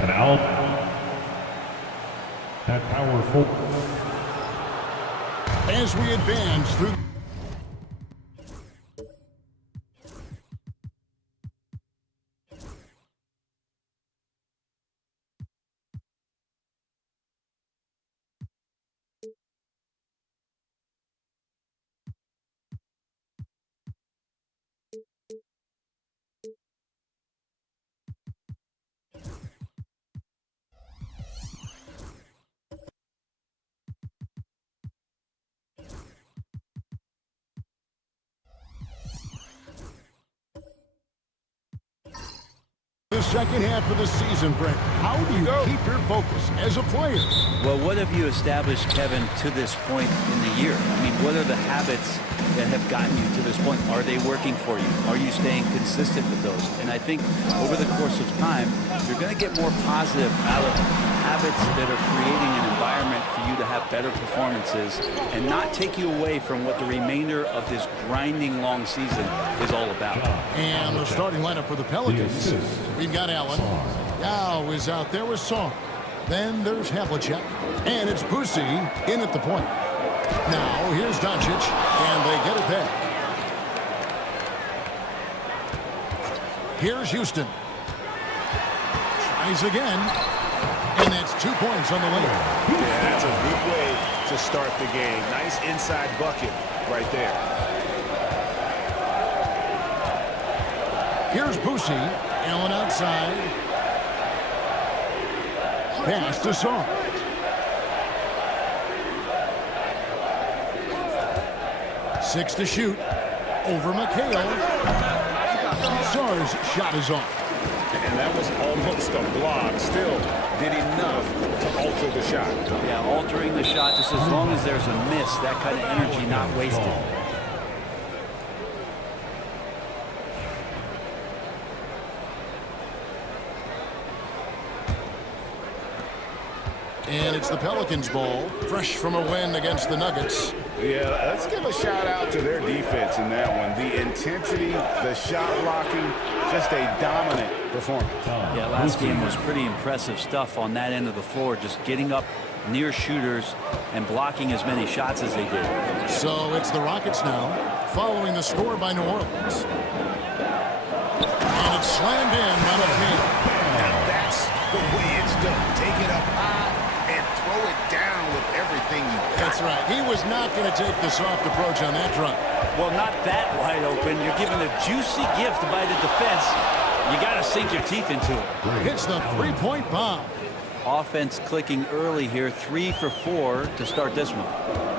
And out. That powerful. As we advance through the second half of the season, Brent, how do you keep your focus as a player? Well, what have you established, Kevin, to this point in the year? I mean, what are the habits that have gotten you to this point? Are they working for you? Are you staying consistent with those? And I think over the course of time, you're going to get more positive out of habits that are creating an environment for you to have better performances and not take you away from what the remainder of this grinding long season is all about. And the starting lineup for the Pelicans, we've got Allen. Yao is out there with Song. Then there's Havlicek. And it's Boosie in at the point. Now here's Doncic, and they get it back. Here's Houston. Tries again. And that's 2 points on the layup. Yeah, that's a good way to start the game. Nice inside bucket right there. Here's Boosie. Allen outside. Pass to Song. Six to shoot. Over McHale. Sarr's shot is off. And that was almost a block. Still did enough to alter the shot. Yeah, altering the shot, just as long as there's a miss, that kind of energy not wasted. And it's the Pelicans' ball, fresh from a win against the Nuggets. Yeah, let's give a shout out to their defense in that one. The intensity, the shot blocking, just a dominant performance. Yeah, last game was pretty impressive stuff on that end of the floor, just getting up near shooters and blocking as many shots as they did. So it's the Rockets now, following the score by New Orleans. And it's slammed in by McHale. Now that's the way it's done. Take it up high and throw it down with everything you got. That's right. He was not going to take the soft approach on that run. Well, not that wide open. You're given a juicy gift by the defense. You got to sink your teeth into it. Hits the three-point bomb. Offense clicking early here, 3 for 4 to start this one.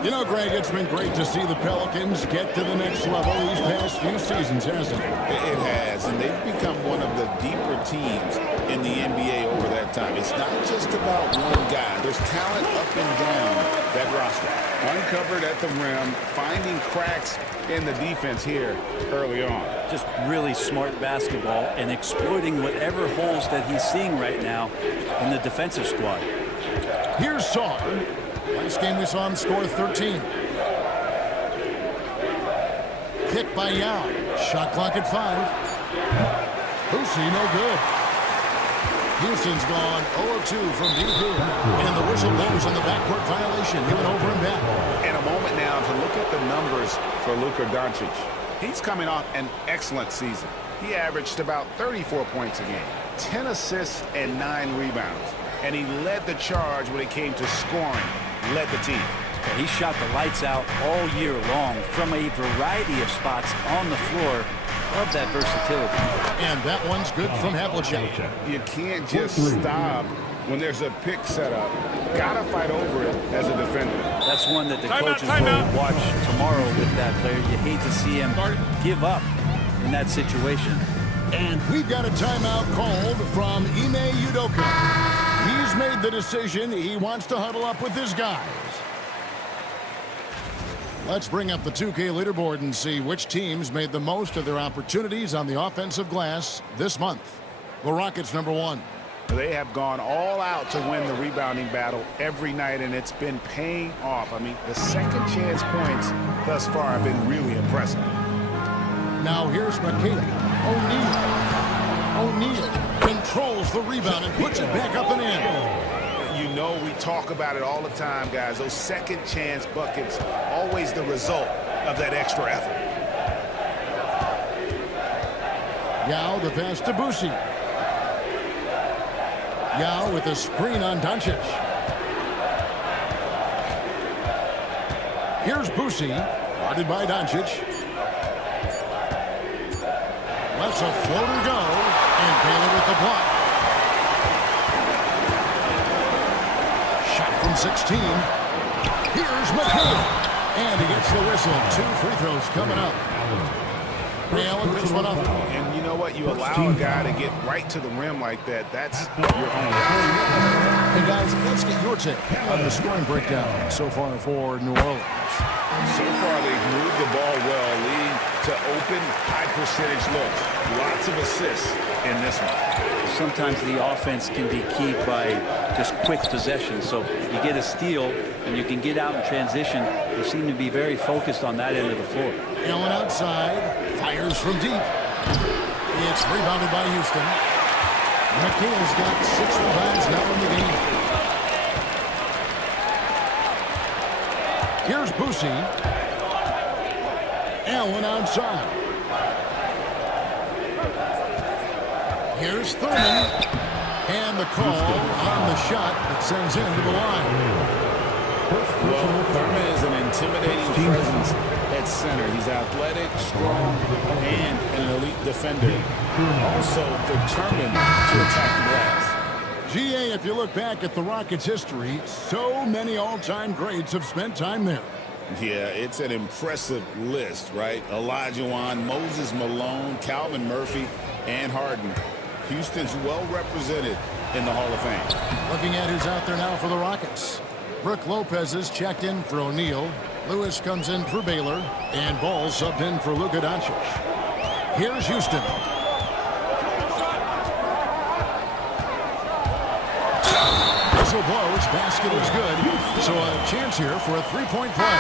You know, Greg, it's been great to see the Pelicans get to the next level these past few seasons, hasn't it? It has, and they've become one of the deeper teams in the NBA over that time. It's not just about one guy. There's talent up and down that roster. Uncovered at the rim, finding cracks in the defense here early on. Just really smart basketball and exploiting whatever holes that he's seeing right now in the defensive squad. Here's Sarr. Last game we saw him score 13. Kick by Yao. Shot clock at 5. Boosie, no good. Houston's gone 0-2 from deep here. And the whistle blows on the backcourt violation. He went over and back. In a moment now to look at the numbers for Luka Doncic. He's coming off an excellent season. He averaged about 34 points a game, 10 assists and 9 rebounds. And he led the charge when it came to scoring, led the team. Yeah, he shot the lights out all year long from a variety of spots on the floor. Love that versatility. And that one's good from Havlicek. You can't just stop when there's a pick set up. Gotta fight over it as a defender. That's one that the coaches will watch tomorrow with that player. You hate to see him give up in that situation. And we've got a timeout called from Ime Udoka. He's made the decision. He wants to huddle up with his guys. Let's bring up the 2K leaderboard and see which teams made the most of their opportunities on the offensive glass this month. The Rockets, number 1. They have gone all out to win the rebounding battle every night, and it's been paying off. I mean, the second chance points thus far have been really impressive. Now here's McHale. O'Neal controls steals the rebound and puts it back up and in. You know, we talk about it all the time, guys. Those second chance buckets, always the result of that extra effort. Yao the pass to Boucy. Yao with a screen on Doncic. Here's Boucy, guarded by Doncic. Lets a floater go, and Baylor with the block. Shot from 16. Here's McCabe, and he gets the whistle. 2 free throws coming up. Ray Allen picks one up. And you know what? You allow a guy to get right to the rim like that. That's your only option. And guys, let's get your take on the scoring breakdown so far for New Orleans. So far, they've moved the ball well, leading to open, high-percentage looks. Lots of assists in this one. Sometimes the offense can be keyed by just quick possession. So you get a steal, and you can get out in transition. They seem to be very focused on that end of the floor. Allen outside, fires from deep. It's rebounded by Houston. McHale's got 6 rebounds now in the game. Here's Boucy. Allen outside. Here's Thurman. And the call on the shot that sends him to the line. Well, Thurman is an intimidating presence at center. He's athletic, strong, and an elite defender. Also determined to attack the glass. GA, if you look back at the Rockets' history, so many all-time greats have spent time there. Yeah, it's an impressive list, right? Olajuwon, Moses Malone, Calvin Murphy, and Harden. Houston's well represented in the Hall of Fame. Looking at who's out there now for the Rockets. Brook Lopez is checked in for O'Neal. Lewis comes in for Baylor. And Ball subbed in for Luka Doncic. Here's Houston. Whistle blows. Basket is good. So a chance here for a three-point play.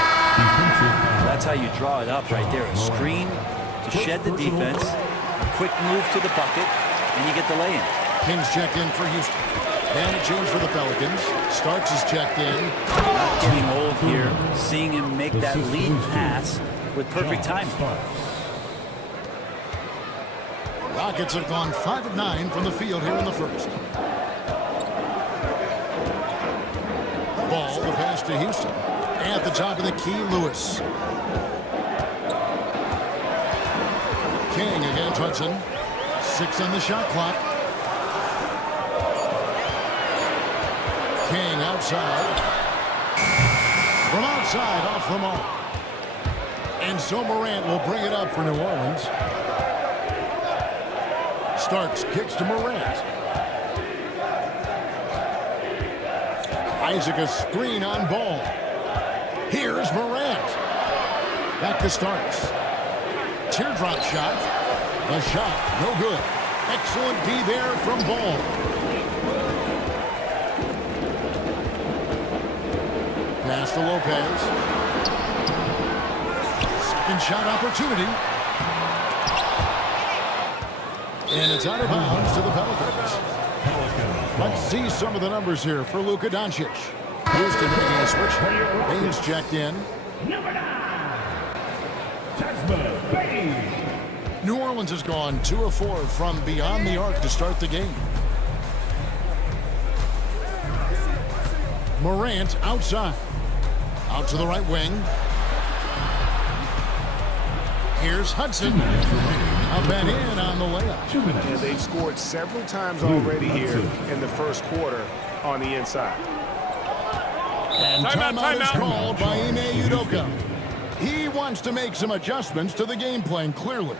That's how you draw it up right there. A screen to shed the defense. A quick move to the bucket. And you get the lay-in. Kings checked in for Houston. And a change for the Pelicans. Starks is checked in. Not getting old here. Seeing him make that lead pass with perfect timing. Rockets have gone 5 of 9 from the field here in the first. Ball, the pass to Houston. At the top of the key, Lewis. King against Hudson. 6 on the shot clock. King outside. From outside, off the mark. And so Morant will bring it up for New Orleans. Starks kicks to Morant. Isaac a screen on Ball. Here's Morant. Back to Starks. Teardrop shot. The shot, no good. Excellent D there from Ball. Pass to Lopez. Second shot opportunity. And it's out of bounds to the Pelicans. Let's see some of the numbers here for Luka Doncic. Houston making a switch. Baines checked in. Number 9, Desmond Bane. New Orleans has gone 2 of 4 from beyond the arc to start the game. Morant outside. Out to the right wing. Here's Hudson. Up and in on the layup. And they've scored several times already here in the first quarter on the inside. And timeout is called by Ime Udoka. He wants to make some adjustments to the game plan, clearly.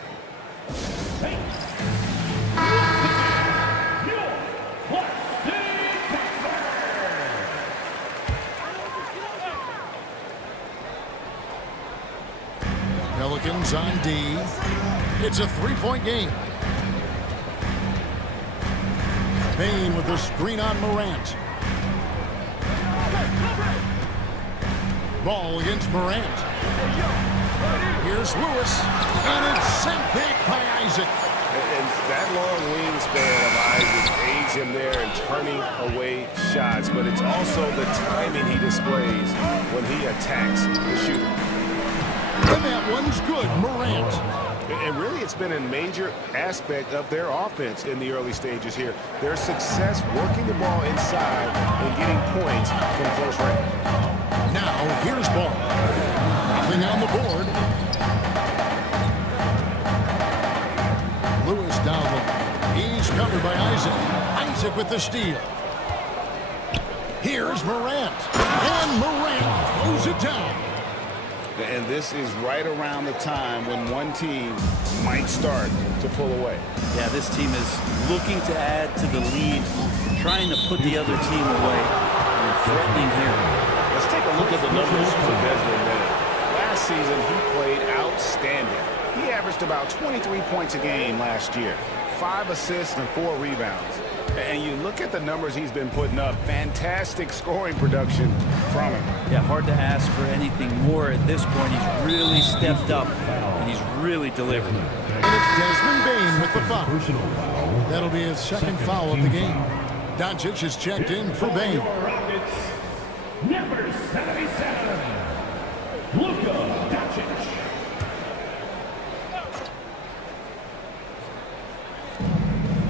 Pelicans on D. It's a three-point game. Bane with the screen on Morant. Ball against Morant. Here's Lewis, and it's sent back by Isaac. And That long wingspan of Isaac aids him there in turning away shots, but it's also the timing he displays when he attacks the shooter. And that one's good, Morant. And really, it's been a major aspect of their offense in the early stages here. Their success working the ball inside and getting points from close range. Now, here's ball. Nothing on the board. Lewis down low. He's covered by Isaac. Isaac with the steal. Here's Morant. And Morant throws it down. And this is right around the time when one team might start to pull away. Yeah, this team is looking to add to the lead, trying to put the other team away, and threatening here. Let's take a look at the numbers for Desmond Bane. Last season, he played outstanding. He averaged about 23 points a game last year, 5 assists and 4 rebounds. And you look at the numbers he's been putting up, fantastic scoring production from him. Yeah, hard to ask for anything more at this point. He's really stepped up, and he's really delivered. And it's Desmond Bane with the foul. Personal foul. That'll be his second foul of the game. Doncic is checked in for Bane. Rockets, number 77, Luka Doncic.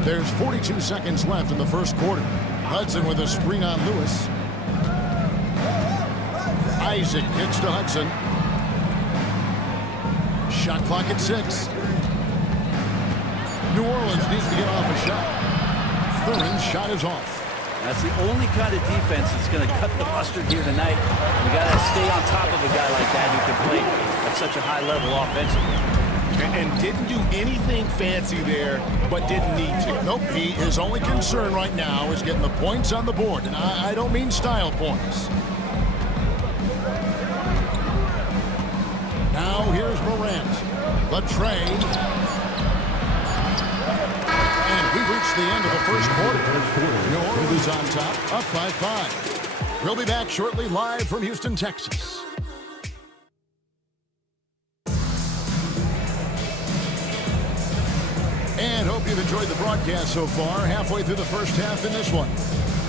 There's 42 seconds left in the first quarter. Hudson with a screen on Lewis. Isaac kicks to Hudson. Shot clock at 6. New Orleans needs to get off a shot. Thurin's shot is off. That's the only kind of defense that's going to cut the mustard here tonight. You got to stay on top of a guy like that who can play at such a high level offensively. And didn't do anything fancy there, but didn't need to. Nope, his only concern right now is getting the points on the board. And I don't mean style points. Now here's Morant. The tray. And we've reached the end of the first quarter. New Orleans on top, up by 5. We'll be back shortly live from Houston, Texas. And hope you've enjoyed the broadcast so far. Halfway through the first half in this one.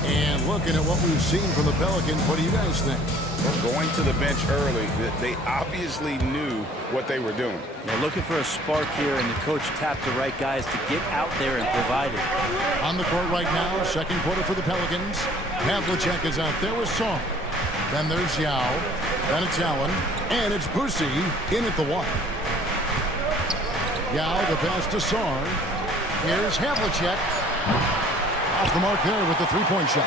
And looking at what we've seen from the Pelicans, what do you guys think? Well, going to the bench early, they obviously knew what they were doing. They're looking for a spark here, and the coach tapped the right guys to get out there and provide it. On the court right now, second quarter for the Pelicans. Havlicek is out there with Song. Then there's Yao. Then it's Allen. And it's Boosie in at the one. Yao, the pass to Song. Here's Havlicek. Off the mark there with the three-point shot.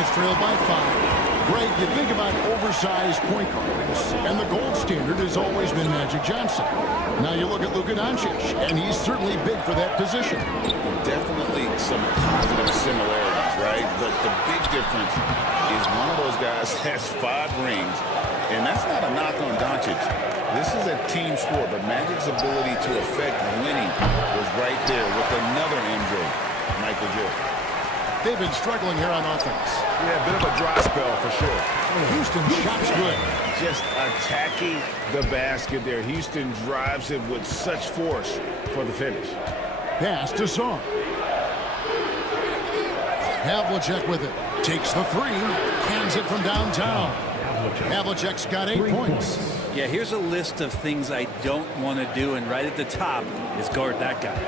It's trailed by 5. Greg, you think about oversized point guards, and the gold standard has always been Magic Johnson. Now you look at Luka Doncic, and he's certainly big for that position. Definitely some positive similarities, right? But the big difference is one of those guys has 5 rings, and that's not a knock on Doncic. This is a team sport, but Magic's ability to affect winning was right there with another MJ, Michael Jordan. They've been struggling here on offense. Yeah, a bit of a dry spell for sure. Houston shot's good. Just attacking the basket there. Houston drives it with such force for the finish. Pass to Song. Havlicek with it. Takes the 3. Cans it from downtown. Havlicek's got 8 points. Yeah, here's a list of things I don't want to do, and right at the top is guard that guy.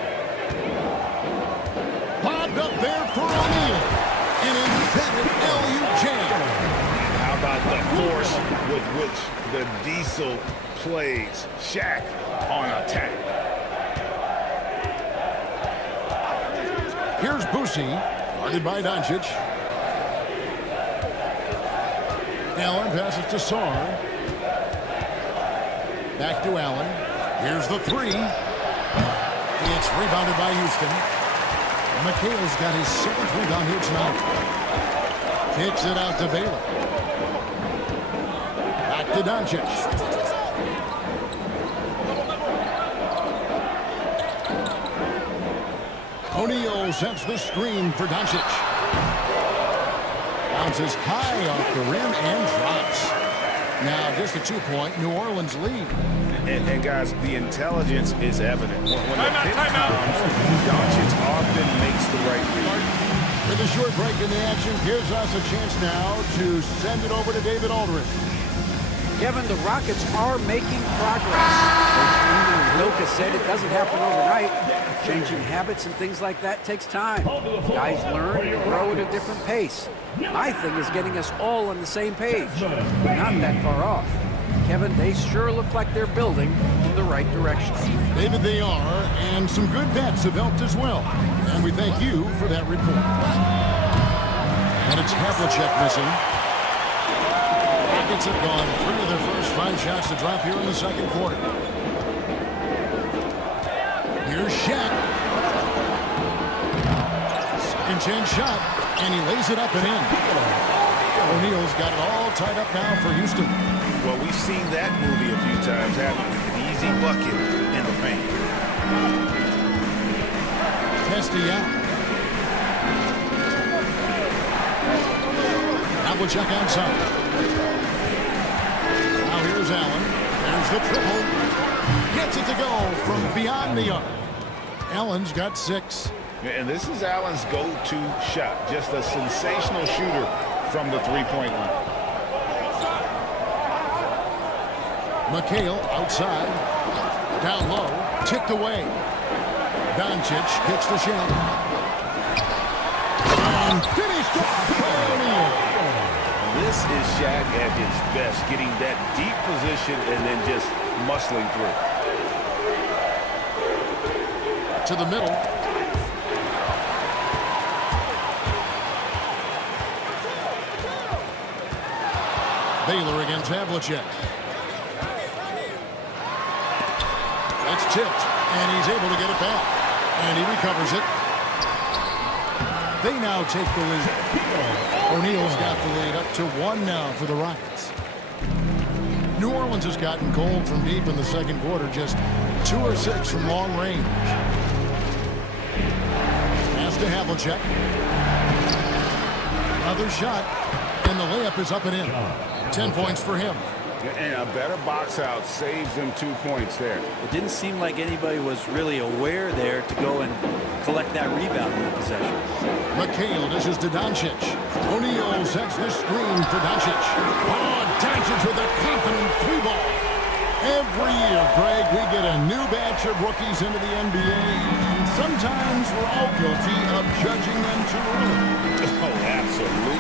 Lobbed up there for O'Neal. An emphatic LU jam. How about the force with which the Diesel plays Shaq on attack? Here's Boosie, guarded by Doncic. Allen passes to Song. Back to Allen. Here's the 3. It's rebounded by Houston. McHale's got his 7th rebound here tonight. Kicks it out to Baylor. Back to Doncic. O'Neal sets the screen for Doncic. Bounces high off the rim and drops. Now just a 2-point New Orleans lead. And guys, the intelligence is evident. When the pick comes, Doncic often makes the right read. With a short break in the action, gives us a chance now to send it over to David Aldridge. Kevin, the Rockets are making progress. As Ilka said, it doesn't happen overnight. Changing habits and things like that takes time. Guys learn and grow at a different pace. My thing is getting us all on the same page. We're not that far off. Kevin, they sure look like they're building in the right direction. David, they are, and some good vets have helped as well. And we thank you for that report. And it's Havlicek missing. Rockets have gone 3 of their first 5 shots to drop here in the second quarter. Here's Shaq. Second chance shot, and he lays it up and in. O'Neal's got it all tied up now for Houston. Well, we've seen that movie a few times, haven't we? An easy bucket in the paint. Testy out. Havlicek outside. Now here's Allen. There's the triple. Gets it to go from beyond the arc. Allen's got 6. And this is Allen's go-to shot. Just a sensational shooter from the three-point line. McHale outside. Down low. Tipped away. Doncic kicks the shot. And finished off by O'Neal. This is Shaq at his best, getting that deep position and then just muscling through. To the middle. Baylor against Havlicek. It's tipped, and he's able to get it back. And he recovers it. They now take the lead. O'Neal's got the lead up to 1 now for the Rockets. New Orleans has gotten cold from deep in the second quarter, just 2 or 6 from long range. Pass to Havlicek. Another shot, and the layup is up and in. 10 points for him. And a better box out saves them 2 points there. It didn't seem like anybody was really aware there to go and collect that rebound in the possession. McHale dishes to Doncic. O'Neal sets the screen for Doncic. Oh, Doncic with a confident 3-ball. Every year, Greg, we get a new batch of rookies into the NBA. And sometimes we're all guilty of judging them too early. Oh, absolutely.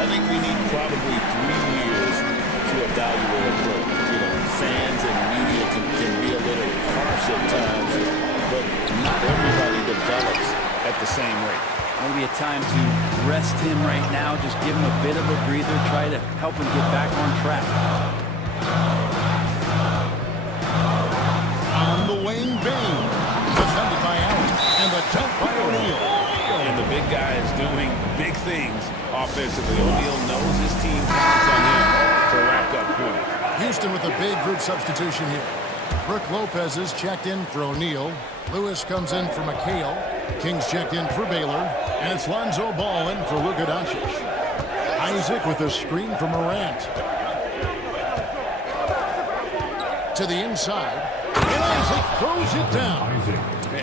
I think we need probably 3 years to evaluate a player. You know, fans and media can be a little harsh at times, but not everybody develops at the same rate. Maybe a time to rest him right now, just give him a bit of a breather, try to help him get back on track. On the wing, Bane. Defended by Allen. And the dunk by O'Neal. And the big guy is doing big things offensively. O'Neal knows his team counts on him to rack up points. Houston with a big group substitution here. Brook Lopez is checked in for O'Neal. Lewis comes in for McHale. Kings checked in for Baylor. And it's Lonzo Ball in for Luka Doncic. Isaac with a screen for Morant. To the inside. And Isaac throws it down.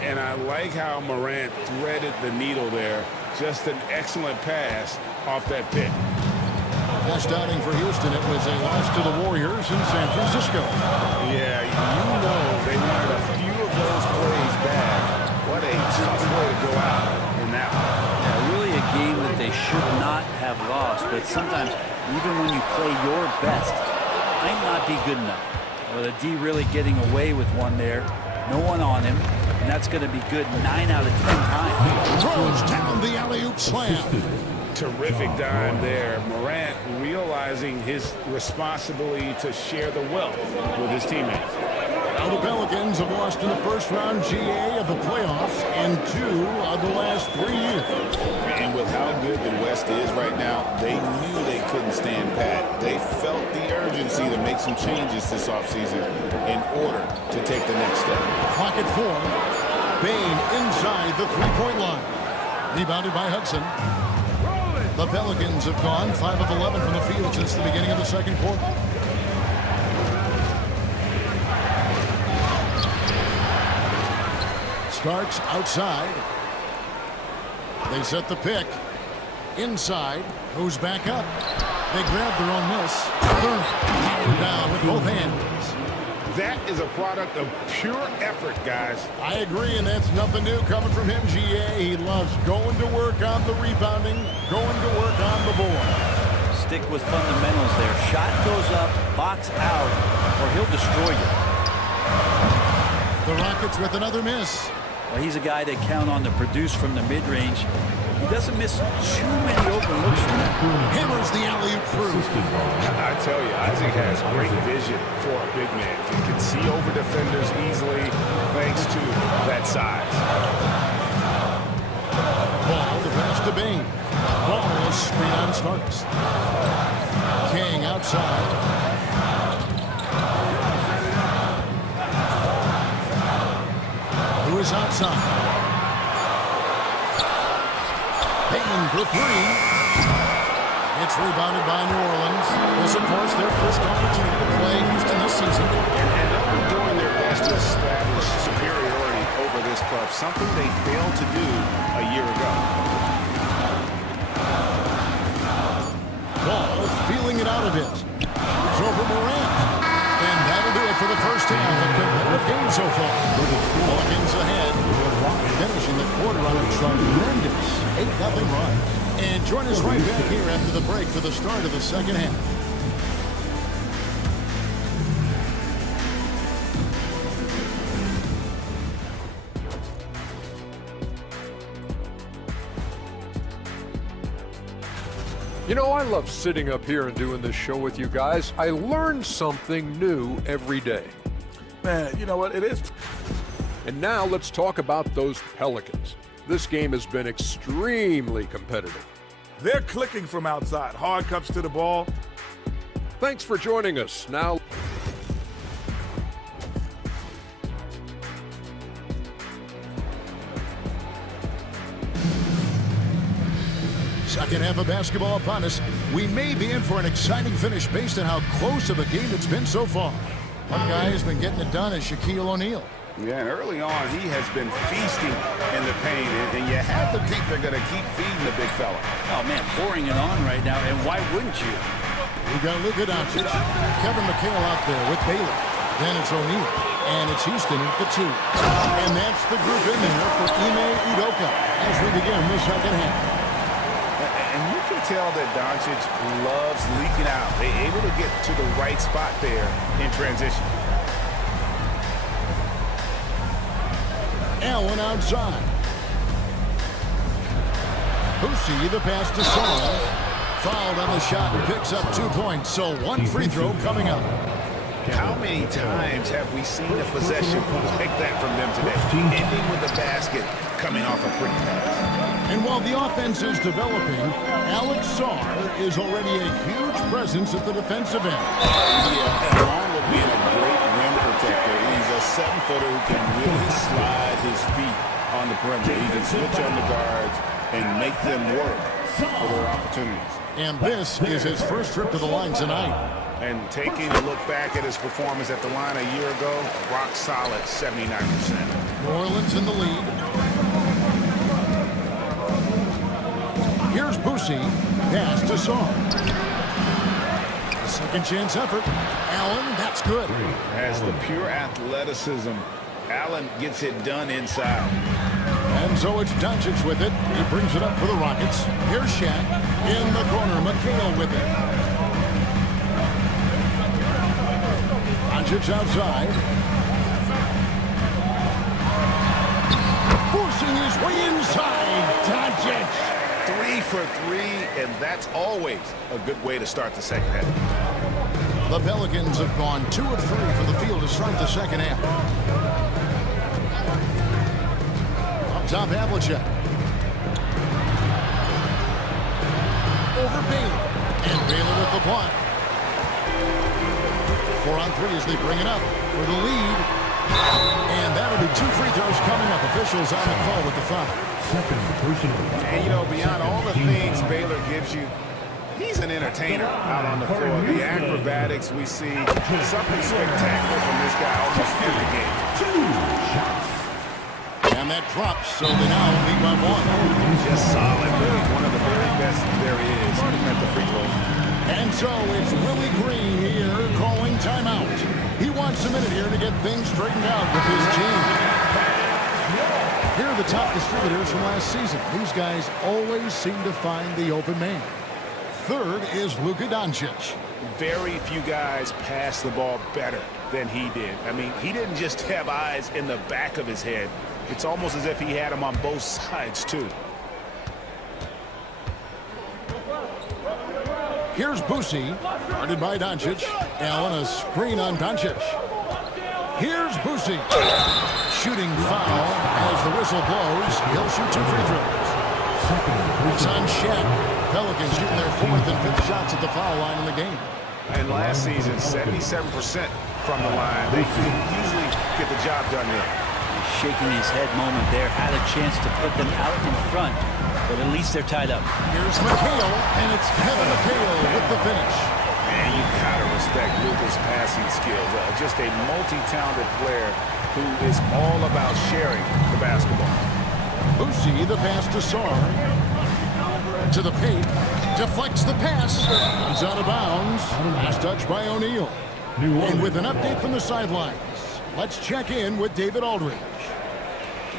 And I like how Morant threaded the needle there. Just an excellent pass off that pick. Last outing for Houston, it was a loss to the Warriors in San Francisco. Yeah, you know they wanted a few of those plays back. What a tough way to go out in that one. Yeah, really a game that they should not have lost, but sometimes even when you play your best, it might not be good enough. Well, the D really getting away with one there. No one on him, and that's going to be good 9 out of 10 times. Throws down the alley-oop slam. Terrific dime there. Morant realizing his responsibility to share the wealth with his teammates. Now the Pelicans have lost in the first round GA of the playoffs in 2 of the last 3 years. And with how good the West is right now, they knew they couldn't stand pat. They felt the urgency to make some changes this offseason in order to take the next step. Clock at 4. Bane inside the 3-point line. Rebounded by Hudson. The Pelicans have gone 5 of 11 from the field since the beginning of the second quarter. Starks outside. They set the pick. Inside. Goes back up. They grab their own miss. Powered down with both hands. That is a product of pure effort, guys. I agree, and that's nothing new coming from him, GA. He loves going to work on the rebounding, going to work on the board. Stick with fundamentals there. Shot goes up, box out, or he'll destroy you. The Rockets with another miss. Well, he's a guy they count on to produce from the mid-range. He doesn't miss too many open looks from that. Hammers the alley-oop through. I tell you, Isaac has great vision for a big man. He can see over defenders easily thanks to that size. Ball to pass to Bain. Ball screen on Starks. King outside. Who is outside? Bain for three. It's rebounded by New Orleans. This, of course, their first opportunity to play Houston this season. And they'll be doing their best to establish superiority over this club, something they failed to do a year ago. Ball feeling it out a bit. It's over Morant. And that'll do it for the first half. A competitive game so far. Pelicans ahead. Finishing the quarter on a tremendous 8-0 run. And join us right back here after the break for the start of the second half. You know, I love sitting up here and doing this show with you guys. I learn something new every day. Man, you know what? It is. And now let's talk about those Pelicans. This game has been extremely competitive. They're clicking from outside. Hard cuts to the ball. Thanks for joining us. Now, Second half of basketball upon us. We may be in for an exciting finish based on how close of a game it's been so far. One guy has been getting it done is Shaquille O'Neal. Yeah, and early on, he has been feasting in the paint, and you have to think they're going to keep feeding the big fella. Oh, man, pouring it on right now, and why wouldn't you? We got Luka Doncic, Kevin McHale out there with Baylor. Then it's O'Neal, and it's Houston at the 2. And that's the group in there for Ime Udoka as we begin the second half. And you can tell that Doncic loves leaking out. They're able to get to the right spot there in transition. Allen outside. Boucy, the pass to Saul. Fouled on the shot and picks up 2 points. So one free throw coming up. How many times have we seen a possession like that from them today? Ending with the basket coming off a pretty pass. And while the offense is developing, Alex Sarr is already a huge presence at the defensive end. Yeah, along with being a great rim protector, he's a 7-footer who can really slide his feet on the perimeter. He can switch on the guards and make them work for their opportunities. And this is his first trip to the line tonight. And taking a look back at his performance at the line a year ago, rock solid 79%. New Orleans in the lead. Here's Boucy. Pass to Sarr. Second chance effort. Allen, that's good. Has the pure athleticism. Allen gets it done inside. And so it's Doncic with it. He brings it up for the Rockets. Here's Shaq in the corner. McHale with it. Doncic outside. Forcing his way inside. Doncic. 3 for 3, and that's always a good way to start the second half. The Pelicans have gone 2 of 3 for the field to start the second half. Up top, Havlicek. Over Baylor. And Baylor with the block. 4 on 3 as they bring it up for the lead. And that'll be 2 free throws coming up. Officials on the call with the foul. And, you know, beyond all the things Baylor gives you, he's an entertainer out on the floor. The acrobatics we see, something spectacular from this guy almost every game. And that drops, so they now lead by 1. Just solid. Really one of the very best there is at the free throw. And so it's Willie Green here calling timeout. He wants a minute here to get things straightened out with his team. Here are the top distributors from last season. These guys always seem to find the open man. Third is Luka Doncic. Very few guys pass the ball better than he did. I mean, he didn't just have eyes in the back of his head. It's almost as if he had them on both sides, too. Here's Boosie, guarded by Doncic. Allen, a screen on Doncic. Here's Boosie. Shooting foul as the whistle blows. He'll shoot 2 free throws. It's on Shaq. Pelicans shooting their 4th and 5th shots at the foul line in the game. And last season, 77% from the line. They usually get the job done there. Shaking his head moment there. Had a chance to put them out in front, but at least they're tied up. Here's McHale, and it's Kevin McHale with the finish. Man, you gotta respect Luka's passing skills. Just a multi-talented player who is all about sharing the basketball. Boosie, the pass to Sarr. To the paint. Deflects the pass. He's out of bounds. Last touch by O'Neal. And with an update from the sidelines, let's check in with David Aldridge.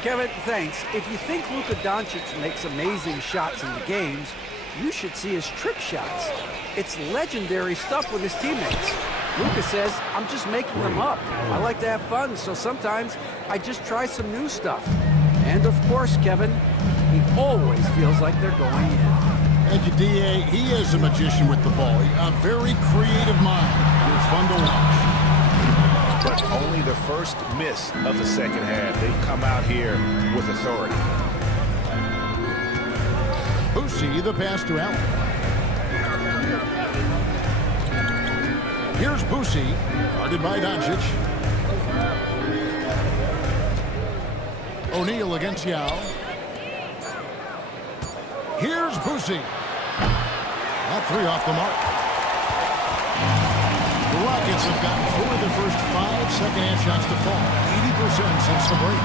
Kevin, thanks. If you think Luka Doncic makes amazing shots in the games, you should see his trick shots. It's legendary stuff with his teammates. Luka says, I'm just making them up. I like to have fun, so sometimes I just try some new stuff. And of course, Kevin, he always feels like they're going in. Thank you, D.A. He is a magician with the ball. A very creative mind. It's fun to watch. But only the first miss of the second half. They've come out here with authority. Boosie, the pass to Allen. Here's Boosie, guarded by Doncic. O'Neal against Yao. Here's Boosie. That 3 off the mark. The Rockets have gotten 4 of the first 5 second-half shots to fall. 80% since the break.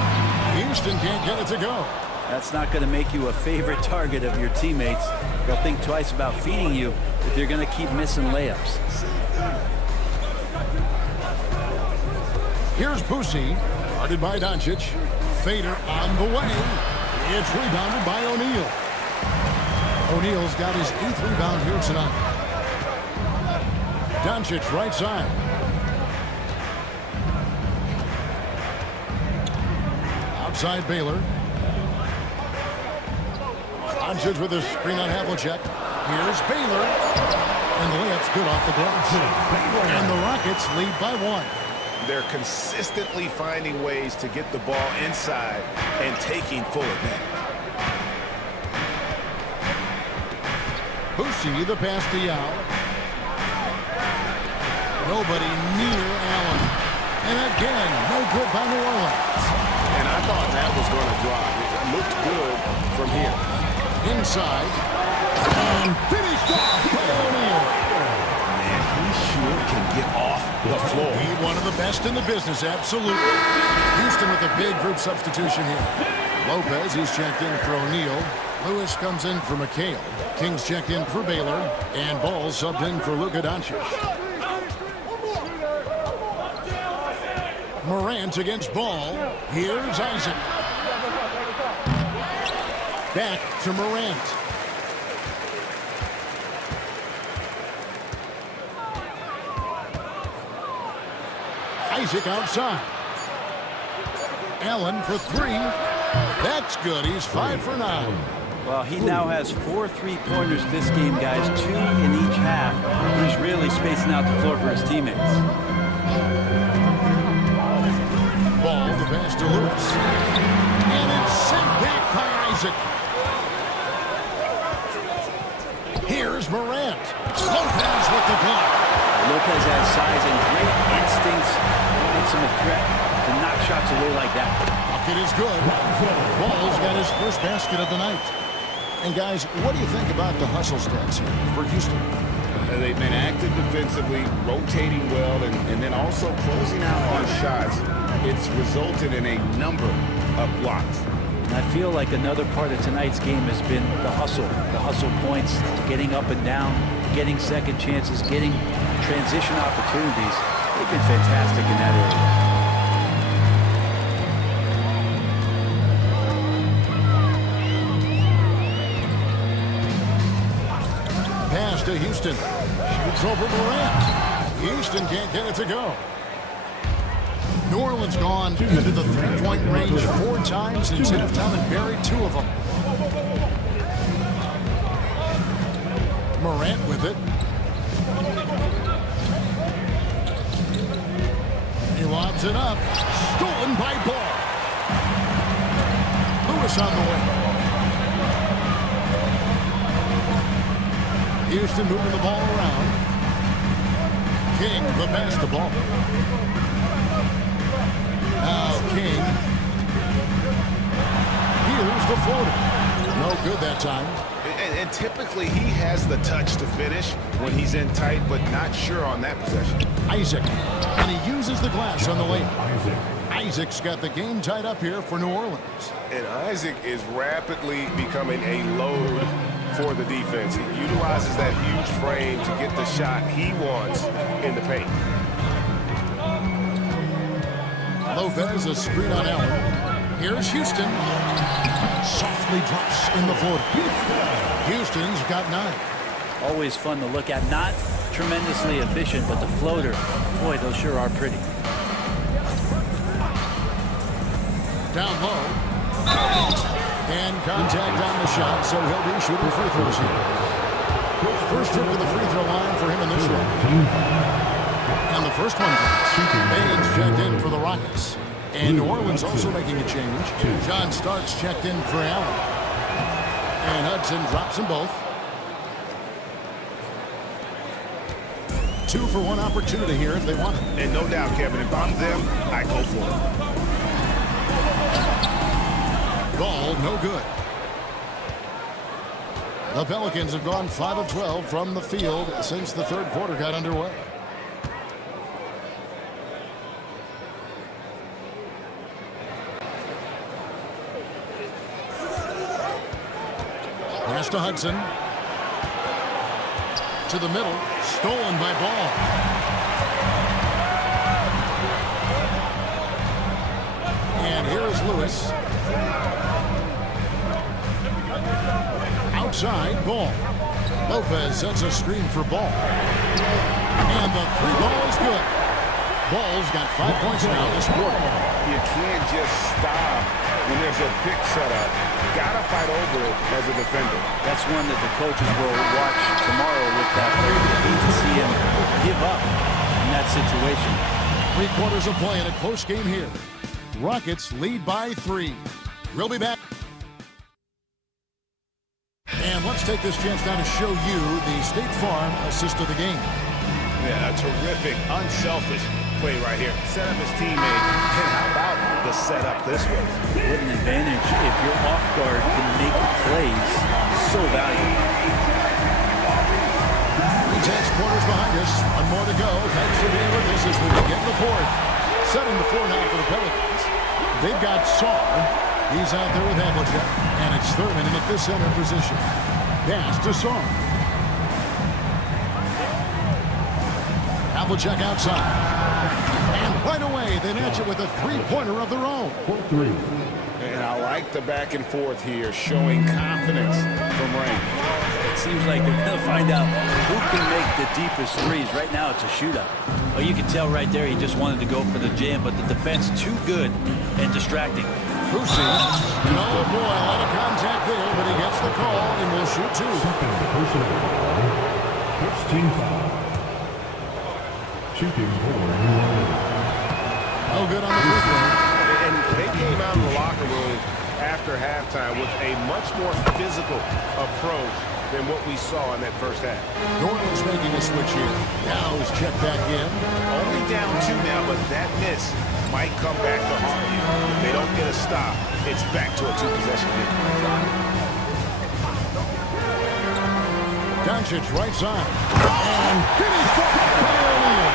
Houston can't get it to go. That's not going to make you a favorite target of your teammates. They'll think twice about feeding you if you're going to keep missing layups. Here's Boosie, guarded by Doncic. Fader on the way. It's rebounded by O'Neal. O'Neal's got his 8th rebound here tonight. Doncic right side. Outside Baylor. Doncic with a screen on Havlicek. Here's Baylor. And the layup's good off the glass. And the Rockets lead by 1. They're consistently finding ways to get the ball inside and taking full advantage. Boosie, the pass to Yao. Nobody near Allen. And again, no good by New Orleans. And I thought that was going to drive. It looked good from here. Inside. And finished off by O'Neal. Man, he sure can get off the floor. He's one of the best in the business, absolutely. Houston with a big group substitution here. Lopez, he's checked in for O'Neal. Lewis comes in for McHale. Kings checked in for Baylor. And Ball subbed in for Luka Doncic. Morant against Ball. Here's Isaac. Back to Morant. Isaac outside. Allen for 3. That's good. He's 5 for 9. Well, he now has 4 3-pointers this game, guys. 2 in each half. He's really spacing out the floor for his teammates. Ball, the pass to Lewis. And it's sent back by Isaac. Here's Morant. Lopez with the block. Lopez has size and great instincts. Makes him a threat to knock shots away like that. Bucket is good. Ball's got his first basket of the night. And guys, what do you think about the hustle stats here for Houston? They've been active defensively, rotating well, and then also closing out on shots. It's resulted in a number of blocks. And I feel like another part of tonight's game has been the hustle points, getting up and down, getting second chances, getting transition opportunities. They've been fantastic in that area. Pass to Houston. Shoots over Morant. Houston can't get it to go. New Orleans gone into the three-point range 4 times since halftime and buried 2 of them. Morant with it. He lobs it up. Stolen by Ball. Lewis on the way. Houston moving the ball around. King the basketball. Now King. Here's the floater. No good that time. And typically he has the touch to finish when he's in tight, but not sure on that possession. Isaac. And he uses the glass on the layup. Isaac's got the game tied up here for New Orleans. And Isaac is rapidly becoming a load for the defense. He utilizes that huge frame to get the shot he wants in the paint. Lopez, a screen on Allen. Here's Houston. Softly drops in the floor. Houston's got 9. Always fun to look at. Not tremendously efficient, but the floater, boy, those sure are pretty. Down low. And contact on the shot, so he'll be shooting free throws here. First trip to the free throw line for him in this one. And the first one comes. Baines checked in for the Rockets. And New Orleans also making a change. John Starks checked in for Allen. And Hudson drops them both. 2 for 1 opportunity here if they want it. And no doubt, Kevin, if I'm them, I go for it. Ball, no good. The Pelicans have gone 5 of 12 from the field since the third quarter got underway. Pass to Hudson. To the middle. Stolen by Ball. And here is Lewis. Outside, Ball. Lopez sets a screen for Ball. And the 3-ball is good. Ball's got 5 points now this quarter. You can't just stop when there's a pick set up. Gotta fight over it as a defender. That's one that the coaches will watch tomorrow with that player. They need to see him give up in that situation. 3 quarters of play in a close game here. Rockets lead by 3. We'll be back. And let's take this chance now to show you the State Farm assist of the game. Yeah, a terrific, unselfish play right here. Set up his teammate. And how about the setup this way? What an advantage if your off guard can make plays so valuable. 3 tenths quarters behind us. 1 more to go. Thanks for being with us as we begin the 4th. Setting the floor now for the Pelicans. They've got Saw. He's out there with Havlicek. And it's Thurman in at the center position. Pass to Saw. Havlicek outside. And right away, they match it with a 3-pointer of their own. And I like the back and forth here, showing confidence from Rain. It seems like they're going to find out who can make the deepest threes. Right now, it's a shootout. Oh, you can tell right there he just wanted to go for the jam, but the defense too good and distracting. Brucey. Oh, boy, a lot of contact there, but he gets the call and will shoot 2. First team foul. Shooting for New Orleans. Oh, good on the free throw. And they came out of the locker room after halftime with a much more physical approach than what we saw in that first half. New Orleans making a switch here. Now is checked back in. Only down 2 now, but that miss might come back to haunt you. If they don't get a stop, it's back to a 2-possession game. Doncic right side. And finished by O'Neal.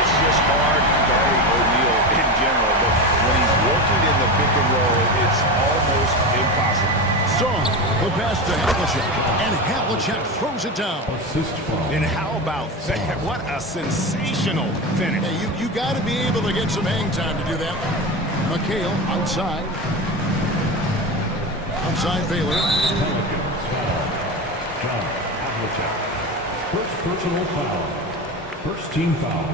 It's just hard guarding O'Neal in general, but when he's working in the pick and roll, it's almost impossible. Song, the pass to Havlicek, and Havlicek throws it down. Assist foul. And how about that? What a sensational finish. Hey, you got to be able to get some hang time to do that. McHale outside. Outside Baylor. Pelicans foul. John Havlicek. First personal foul. First team foul.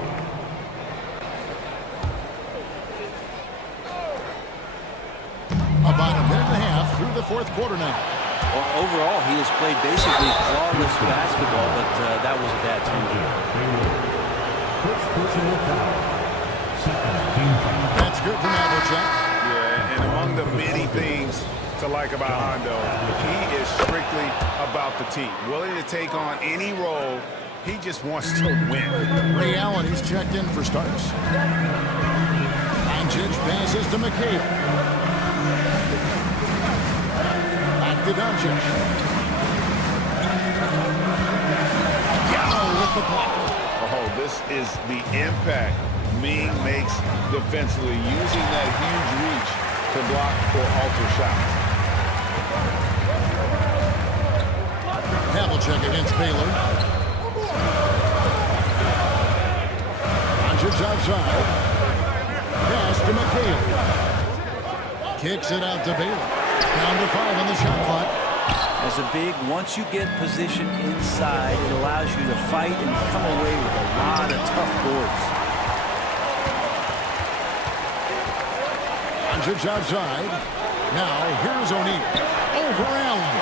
About a minute and a half through the fourth quarter now. Well, overall, he has played basically flawless basketball, but that was a bad turnover. Baylor. First personal foul. Second team foul. That's good from Havlicek. Yeah, and among the many things to like about Hondo, he is strictly about the team. Willing to take on any role. He just wants to win. Ray Allen, he's checked in for starts. Doncic passes to McHale. Back to Doncic. Gallo with the block. Oh, this is the impact Ming makes defensively, using that huge reach to block or alter shots. Havlicek against Baylor. Doncic outside. Pass to McHale. Kicks it out to Baylor. Down to 5 on the shot clock. As a big, once you get positioned inside, it allows you to fight and come away with a lot of tough boards. Doncic outside. Now here's O'Neal. Over Allen.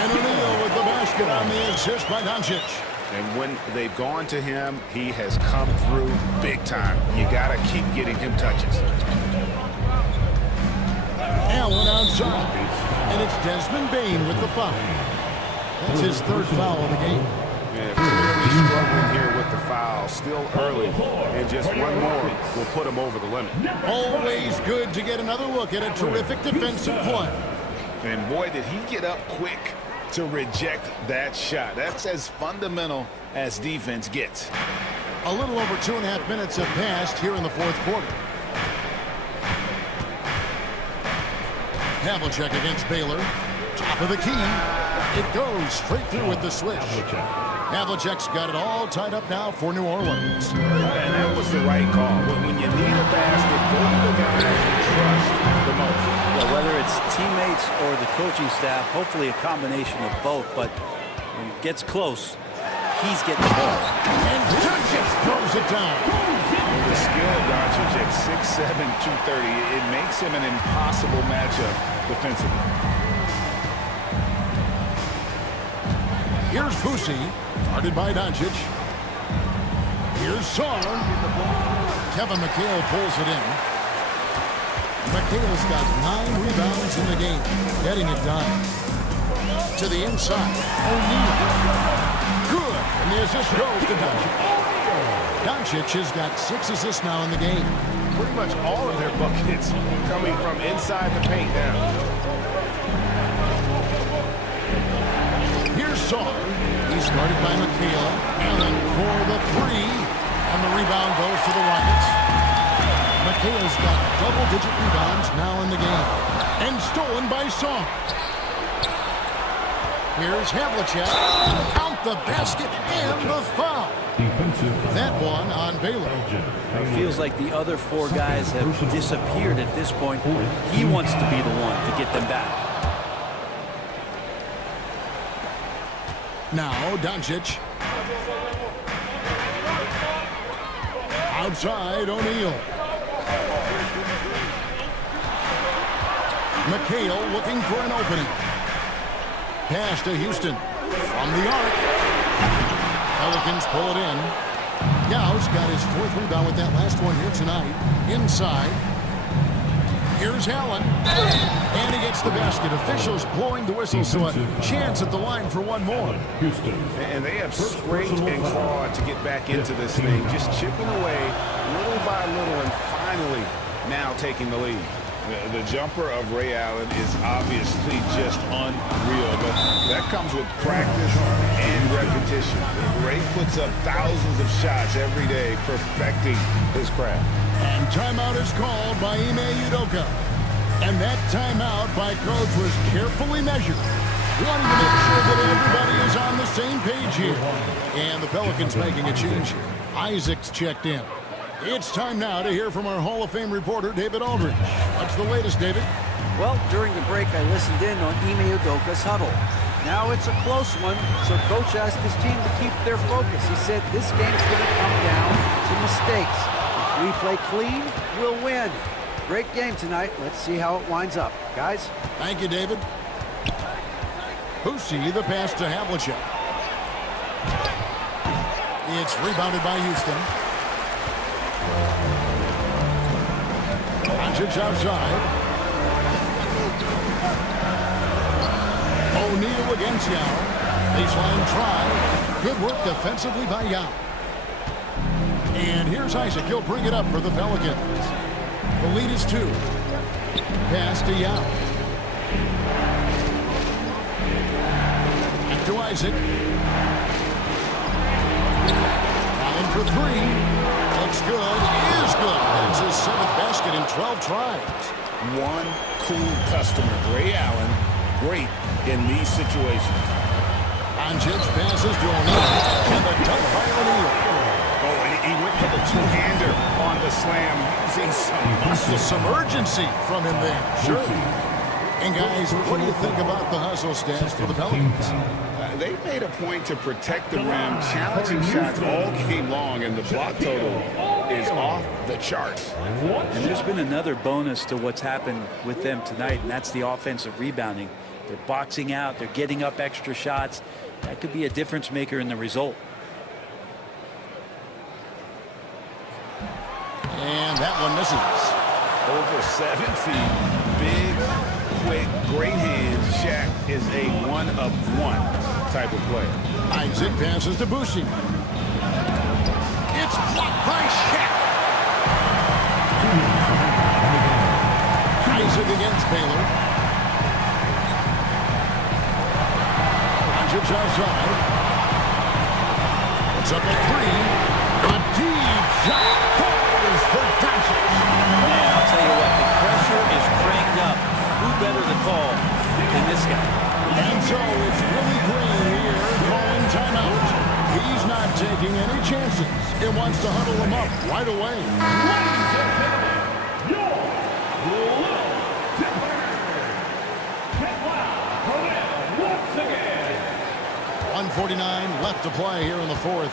And O'Neal with the basket on the assist by Doncic. And when they've gone to him, he has come through big time. You got to keep getting him touches. Allen outside. And it's Desmond Bane with the foul. That's his third foul of the game. Yeah, clearly struggling here with the foul. Still early. And just one more will put him over the limit. Always good to get another look at a terrific defensive play. And boy, did he get up quick to reject that shot. That's as fundamental as defense gets. A little over 2.5 minutes have passed here in the fourth quarter. Havlicek against Baylor. Top of the key. It goes straight through with the swish. Havlicek's got it all tied up now for New Orleans. And that was the right call. When you need a basket, go to the guy you trust the most. Well, whether it's teammates or the coaching staff, hopefully a combination of both, but when it gets close, he's getting the ball. And Doncic throws it down. The skill of Doncic at 6'7", 230, it makes him an impossible matchup defensively. Here's Boosie, guarded by Doncic. Here's Sarr. Kevin McHale pulls it in. McHale's got 9 rebounds in the game, getting it done. To the inside, O'Neal. Good, and the assist goes to Doncic. Doncic has got 6 assists now in the game. Pretty much all of their buckets coming from inside the paint now. Here's Sarr. He's guarded by McHale. Allen for the 3. And the rebound goes to the Rockets. McHale's got double-digit rebounds now in the game. And stolen by Sarr. Here's Havlicek. Count the basket and the foul. Defensive That one on Baylor. It feels like the other 4 guys have disappeared at this point. He wants to be the one to get them back. Now Doncic. Outside O'Neal. McHale looking for an opening. Pass to Houston. From the arc. Pelicans pull it in. Yau's got his 4th rebound with that last one here tonight. Inside. Here's Allen. And he gets the basket. Officials blowing the whistle, so a chance at the line for one more. Houston. And they have scraped and clawed to get back into this thing, just chipping away little by little and finally now taking the lead. The jumper of Ray Allen is obviously just unreal, but that comes with practice and repetition. Ray puts up thousands of shots every day, perfecting his craft. And timeout is called by Ime Udoka. And that timeout by coach was carefully measured, wanting to make sure that everybody is on the same page here. And the Pelicans making a change here. Isaac's checked in. It's time now to hear from our Hall of Fame reporter, David Aldridge. What's the latest, David? Well, during the break, I listened in on Ime Udoka's huddle. Now it's a close one, so coach asked his team to keep their focus. He said this game's going to come down to mistakes. If we play clean, we'll win. Great game tonight. Let's see how it winds up. Guys? Thank you, David. Pussy, the pass to Havlicek. It's rebounded by Houston. Doncic outside. O'Neal against Yao. Baseline try. Good work defensively by Yao. And here's Isaac. He'll bring it up for the Pelicans. The lead is 2. Pass to Yao. Back to Isaac. Allen for 3. Looks good. Is good. That's his 7th basket in 12 tries. One cool customer, Ray Allen, great in these situations. Doncic passes to O'Neal. And the dunk by O'Neal. Oh, he went for the two-hander on the slam. Using some urgency from him there. Sure. And guys, what do you think about the hustle stats for the Pelicans? They made a point to protect the rim, challenging shots all game long, and the block total is off the charts. And there's been another bonus to what's happened with them tonight, and that's the offensive rebounding. They're boxing out, they're getting up extra shots. That could be a difference maker in the result. And that one misses. Over 7 feet, big, quick, great hands. Shaq is a one-of-one type of player. Isaac passes to Boucher. It's blocked by Shaq. Isaac against Baylor. Doncic outside. It's up at 3. A deep shot falls for Doncic. I'll tell you what, the pressure is cranked up. Who better to call than this guy? And so it's Willie Green here calling timeout. He's not taking any chances. It wants to huddle him up right away. 1:49 left to play here in the 4th.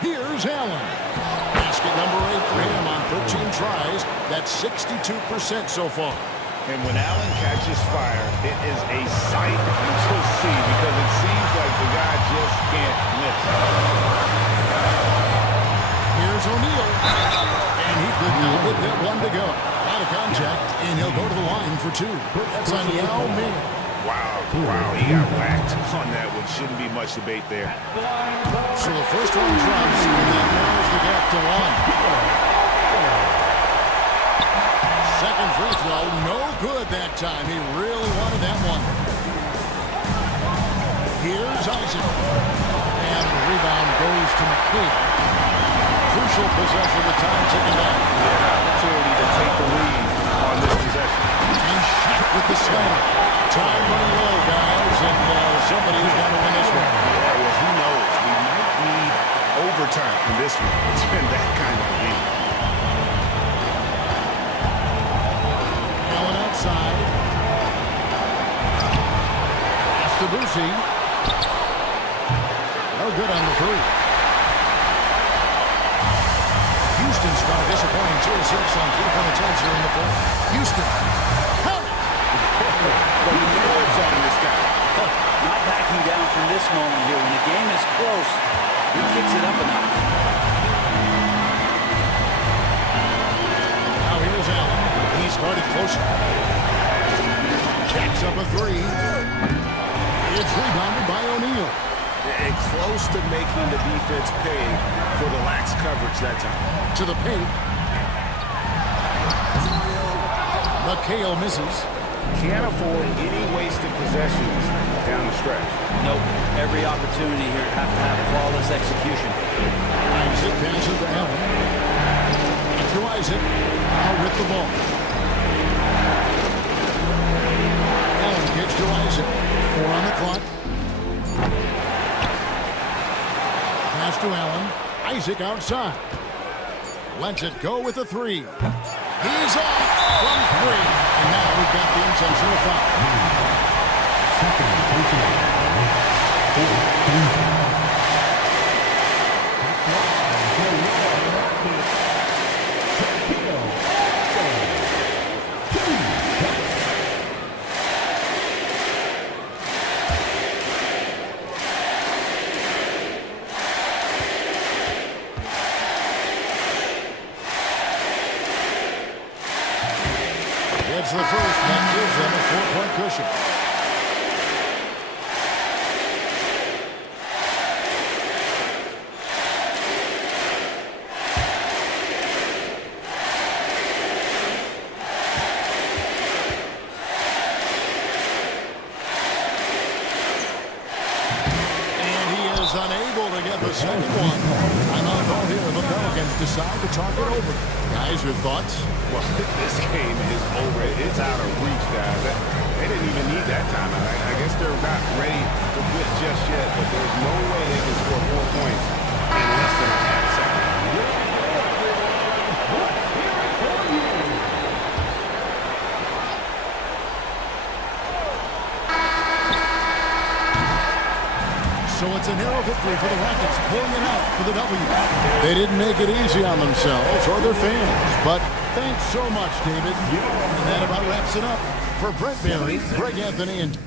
Here's Allen. Basket number 8 for him on 13 tries. That's 62% so far. And when Allen catches fire, it is a sight to see because it seems like the guy just can't miss. Here's O'Neal. And he could not get that one to go. Out of contact, and he'll go to the line for 2. That's on Yao Ming. Wow, he got whacked on that one. Shouldn't be much debate there. So the first one drops, and that narrows the gap to 1. Second free throw, no good that time. He really wanted that one. Here's Isaac. And the rebound goes to McKee. Crucial possession of the time ticking down. Opportunity to take the lead on this possession. And Shaq with the slam. Time running low, guys, and somebody's got to win this one. Yeah, well, who knows? We might need overtime in this one. It's been that kind of a game. Allen outside. Pass to Boucher. No good on the 3. Houston's got a disappointing 2 of 6 on 3-point attempts here in the 4th. Houston. The nerves on this guy. Not backing down from this moment here. When the game is close, he kicks it up a notch. Now here's Allen. He's guarded closer. Jacks up a 3. It's rebounded by O'Neal. It's close to making the defense pay for the lax coverage that time. To the paint. McHale misses. Can't afford any wasted possessions down the stretch. Nope. Every opportunity here have to have flawless execution. Isaac passes to Allen. To Isaac. Now with the ball. Allen kicks to Isaac. 4 on the clock. Pass to Allen. Isaac outside. Lets it go with a 3. He's off from 3. And now we've got the intentional foul. Second personal foul. Team foul. It's the first that gives them a 4-point cushion. And he is unable to get the second one. I'm on call here. The Pelicans decide to talk it over. Guys, your thoughts? Well, this game is over. It's out of reach, guys. They didn't even need that timeout. I guess they're not ready to quit just yet, but there's no way they can score 4 points in less than a half second. So it's a narrow victory for the Rockets, pulling it out for the W. They didn't make it easy on themselves or their fans, but thanks so much, David. And that about wraps it up. For Brent Barry, Greg Anthony, and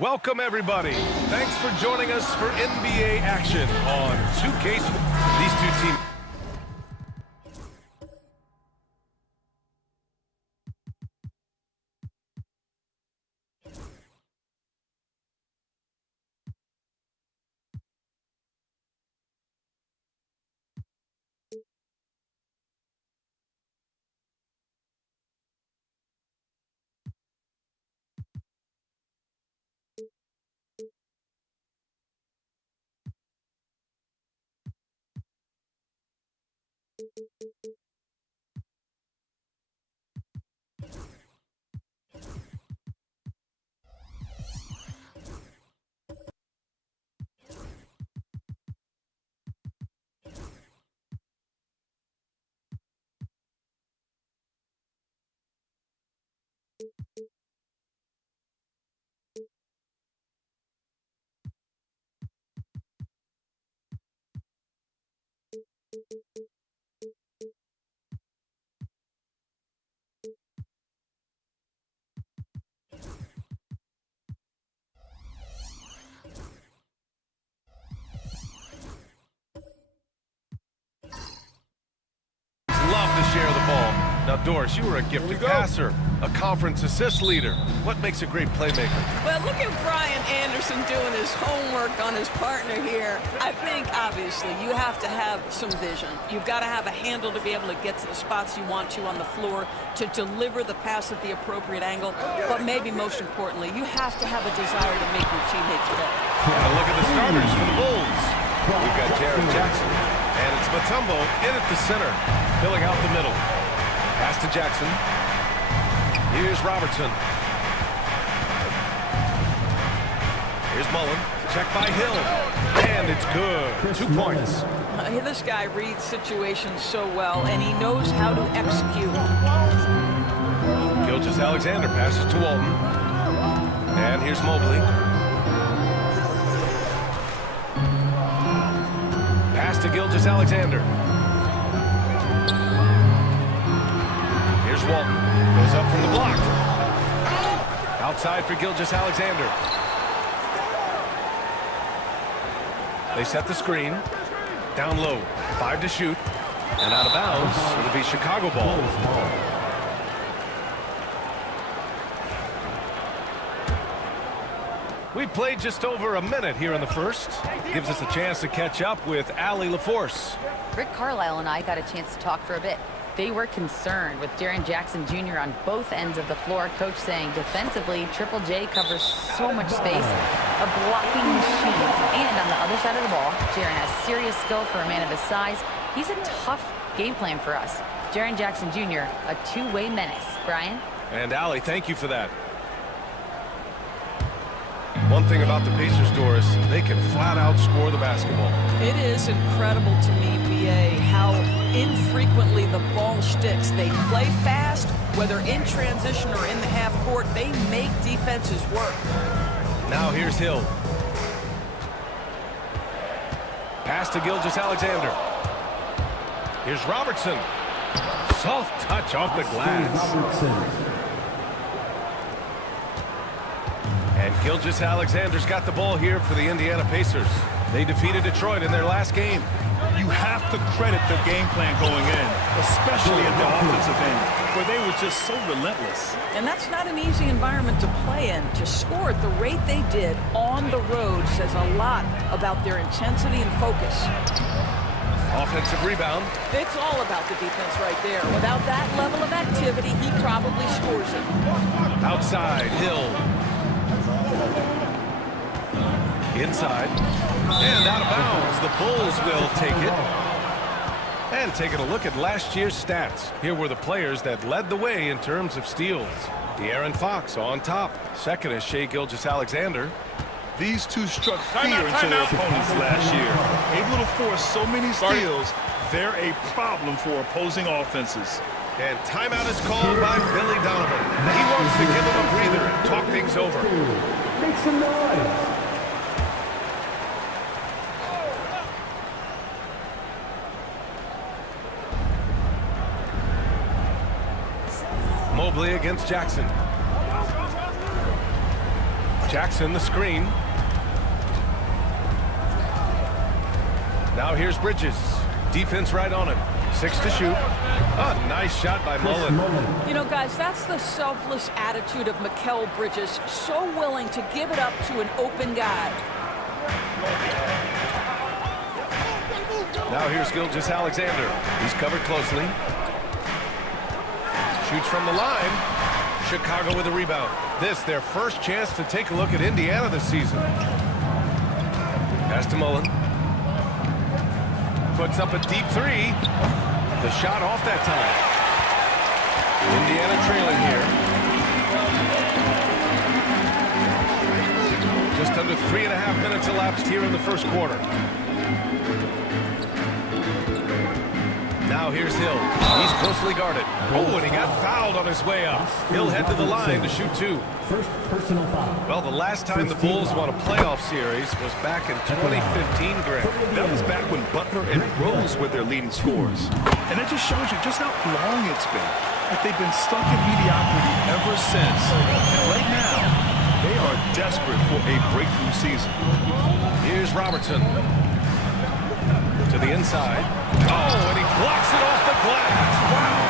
Welcome, everybody. Thanks for joining us for NBA action on 2K. These two teams. Love to share the ball. Now, Doris, you were a gifted passer, a conference assist leader. What makes a great playmaker? Well, look at Brian Anderson doing his homework on his partner here. I think, obviously, you have to have some vision. You've got to have a handle to be able to get to the spots you want to on the floor, to deliver the pass at the appropriate angle. But maybe most importantly, you have to have a desire to make your teammates better. Now look at the starters for the Bulls. We've got Jaren Jackson, and it's Mutombo in at the center, filling out the middle. Pass to Jackson. Here's Robertson. Here's Mullen. Check by Hill. And it's good. 2 points. This guy reads situations so well, and he knows how to execute. Gilgeous-Alexander passes to Walton. And here's Mobley. Pass to Gilgeous-Alexander. Here's Walton. Goes up from the block. Outside for Gilgeous-Alexander. They set the screen. Down low. 5 to shoot. And out of bounds. It'll be Chicago ball. We played just over a minute here in the first. Gives us a chance to catch up with Allie LaForce. Rick Carlisle and I got a chance to talk for a bit. They were concerned with Jaren Jackson Jr. on both ends of the floor. Coach saying defensively, Triple J covers so much space, a blocking machine. And on the other side of the ball, Jaren has serious skill for a man of his size. He's a tough game plan for us. Jaren Jackson Jr., a two-way menace. Brian? And Allie, thank you for that. One thing about the Pacers, Doris, they can flat out score the basketball. It is incredible to me, B.A., how infrequently the ball sticks. They play fast, whether in transition or in the half court. They make defenses work. Now here's Hill. Pass to Gilgeous-Alexander. Here's Robertson. Soft touch off the glass. And Gilgeous-Alexander's got the ball here for the Indiana Pacers. They defeated Detroit in their last game. You have to credit the game plan going in, especially at the offensive end, where they were just so relentless. And that's not an easy environment to play in. To score at the rate they did on the road says a lot about their intensity and focus. Offensive rebound. It's all about the defense right there. Without that level of activity, he probably scores it. Outside, Hill. Inside. And out of bounds. The Bulls will take it. And taking a look at last year's stats. Here were the players that led the way in terms of steals. De'Aaron Fox on top. Second is Shai Gilgeous-Alexander. These two struck fear into their opponents last year. Able to force so many steals, they're a problem for opposing offenses. And timeout is called by Billy Donovan. He wants to give him a breather and talk things over. Make some noise. Mobley against Jackson. Jackson the screen. Now here's Bridges. Defense right on him. 6 to shoot. A nice shot by Mullen. You know, guys, that's the selfless attitude of Mikal Bridges. So willing to give it up to an open guy. Now here's Gilgeous-Alexander. He's covered closely. Shoots from the line. Chicago with a rebound. This their first chance to take a look at Indiana this season. Pass to Mullen. Puts up a deep three. The shot off that time. Indiana trailing here. Just under 3.5 minutes elapsed here in the first quarter. Now here's Hill. He's closely guarded. Oh, and he got fouled on his way up. He'll head to the line to shoot 2. First personal foul. Well, the last time the Bulls won a playoff series was back in 2015, Greg. That was back when Butler and Rose were their leading scorers. And that just shows you just how long it's been. Like they've been stuck in mediocrity ever since. And right now, they are desperate for a breakthrough season. Here's Robertson. To the inside. Oh, and he blocks it off the glass. Wow.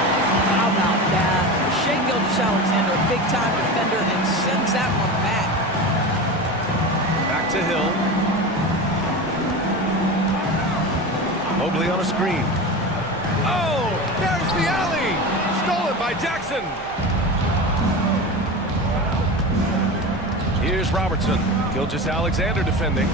How about that? Shai Gilgeous-Alexander, a big-time defender, and sends that one back. Back to Hill. Mobley on a screen. Oh, there's the alley. Stolen by Jackson. Here's Robertson. Gilgeous-Alexander defending.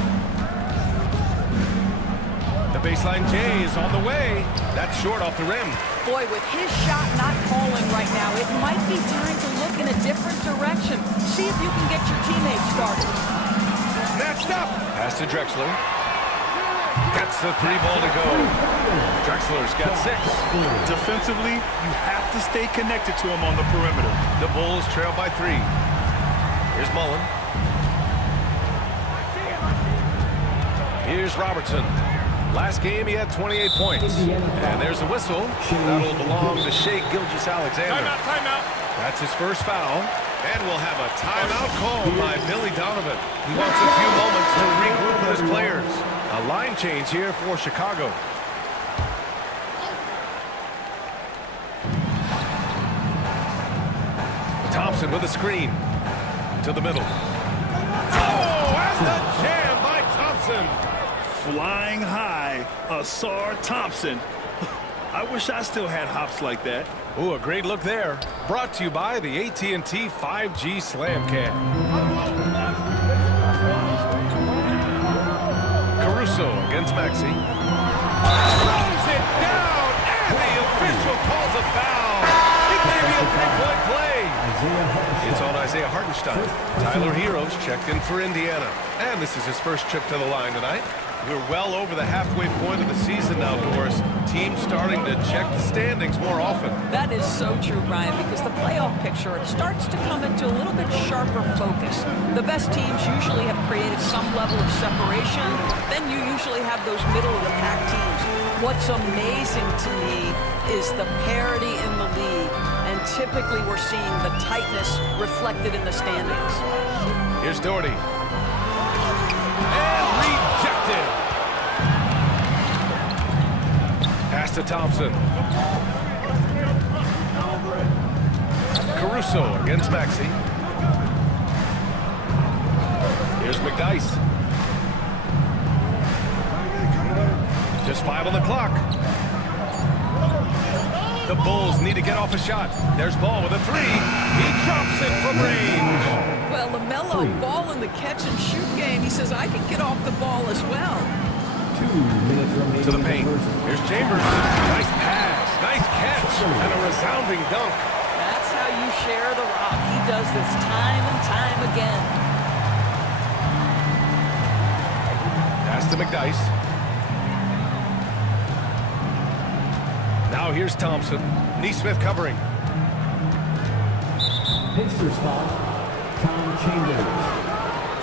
The baseline J is on the way. That's short off the rim. Boy, with his shot not falling right now, it might be time to look in a different direction. See if you can get your teammates started. Snatched up. Pass to Drexler. Gets the 3 ball to go. Drexler's got 6. Defensively, you have to stay connected to him on the perimeter. The Bulls trail by 3. Here's Mullen. Here's Robertson. Last game, he had 28 points. And there's a whistle. That'll belong to Shai Gilgeous-Alexander. Timeout. That's his first foul. And we'll have a timeout called by Billy Donovan. He wants a few moments to regroup with his players. A line change here for Chicago. Thompson with a screen to the middle. Oh, and the jam by Thompson. Flying high, Ausar Thompson. I wish I still had hops like that. Ooh, a great look there. Brought to you by the AT&T 5G Slam Cam. Caruso against Maxey. Throws it down, and the official calls a foul. It may be a three-point play. It's on Isaiah Hartenstein. Tyler Heroes checked in for Indiana. And this is his first trip to the line tonight. We're well over the halfway point of the season now, Doris. Teams starting to check the standings more often. That is so true, Brian, because the playoff picture starts to come into a little bit sharper focus. The best teams usually have created some level of separation. Then you usually have those middle-of-the-pack teams. What's amazing to me is the parity in the league, and typically we're seeing the tightness reflected in the standings. Here's Doherty. And rejected. Pass to Thompson. Caruso against Maxey. Here's McDyess. Just 5 on the clock. The Bulls need to get off a shot. There's Ball with a 3. He drops it from range. Well, LaMelo, ball in the catch-and-shoot game. He says, I can get off the ball as well. 2 minutes remaining. To the paint. Here's Chambers. Nice pass. Nice catch. And a resounding dunk. That's how you share the rock. He does this time and time again. Pass to McDyess. Now here's Thompson. Neesmith covering. Pacers foul. Tom Chambers.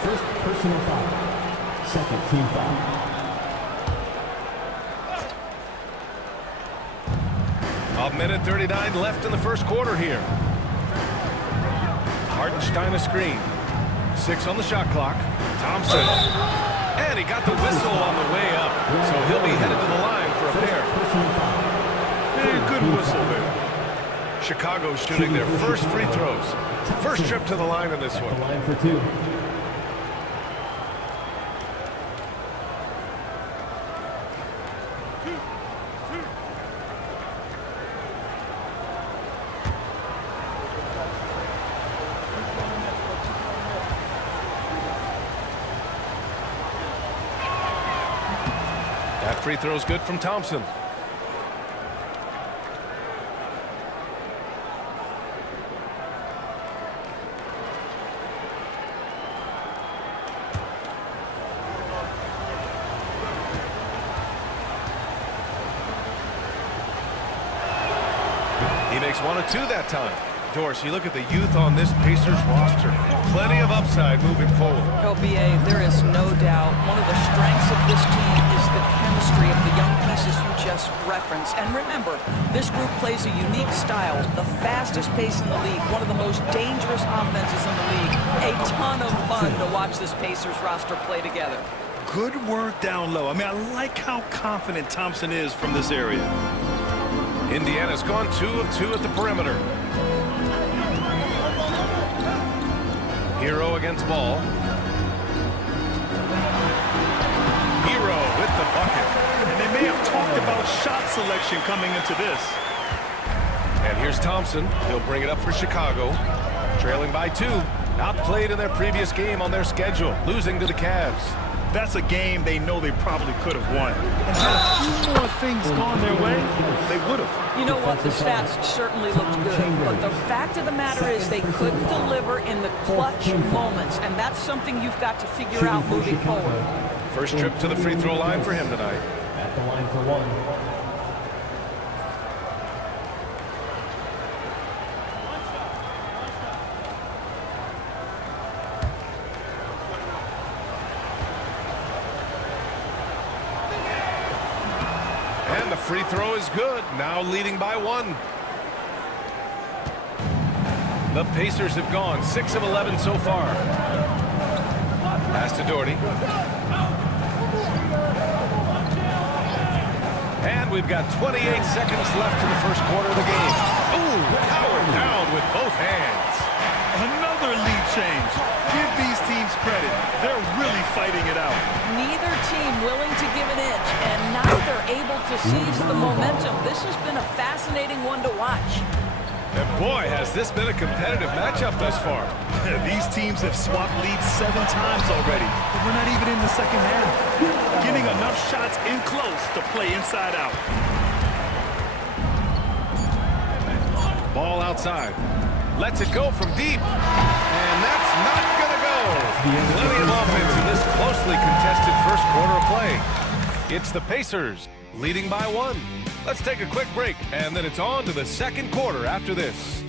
First personal foul. Second team foul. A minute 39 left in the first quarter here. Hartenstein a screen. 6 on the shot clock. Thompson. And he got the whistle on the way up. So he'll be headed to the line for a pair. Hey, good whistle there. Chicago shooting their first free throws. First trip to the line in this one. The line for 2. That free throw's good from Thompson. He makes 1 of 2 that time. Doris, you look at the youth on this Pacers roster. Plenty of upside moving forward. Oh, B.A., there is no doubt one of the strengths of this team is the chemistry of the young pieces you just referenced. And remember, this group plays a unique style, the fastest pace in the league, one of the most dangerous offenses in the league. A ton of fun to watch this Pacers roster play together. Good work down low. I mean, I like how confident Thompson is from this area. Indiana's gone 2 of 2 at the perimeter. Hero against Ball. Hero with the bucket. And they may have talked about shot selection coming into this. And here's Thompson. He'll bring it up for Chicago. Trailing by 2. Outplayed in their previous game on their schedule, losing to the Cavs. That's a game they know they probably could have won. And had a few more things gone their way, they would have. You know what? The stats certainly looked good, but the fact of the matter is they couldn't deliver in the clutch moments, and that's something you've got to figure out moving forward. First trip to the free throw line for him tonight. At the line for 1. And the free throw is good. Now leading by 1. The Pacers have gone 6 of 11 so far. Pass to Doherty. And we've got 28 seconds left in the first quarter of the game. Ooh, powered down with both hands. Another lead change. Give these teams credit. They're really fighting it out. Neither team willing to give an inch, and neither able to seize the momentum. This has been a fascinating one to watch. And boy, has this been a competitive matchup thus far. These teams have swapped leads 7 times already. We're not even in the second half. Getting enough shots in close to play inside out. Ball outside. Lets it go from deep. And that's not going to go. Plenty of offense in this closely contested first quarter of play. It's the Pacers leading by 1. Let's take a quick break, and then it's on to the second quarter after this.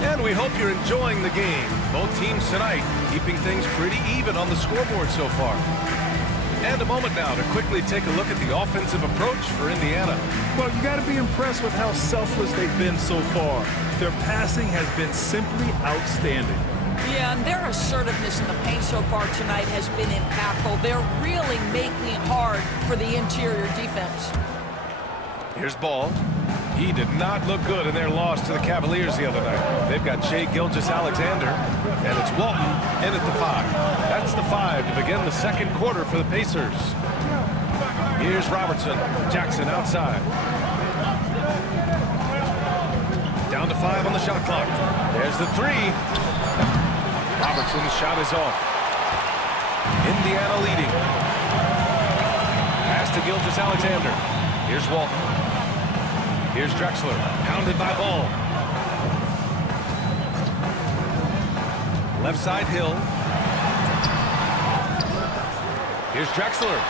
And we hope you're enjoying the game. Both teams tonight keeping things pretty even on the scoreboard so far. And a moment now to quickly take a look at the offensive approach for Indiana. Well, you got to be impressed with how selfless they've been so far. Their passing has been simply outstanding. Yeah, and their assertiveness in the paint so far tonight has been impactful. They're really making it hard for the interior defense. Here's Ball. He did not look good in their loss to the Cavaliers the other night. They've got Shai Gilgeous-Alexander, and it's Walton in at the 5. That's the 5 to begin the second quarter for the Pacers. Here's Robertson. Jackson outside. Down to 5 on the shot clock. There's the 3. Robertson's shot is off. Indiana leading. Pass to Gilgeous-Alexander. Here's Walton. Here's Drexler, pounded by Ball. Left side, Hill. Here's Drexler.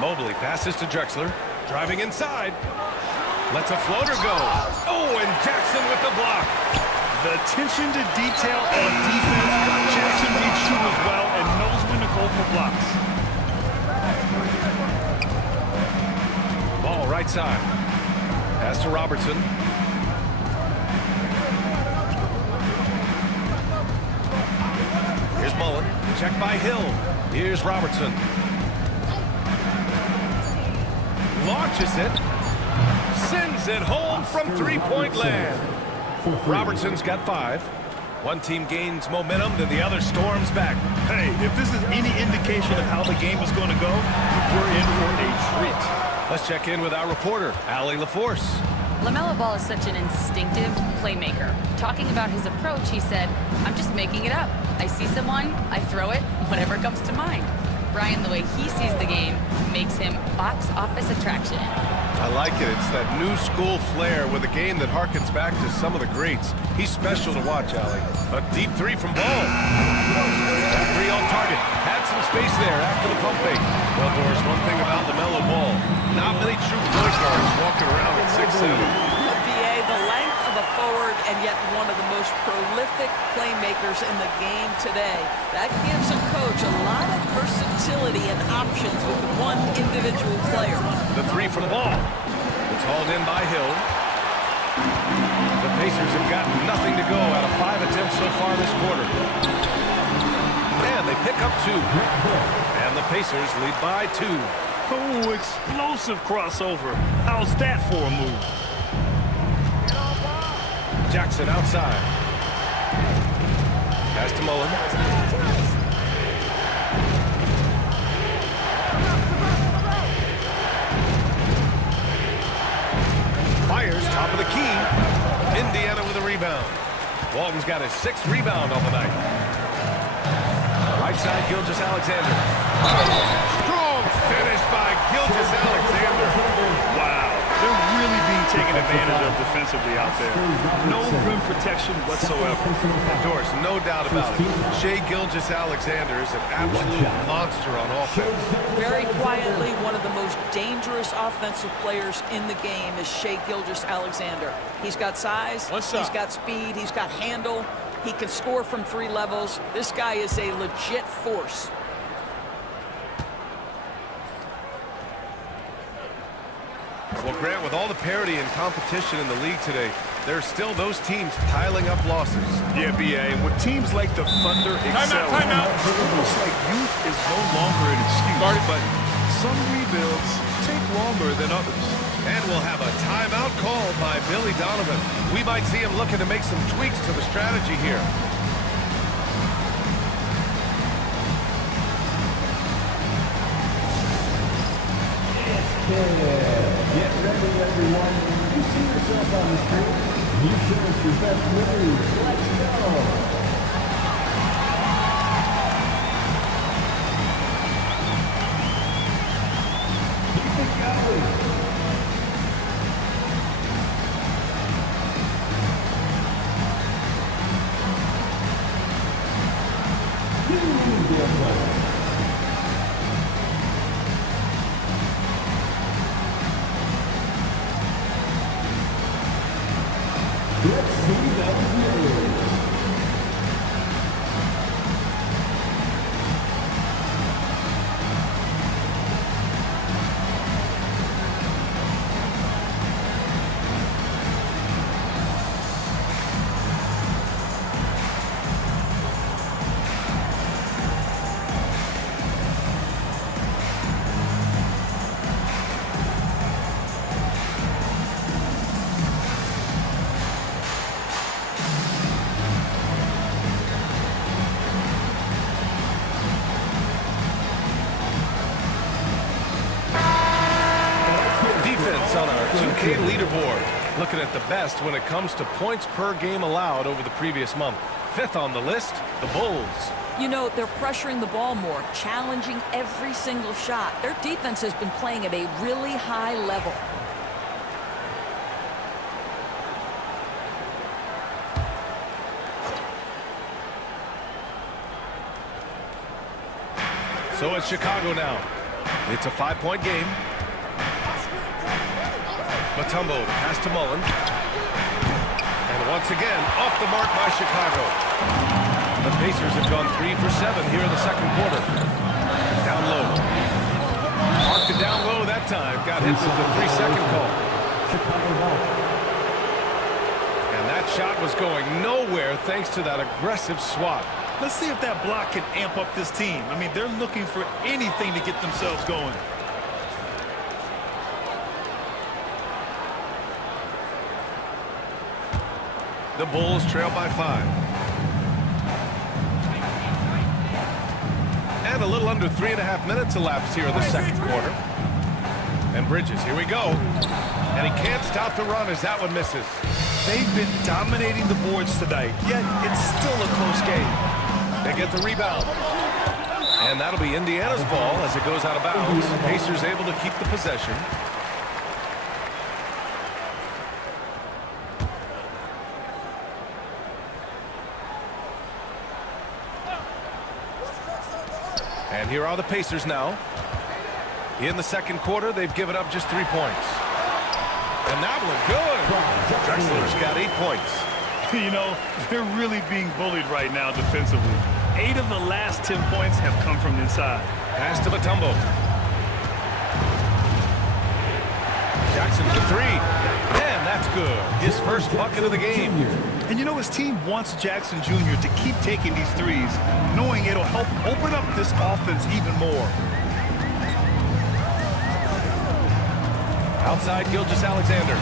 Mobley passes to Drexler, driving inside. Lets a floater go. Oh, and Jackson with the block. The attention to detail on defense. Jackson reads through as well and knows when to go for blocks. Ball right side. Pass to Robertson. Here's Mullen. Checked by Hill. Here's Robertson. Launches it. Sends it home from three-point land. Robertson's got 5. One team gains momentum, then the other storms back. Hey, if this is any indication of how the game is going to go, we're in for a treat. Let's check in with our reporter, Allie LaForce. LaMelo Ball is such an instinctive playmaker. Talking about his approach, he said, "I'm just making it up. I see someone, I throw it, whatever comes to mind." Brian, the way he sees the game makes him box office attraction. I like it. It's that new school flair with a game that harkens back to some of the greats. He's special to watch, Allie. A deep 3 from Ball. That 3 off target. Had some space there after the pump fake. Well, Doris, one thing about LaMelo Ball, not many true point guards walking around at 6'7". BA, the length of a forward and yet one of the most prolific playmakers in the game today. That gives a coach a lot of versatility and options with one individual player. The 3 from Ball. It's hauled in by Hill. The Pacers have gotten nothing to go out of 5 attempts so far this quarter. And they pick up 2. And the Pacers lead by 2. Oh, explosive crossover. How's that for a move? Jackson outside. Pass to Mullen. Fires top of the key. Indiana with a rebound. Walton's got his 6th rebound on the night. Right side, Gilgeous-Alexander. Strong finish by Gilgeous-Alexander. Wow, they're really being taken advantage of defensively out there. No rim protection whatsoever. Doris, no doubt about it. Shai Gilgeous-Alexander is an absolute monster on offense. Very quietly, one of the most dangerous offensive players in the game is Shai Gilgeous-Alexander. He's got size, he's got speed, he's got handle. He can score from 3 levels. This guy is a legit force. Well, Grant, with all the parity and competition in the league today, there are still those teams piling up losses. Yeah, B.A. With teams like the Thunder excel, it's almost like youth is no longer an excuse. But some rebuilds take longer than others. And we'll have a timeout called by Billy Donovan. We might see him looking to make some tweaks to the strategy here. Get ready, everyone. You see yourself on the screen. You show us your best moves. Let's go. Keep it going. Let's see those moves. On our 2K leaderboard, looking at the best when it comes to points per game allowed over the previous month. 5th on the list, the Bulls. You know, they're pressuring the ball more, challenging every single shot. Their defense has been playing at a really high level. So it's Chicago now. It's a 5-point game. Mutombo pass to Mullen. And once again, off the mark by Chicago. The Pacers have gone 3 for 7 here in the second quarter. Down low. Marked it down low that time. Got hit with the 3-second call. And that shot was going nowhere thanks to that aggressive swat. Let's see if that block can amp up this team. I mean, they're looking for anything to get themselves going. The Bulls trail by 5. And a little under 3.5 minutes elapsed here in the second quarter. And Bridges, here we go. And he can't stop the run as that one misses. They've been dominating the boards tonight, yet it's still a close game. They get the rebound. And that'll be Indiana's ball as it goes out of bounds. Pacers able to keep the possession. And here are the Pacers now. In the second quarter, they've given up just 3 points. And that one good. Drexler's got 8 points. You know, they're really being bullied right now defensively. 8 of the last 10 points have come from inside. Pass to Mutombo. Jackson for 3. And that's good. His first bucket of the game. And you know, his team wants Jackson Jr. to keep taking these threes, knowing it'll help open up this offense even more. Outside, Gilgeous-Alexander.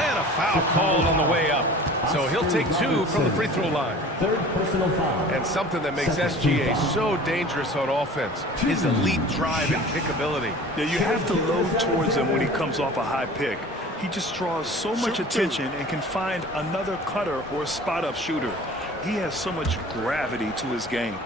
And a foul called on the way up. So he'll take 2 from the free throw line. Third personal foul. And something that makes SGA so dangerous on offense, his elite drive and kickability. Yeah, you have to load towards him when he comes off a high pick. He just draws so much attention and can find another cutter or a spot-up shooter. He has so much gravity to his game.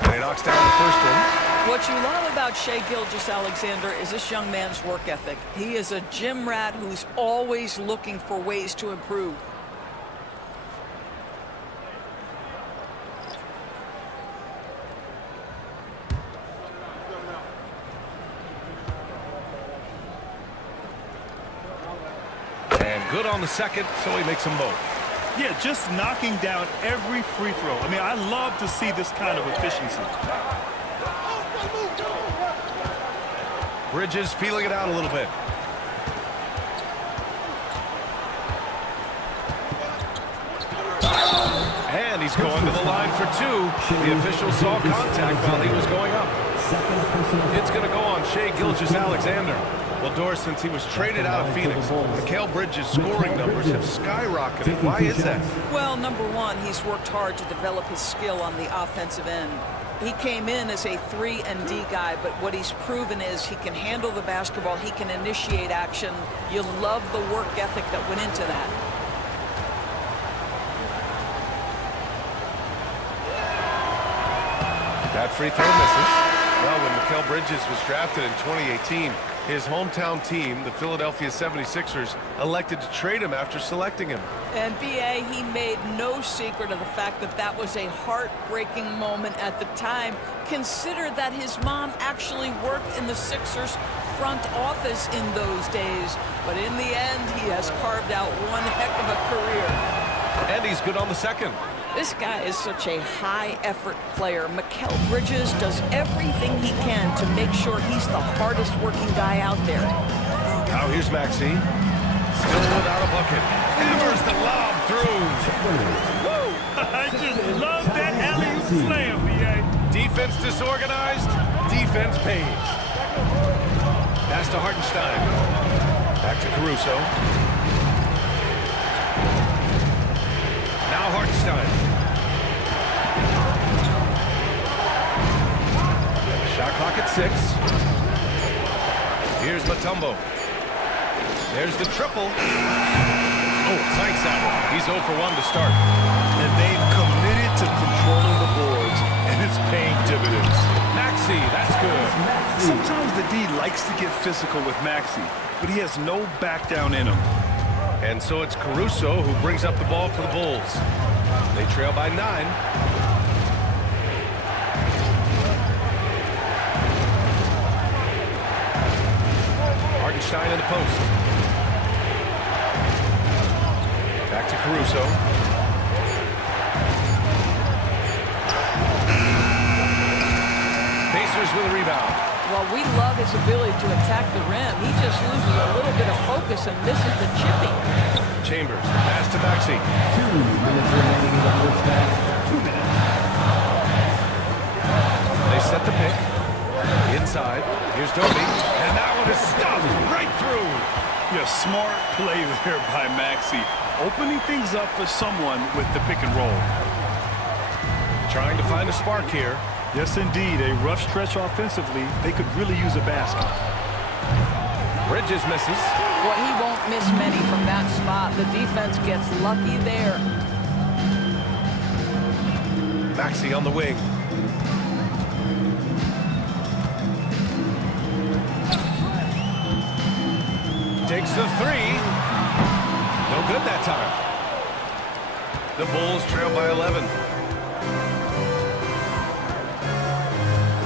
And he knocks down the first one. What you love about Shai Gilgeous-Alexander is this young man's work ethic. He is a gym rat who's always looking for ways to improve. Good on the second, so he makes them both. Yeah, just knocking down every free throw. I mean, I love to see this kind of efficiency. Bridges feeling it out a little bit. And he's going to the line for two. The official saw contact while he was going up. It's going to go on Shai Gilgeous-Alexander. Well, Doris, since he was traded out of Phoenix, Mikal Bridges' scoring numbers have skyrocketed. Why is that? Well, number one, he's worked hard to develop his skill on the offensive end. He came in as a 3-and-D guy, but what he's proven is he can handle the basketball, he can initiate action. You love the work ethic that went into that. That free throw misses. Well, when Mikal Bridges was drafted in 2018, his hometown team, the Philadelphia 76ers, elected to trade him after selecting him. And B.A., he made no secret of the fact that that was a heartbreaking moment at the time. Consider that his mom actually worked in the Sixers front office in those days. But in the end, he has carved out one heck of a career. And he's good on the second. This guy is such a high-effort player. Mikal Bridges does everything he can to make sure he's the hardest-working guy out there. Now here's Maxey. Still without a bucket. Hammers the lob through. Woo! I just love that alley-oop slam, B.A. Defense disorganized. Defense pays. Pass to Hartenstein. Back to Caruso. Now Hartenstein. Shot clock at 6. Here's Mutombo. There's the triple. Oh, nice at it. He's 0 for 1 to start. And they've committed to controlling the boards, and it's paying dividends. Maxey, that's good. Sometimes the D likes to get physical with Maxey, but he has no back down in him. And so it's Caruso who brings up the ball for the Bulls. They trail by 9. Hartenstein in the post. Back to Caruso. Pacers with a rebound. Well, we love his ability to attack the rim. He just loses a little bit of focus and misses the chipping. Chambers, pass to Maxey. 2 minutes remaining in the first half. 2 minutes. They set the pick. Inside. Here's Doby. And that one is stuffed right through. Yeah, smart play there by Maxey. Opening things up for someone with the pick and roll. Trying to find a spark here. Yes, indeed. A rough stretch offensively. They could really use a basket. Bridges misses. Well, he won't miss many from that spot. The defense gets lucky there. Maxey on the wing. Takes the 3. No good that time. The Bulls trail by 11.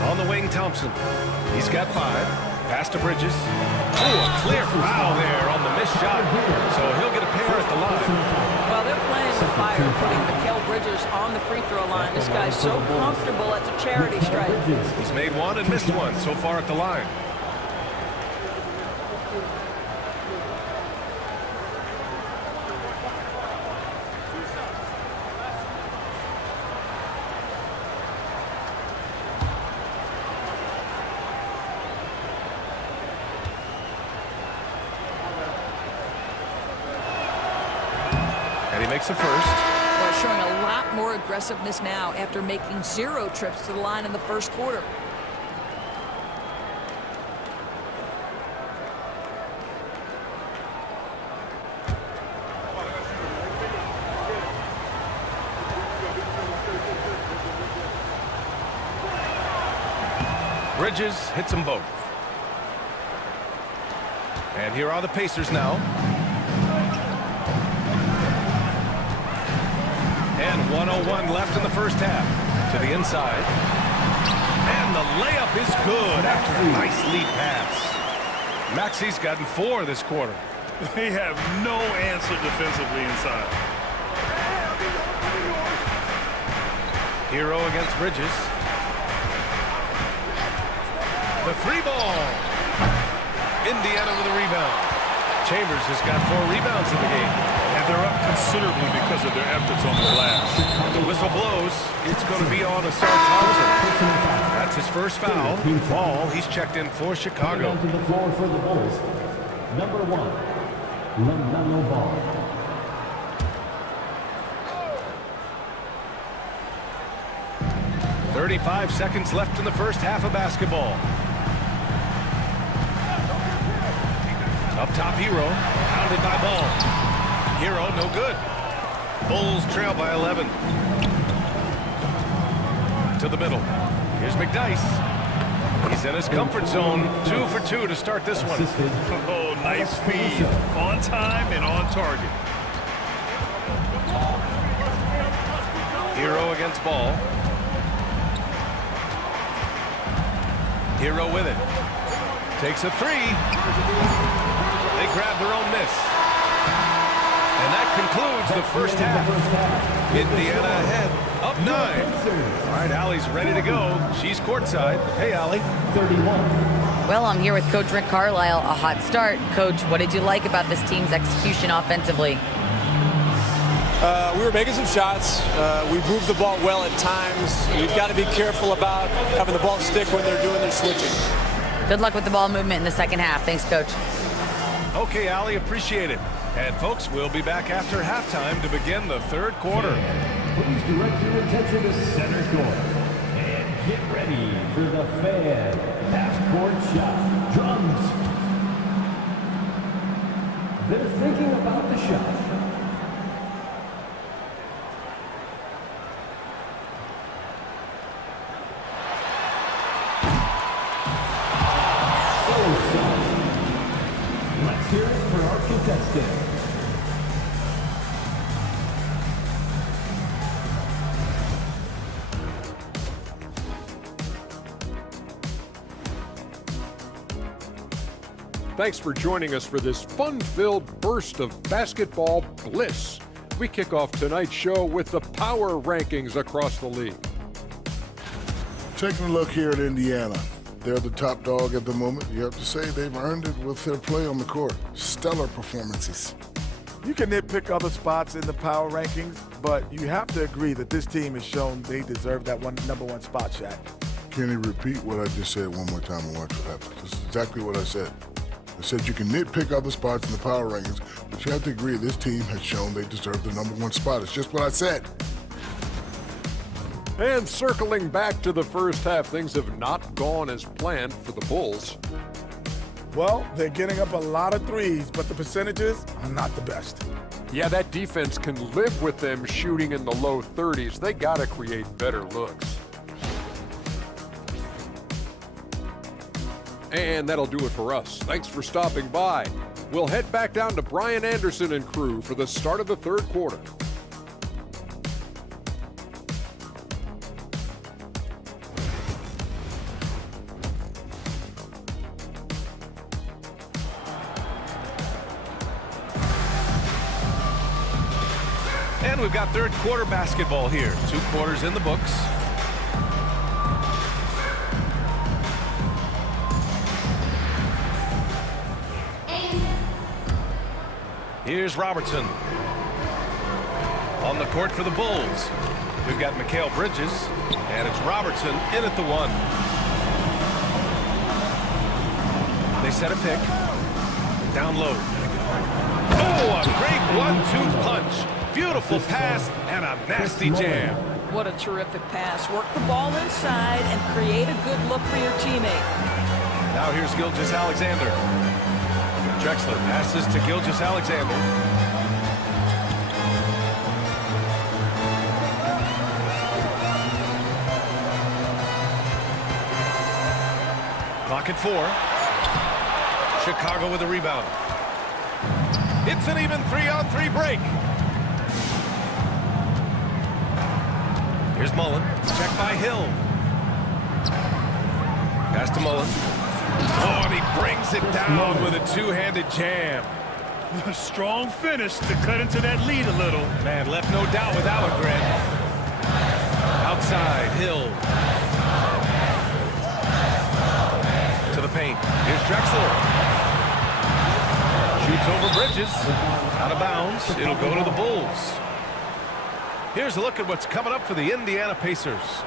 On the wing, Thompson. He's got 5. Pass to Bridges. Oh, a clear foul there on the missed shot. So he'll get a pair at the line. Well, they're playing with fire, putting Mikal Bridges on the free throw line. This guy's so comfortable at the charity stripe. He's made 1 and missed 1 so far at the line. Makes the first. Well, showing a lot more aggressiveness now after making 0 trips to the line in the first quarter. Bridges hits them both. And here are the Pacers now. And 1:01 left in the first half. To the inside. And the layup is good after a nice lead pass. Maxey's gotten 4 this quarter. They have no answer defensively inside. Hero against Bridges. The three ball. Indiana with a rebound. Chambers has got 4 rebounds in the game. And they're up considerably because of their efforts on the glass. The whistle blows. It's going to be on Asar Thompson. That's his first foul. Ball, he's checked in for Chicago. To the floor for the Bulls. Number 1, LaMelo Ball. .35 seconds left in the first half of basketball. Up top, Hero. Pounded by Ball. Hero, no good. Bulls trail by 11. To the middle. Here's McDyess. He's in his comfort zone. 2 for 2 to start this one. Oh, nice feed. On time and on target. Hero against Ball. Hero with it. Takes a 3. They grab their own miss. And that concludes the first half. Indiana ahead, up 9. All right, Allie's ready to go. She's courtside. Hey, Allie. 31. Well, I'm here with Coach Rick Carlisle. A hot start. Coach, what did you like about this team's execution offensively? We were making some shots. We moved the ball well at times. We've got to be careful about having the ball stick when they're doing their switching. Good luck with the ball movement in the second half. Thanks, Coach. Okay, Allie, appreciate it. And, folks, we'll be back after halftime to begin the third quarter. Please direct your attention to center court. And get ready for the Fan half-court shot. Drums. They're thinking about the shot. Let's hear it for our contestant. Thanks for joining us for this fun-filled burst of basketball bliss. We kick off tonight's show with the power rankings across the league. Taking a look here at Indiana. They're the top dog at the moment. You have to say they've earned it with their play on the court. Stellar performances. You can nitpick other spots in the power rankings, but you have to agree that this team has shown they deserve that number one spot, Shaq. Kenny, repeat what I just said one more time and watch what happens. This is exactly what I said. I said you can nitpick other spots in the power rankings, but you have to agree this team has shown they deserve the number one spot. It's just what I said. And circling back to the first half, things have not gone as planned for the Bulls. Well, they're getting up a lot of threes, but the percentages are not the best. Yeah, that defense can live with them shooting in the low 30s. They got to create better looks. And that'll do it for us. Thanks for stopping by. We'll head back down to Brian Anderson and crew for the start of the third quarter. And we've got third quarter basketball here. 2 quarters in the books. Here's Robertson. On the court for the Bulls. We've got Mikal Bridges, and it's Robertson in at the 1. They set a pick. Down low. Oh, a great 1-2 punch. Beautiful pass and a nasty jam. What a terrific pass. Work the ball inside and create a good look for your teammate. Now here's Gilgeous-Alexander. Drexler passes to Gilgeous-Alexander. Clock at 4. Chicago with a rebound. It's an even 3-on-3 break. Here's Mullen. Checked by Hill. Pass to Mullen. Oh, and he brings it down with a two-handed jam. Strong finish to cut into that lead a little. Man, left no doubt with that one, Grant. Outside, Hill. To the paint. Here's Drexler. Shoots over Bridges. Out of bounds. It'll go to the Bulls. Here's a look at what's coming up for the Indiana Pacers.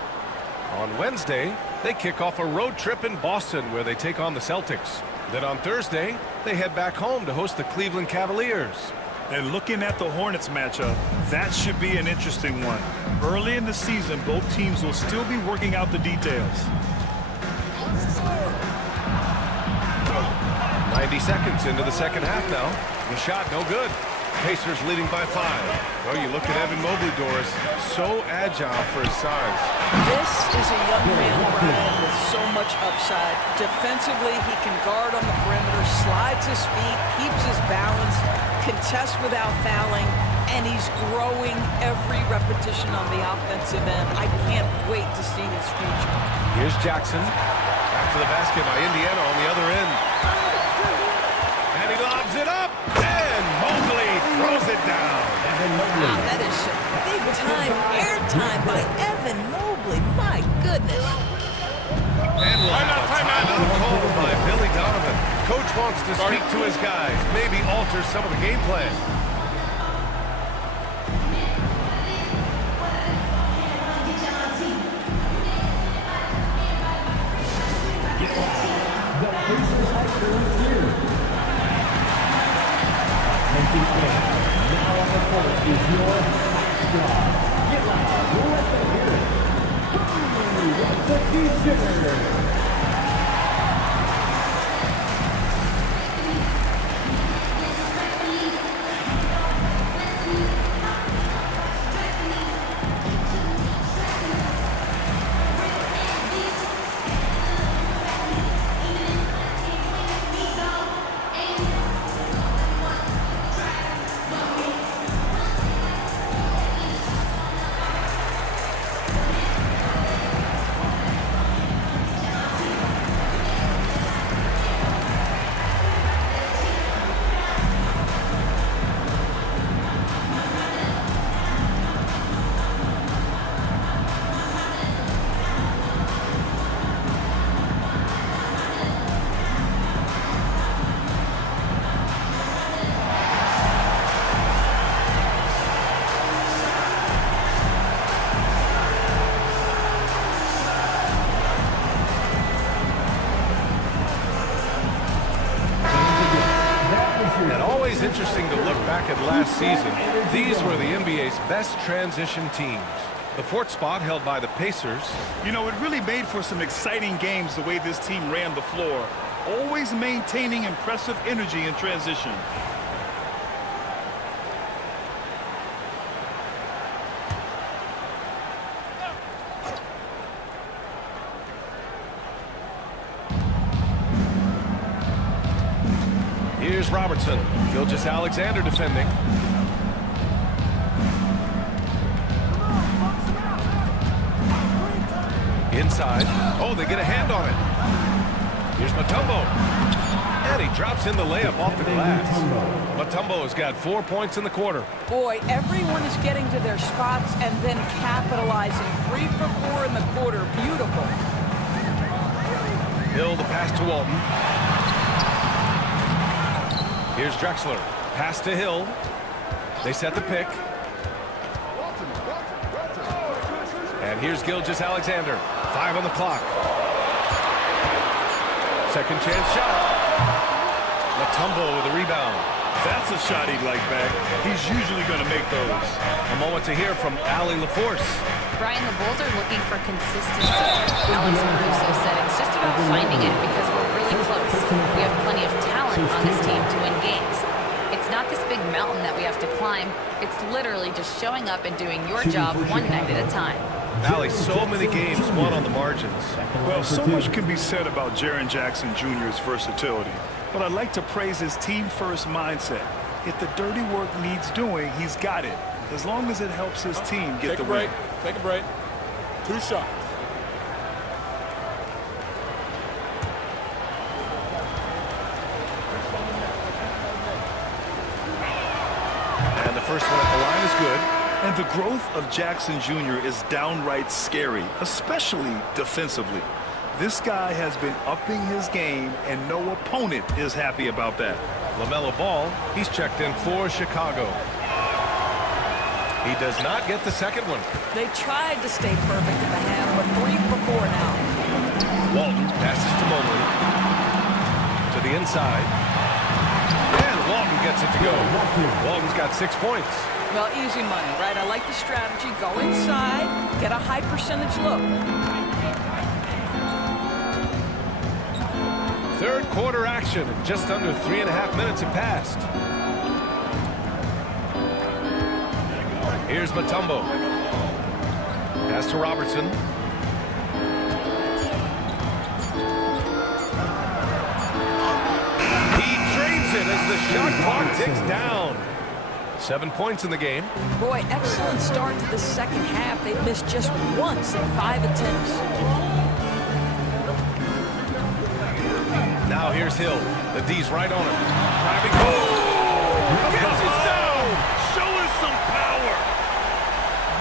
On Wednesday, they kick off a road trip in Boston where they take on the Celtics. Then on Thursday, they head back home to host the Cleveland Cavaliers. And looking at the Hornets matchup, that should be an interesting one. Early in the season, both teams will still be working out the details. 90 seconds into the second half now. The shot no good. Pacers leading by 5. Oh, you look at Evan Mobley, Doris. So agile for his size. This is a young man, Brian, with so much upside. Defensively, he can guard on the perimeter, slides his feet, keeps his balance, contests without fouling, and he's growing every repetition on the offensive end. I can't wait to see his future. Here's Jackson. Back to the basket by Indiana on the other end. And he lobs it up. And Mobley throws it down. Wow, that is some big-time airtime by Evan Mobley. My goodness. And we'll have a timeout called by Billy Donovan. Coach wants to speak to his guys, maybe alter some of the game plan. Now on the court is your star. Get loud, let them hear it. What's the T-shirt? Interesting to look back at last season. These were the NBA's best transition teams. The 4th spot held by the Pacers. You know, it really made for some exciting games the way this team ran the floor, always maintaining impressive energy in transition. Here's Robertson. Gilgeous-Alexander defending. Inside. Oh, they get a hand on it. Here's Mutombo. And he drops in the layup off the glass. Mutombo has got 4 points in the quarter. Boy, everyone is getting to their spots and then capitalizing. 3 for 4 in the quarter. Beautiful. Hill the pass to Walton. Here's Drexler. Pass to Hill. They set the pick. And here's Gilgeous-Alexander. 5 on the clock. Second chance shot. Mutombo with a rebound. That's a shot he'd like back. He's usually going to make those. A moment to hear from Allie LaForce. Brian, the Bulls are looking for consistency. Alex Caruso said it's just about finding it because we're really close. We have plenty of talent on this team to win games. It's not this big mountain that we have to climb. It's literally just showing up and doing your job one night at a time. Allie, so many games won on the margins. Well, so much can be said about Jaren Jackson Jr.'s versatility, but I'd like to praise his team-first mindset. If the dirty work needs doing, he's got it, as long as it helps his team get the win. Take a break. 2 shots. first one at the line is good. And the growth of Jackson Jr. is downright scary, especially defensively. This guy has been upping his game, and no opponent is happy about that. LaMelo Ball, he's checked in for Chicago. He does not get the second one. They tried to stay perfect in the half, but 3 for 4 now. Walton passes to Mobley. To the inside. And Walton gets it to go. Walton's got 6 points. Well, easy money, right? I like the strategy. Go inside, get a high percentage look. Third quarter action. Just under 3.5 minutes have passed. Here's Mutombo. Pass to Robertson. He trades it as the shot clock ticks down. 7 points in the game. Boy, excellent start to the second half. They've missed just once in 5 attempts. Now here's Hill. The D's right on him. Driving. Oh! Gets it down! Showing some power.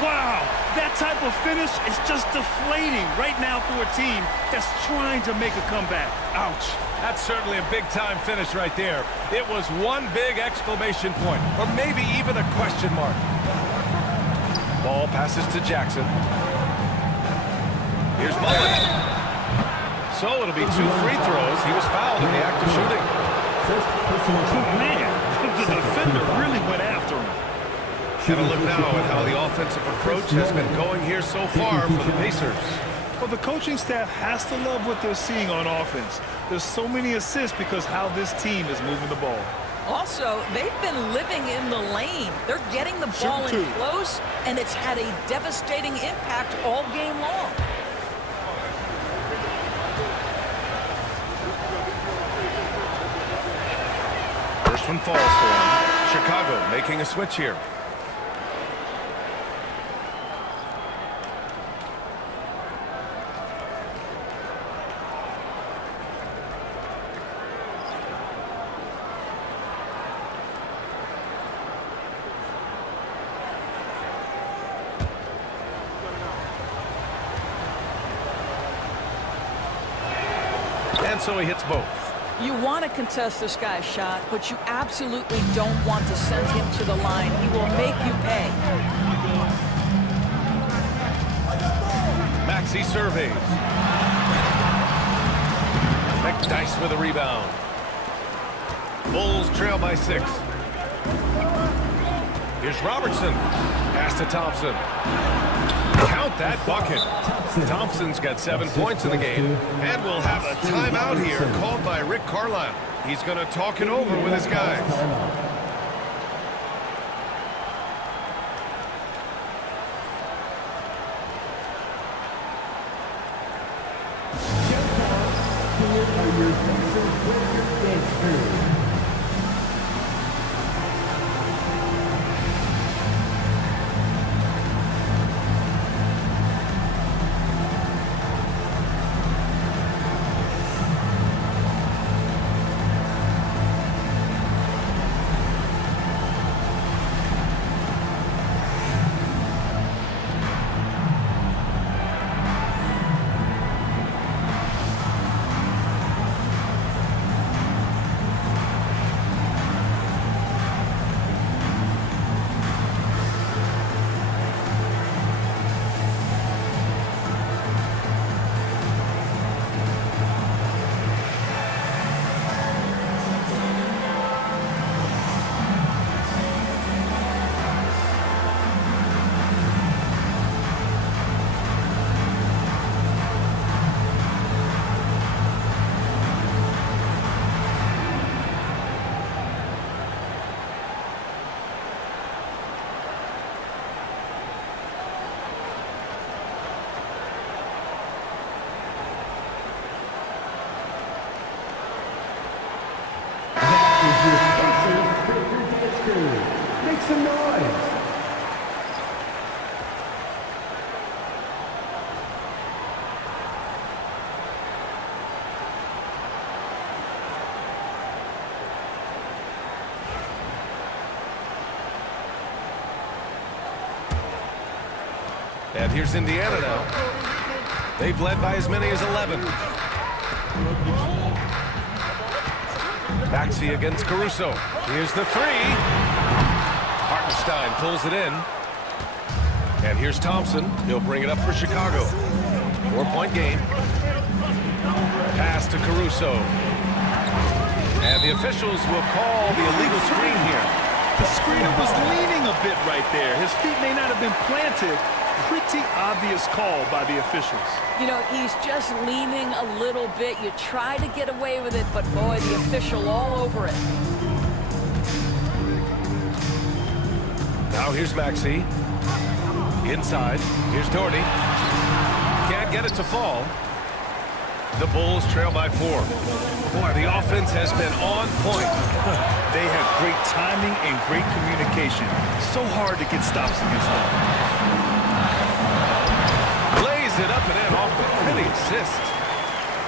Wow, that type of finish is just deflating right now for a team that's trying to make a comeback. Ouch. That's certainly a big-time finish right there. It was one big exclamation point, or maybe even a question mark. Ball passes to Jackson. Here's Mullen. So it'll be 2 free throws. He was fouled in the act of shooting. Man, the defender really went after him. And a look now at how the offensive approach has been going here so far for the Pacers. Well, the coaching staff has to love what they're seeing on offense. There's so many assists because how this team is moving the ball. Also, they've been living in the lane. They're getting the ball in close, and it's had a devastating impact all game long. First one falls for him. Chicago making a switch here. And so he hits both. You want to contest this guy's shot, but you absolutely don't want to send him to the line. He will make you pay. Maxey surveys. McDyess with a rebound. Bulls trail by 6. Here's Robertson. Pass to Thompson. Count that bucket. Thompson's got 7 points in the game. And we'll have a timeout here called by Rick Carlisle. He's going to talk it over with his guys. And here's Indiana now. They've led by as many as 11. Maxey against Caruso. Here's the three. Hartenstein pulls it in. And here's Thompson. He'll bring it up for Chicago. 4-point game. Pass to Caruso. And the officials will call the illegal screen here. The screener was leaning a bit right there. His feet may not have been planted. Pretty obvious call by the officials. You know, he's just leaning a little bit. You try to get away with it, but boy, the official all over it. Now here's Maxey. Inside. Here's Doherty. Can't get it to fall. The Bulls trail by 4. Boy, the offense has been on point. They have great timing and great communication. So hard to get stops against them. Lays it up and in off the pretty assist.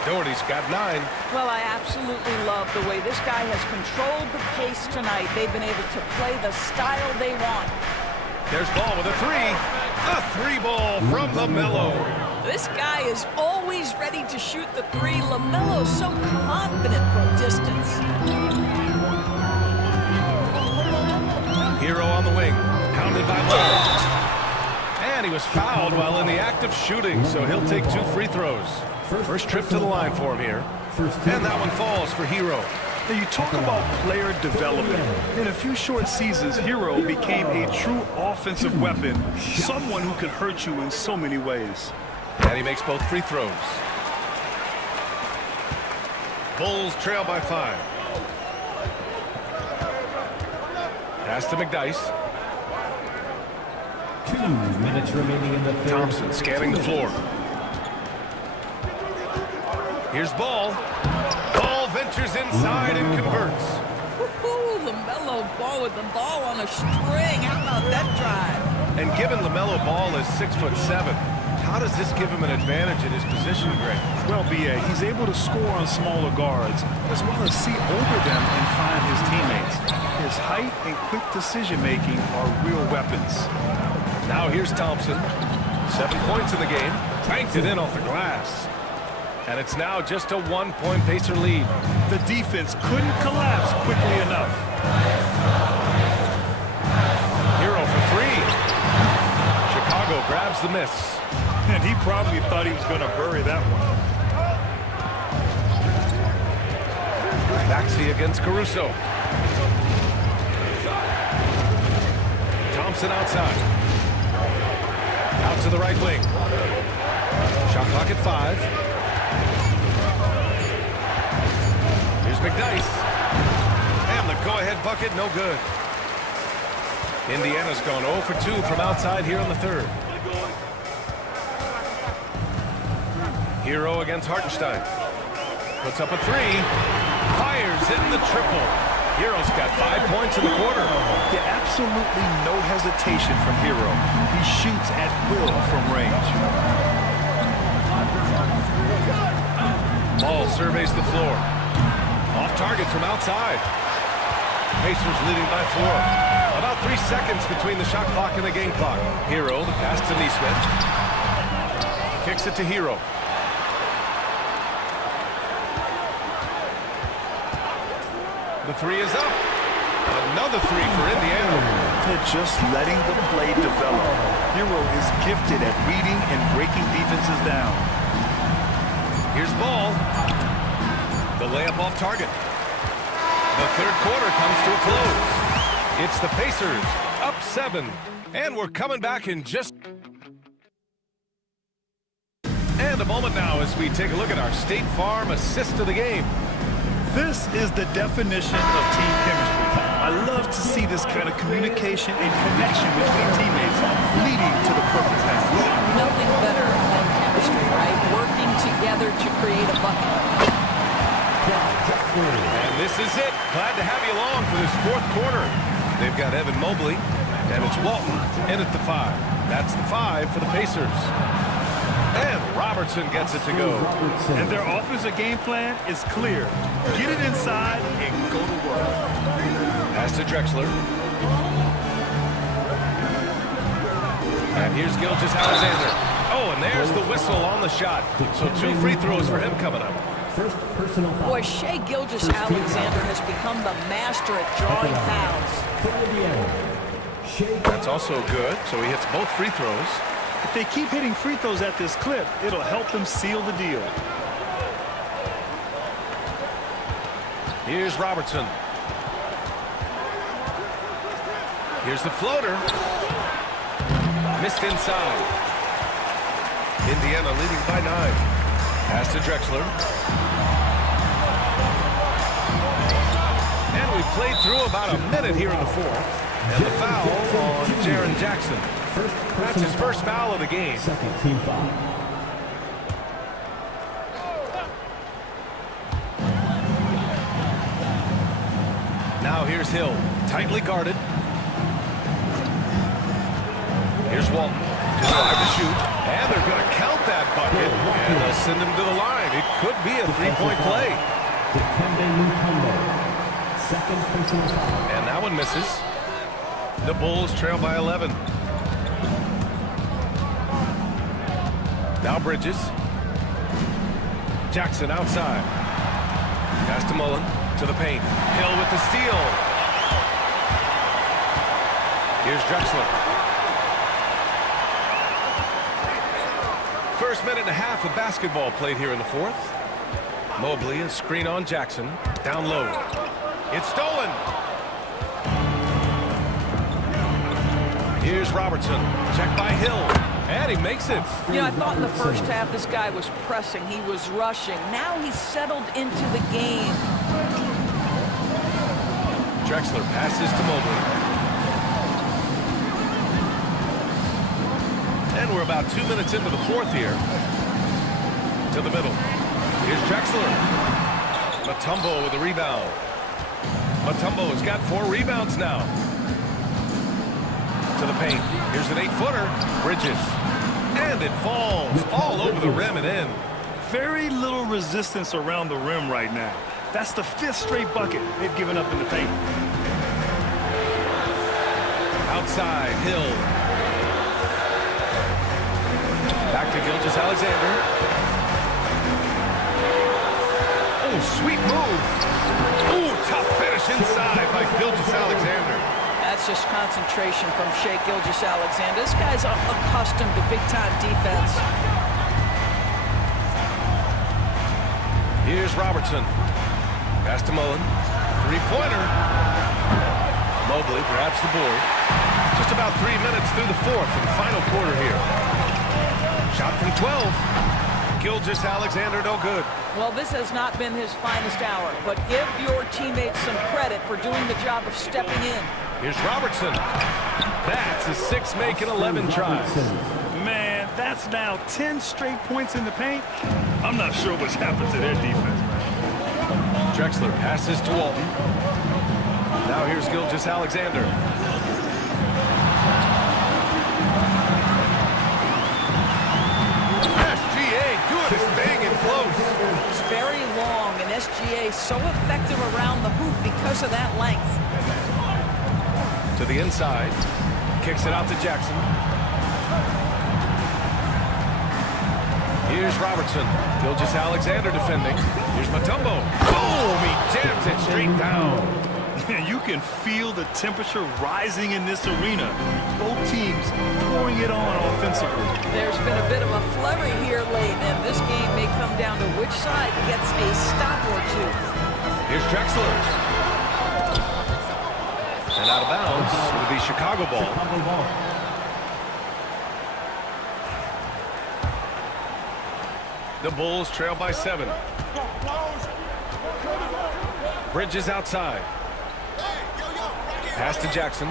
Doherty's got 9. Well, I absolutely love the way this guy has controlled the pace tonight. They've been able to play the style they want. There's Ball with a 3. A 3-ball from LaMelo. This guy is always ready to shoot the 3. LaMelo's so confident from distance. Hero on the wing. Pounded by Ball. And he was fouled while in the act of shooting, so he'll take 2 free throws. First trip to the line for him here. And that one falls for Hero. Now you talk about player development. In a few short seasons, Hero became a true offensive weapon, someone who can hurt you in so many ways. And he makes both free throws. Bulls trail by 5. Pass to McDyess. 2 minutes remaining in the third. Thompson scanning the floor. Here's Ball. Ball ventures inside and converts. Woohoo! LaMelo Ball with the ball on a string. How about that drive? And given LaMelo Ball is 6'7", how does this give him an advantage in his position, Greg? Well, B.A., he's able to score on smaller guards, as well as see over them and find his teammates. His height and quick decision-making are real weapons. Now here's Thompson. 7 points in the game. Banked it in off the glass. And it's now just a 1-point Pacer lead. The defense couldn't collapse quickly enough. Hero for 3. Chicago grabs the miss. And he probably thought he was going to bury that one. Maxey against Caruso. Thompson outside. Out to the right wing. Shot clock at 5. Here's McDyess. And the go-ahead bucket, no good. Indiana's gone 0 for 2 from outside here in the third. Hero against Hartenstein. Puts up a 3. Fires in the triple. Hero's got 5 points in the quarter. Yeah, absolutely no hesitation from Hero. He shoots at will from range. Ball surveys the floor. Off target from outside. Pacers leading by 4. About 3 seconds between the shot clock and the game clock. Hero, the pass to Nesmith. Kicks it to Hero. The 3 is up. Another 3 for Indiana. They're just letting the play develop. Hero is gifted at reading and breaking defenses down. Here's Ball. The layup off target. The third quarter comes to a close. It's the Pacers up 7. And we're coming back in just... And a moment now as we take a look at our State Farm assist of the game. This is the definition of team chemistry. I love to see this kind of communication and connection between teammates leading to the perfect pass. Nothing better than chemistry, right? Working together to create a bucket. And this is it. Glad to have you along for this fourth quarter. They've got Evan Mobley, and it's Walton in at the 5. That's the 5 for the Pacers. And Robertson gets it to go. And their offensive game plan is clear. Get it inside and go to work. Pass to Drexler. And Here's Gilgeous-Alexander. Oh, and there's the whistle on the shot. So 2 free throws for him coming up. First personal foul. Boy, Shai Gilgeous-Alexander has become the master at drawing fouls. That's also good. So he hits both free throws. If they keep hitting free throws at this clip, it'll help them seal the deal. Here's Robertson. Here's the floater. Missed inside. Indiana leading by 9. Pass to Drexler. And we played through about a minute here in the 4th. And the foul on Jaren Jackson. That's his first foul of the game. Second team foul. Now here's Hill, tightly guarded. Here's Walton, just 5 to shoot. And they're going to count that bucket. And they'll send him to the line. It could be a 3-point play. Second personal foul. And that one misses. The Bulls trail by 11. Now Bridges. Jackson outside. Pass to Mullen. To the paint. Hill with the steal. Here's Drexler. First minute and a half of basketball played here in the 4th. Mobley, a screen on Jackson. Down low. It's stolen. Here's Robertson. Check by Hill. And he makes it. You know, I thought in the first half this guy was pressing. He was rushing. Now he's settled into the game. Drexler passes to Mobley. And we're about 2 minutes into the 4th here. To the middle. Here's Drexler. Mutombo with a rebound. Mutombo has got 4 rebounds now. To the paint. Here's an 8-footer. Bridges. And it falls all over the rim and in. Very little resistance around the rim right now. That's the 5th straight bucket they've given up in the paint. Outside, Hill. Back to Gilgeous-Alexander. Oh, sweet move. Oh, tough finish inside by Gilgeous-Alexander. That's just concentration from Shai Gilgeous-Alexander. This guy's accustomed to big-time defense. Here's Robertson. Pass to Mullen. 3-pointer. Mobley grabs the board. Just about 3 minutes through the 4th and final quarter here. Shot from 12. Gilgeous-Alexander no good. Well, this has not been his finest hour, but give your teammates some credit for doing the job of stepping in. Here's Robertson. That's a 6 making 11 tries. Man, that's now 10 straight points in the paint. I'm not sure what's happened to their defense. Drexler passes to Walton. Now here's Gilgeous-Alexander. SGA doing his thing in close. It's very long, and SGA so effective around the hoop because of that length. To the inside. Kicks it out to Jackson. Here's Robertson. Gilgeous-Alexander defending. Here's Mutombo. Boom! He jams it straight down. You can feel the temperature rising in this arena. Both teams pouring it on offensively. There's been a bit of a flurry here late, and this game may come down to which side gets a stop or two. Here's Drexler. And out of bounds with the Chicago ball. The Bulls trail by 7. Bridges outside. Pass to Jackson.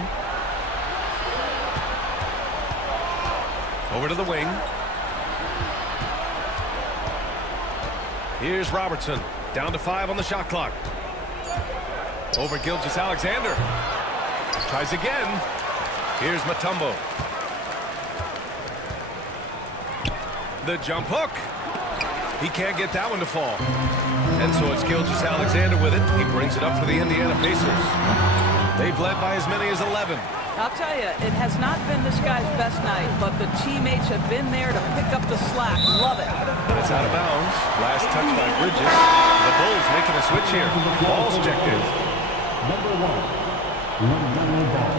Over to the wing. Here's Robertson. Down to 5 on the shot clock. Over Gilgeous-Alexander. Tries again. Here's Mutombo. The jump hook. He can't get that one to fall. And so it's Gilgeous-Alexander with it. He brings it up for the Indiana Pacers. They've led by as many as 11. I'll tell you, it has not been this guy's best night, but the teammates have been there to pick up the slack. Love it. But it's out of bounds. Last touch by Bridges. The Bulls making a switch here. Ball's checked in. Number 1, Ball.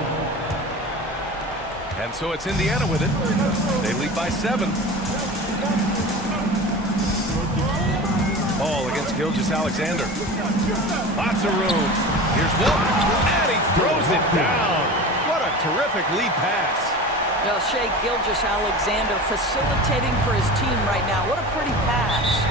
And so it's Indiana with it. They lead by 7. Ball against Gilgeous-Alexander. Lots of room. Here's one. And he throws it down. What a terrific lead pass. Well, Shea Gilgeous-Alexander facilitating for his team right now. What a pretty pass.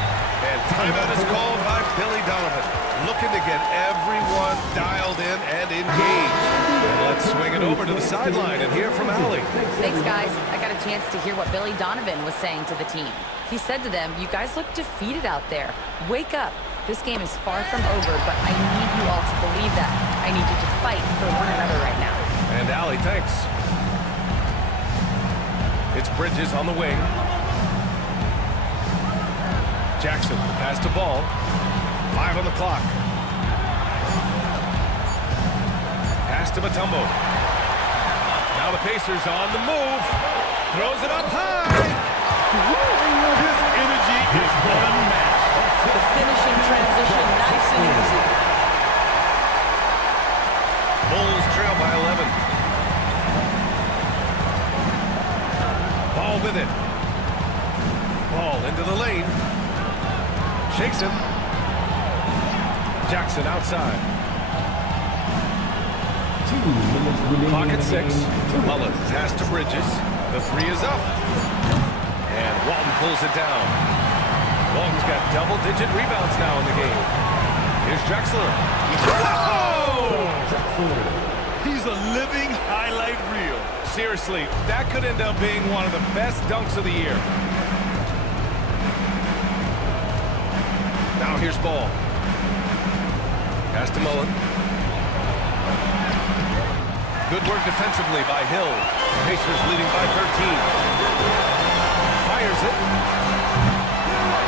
And timeout is called by Billy Donovan. Looking to get everyone dialed in and engaged. And let's swing it over to the sideline and hear from Allie. Thanks, guys. I got a chance to hear what Billy Donovan was saying to the team. He said to them, "You guys look defeated out there. Wake up. This game is far from over, but I need you all to believe that. I need you to fight for one another right now." And Allie, thanks. It's Bridges on the wing. Jackson, pass to Ball. 5 on the clock. Pass to Mutombo. Now the Pacers on the move. Throws it up high. His energy is unmatched. The finishing transition, nice and easy. Bulls trail by 11. Ball with it. Ball into the lane. Shakes him. Jackson outside. 2 minutes remaining. Clock at 6. Mullen pass to Bridges. The 3 is up. And Walton pulls it down. Walton's got double-digit rebounds now in the game. Here's Drexler. Whoa! He's a living highlight reel. Seriously, that could end up being one of the best dunks of the year. Now here's Ball. Pass to Mullen. Good work defensively by Hill. Pacers leading by 13. Fires it.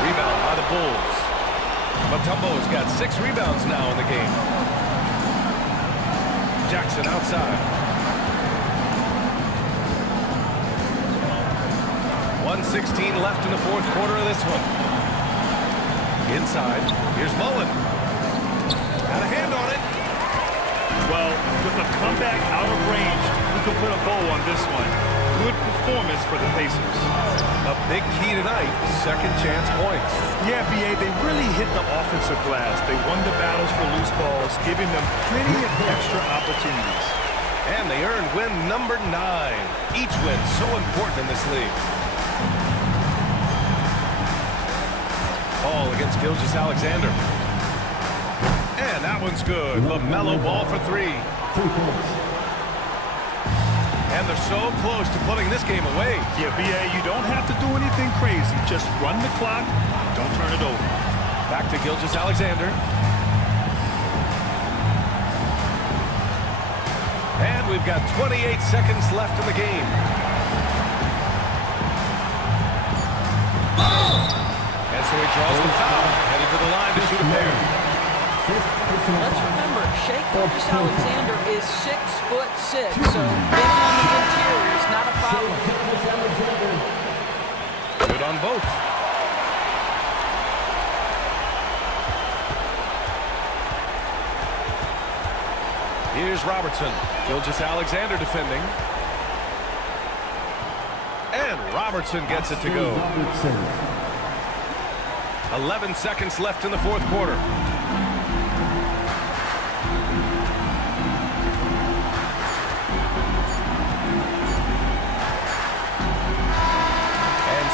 Rebound by the Bulls. Mutombo's got 6 rebounds now in the game. Jackson outside. 1:16 left in the fourth quarter of this one. Inside, here's Mullen. Got a hand on it. Well, with a comeback out of range, we could put a bow on this one. Good performance for the Pacers. A big key tonight, second chance points. Yeah, B.A., they really hit the offensive glass. They won the battles for loose balls, giving them plenty of extra opportunities. And they earned win number 9. Each win so important in this league. Ball against Gilgeous-Alexander. And that one's good. LaMelo Ball for 3. 3 points. And they're so close to putting this game away. Yeah, B.A., you don't have to do anything crazy. Just run the clock. Don't turn it over. Back to Gilgeous-Alexander. And we've got 28 seconds left in the game. And so he draws the foul. Headed to the line to shoot a pair. Let's remember, Shea Gilgeous-Alexander is 6'6", so getting on the interior is not a problem. Good on both. Here's Robertson. Gilgeous-Alexander defending. And Robertson gets it to go. 11 seconds left in the fourth quarter.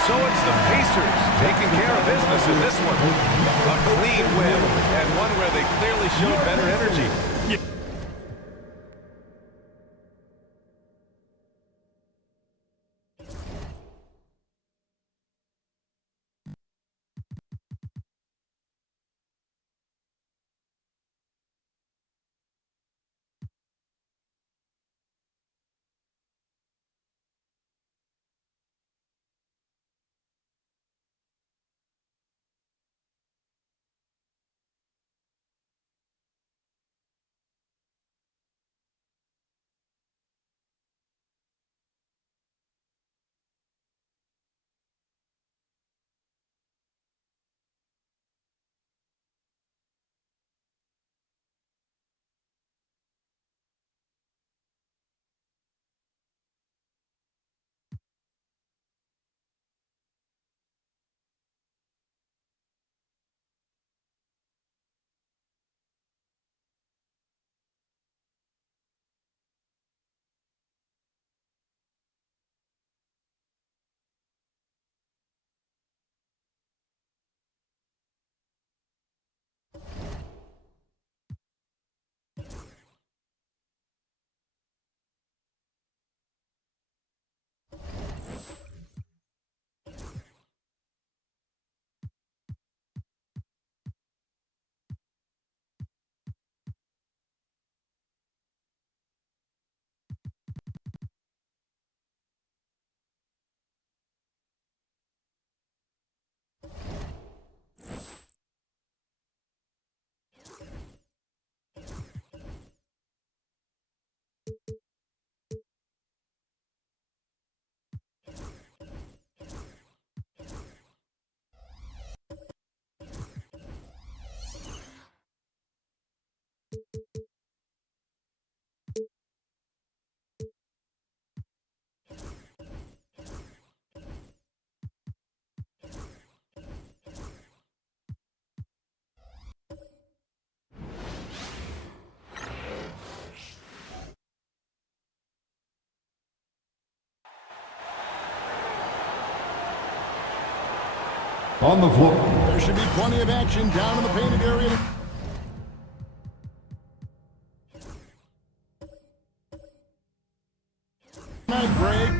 So it's the Pacers taking care of business in this one. A clean win, and one where they clearly showed better energy. On the floor. There should be plenty of action down in the painted area. Night break.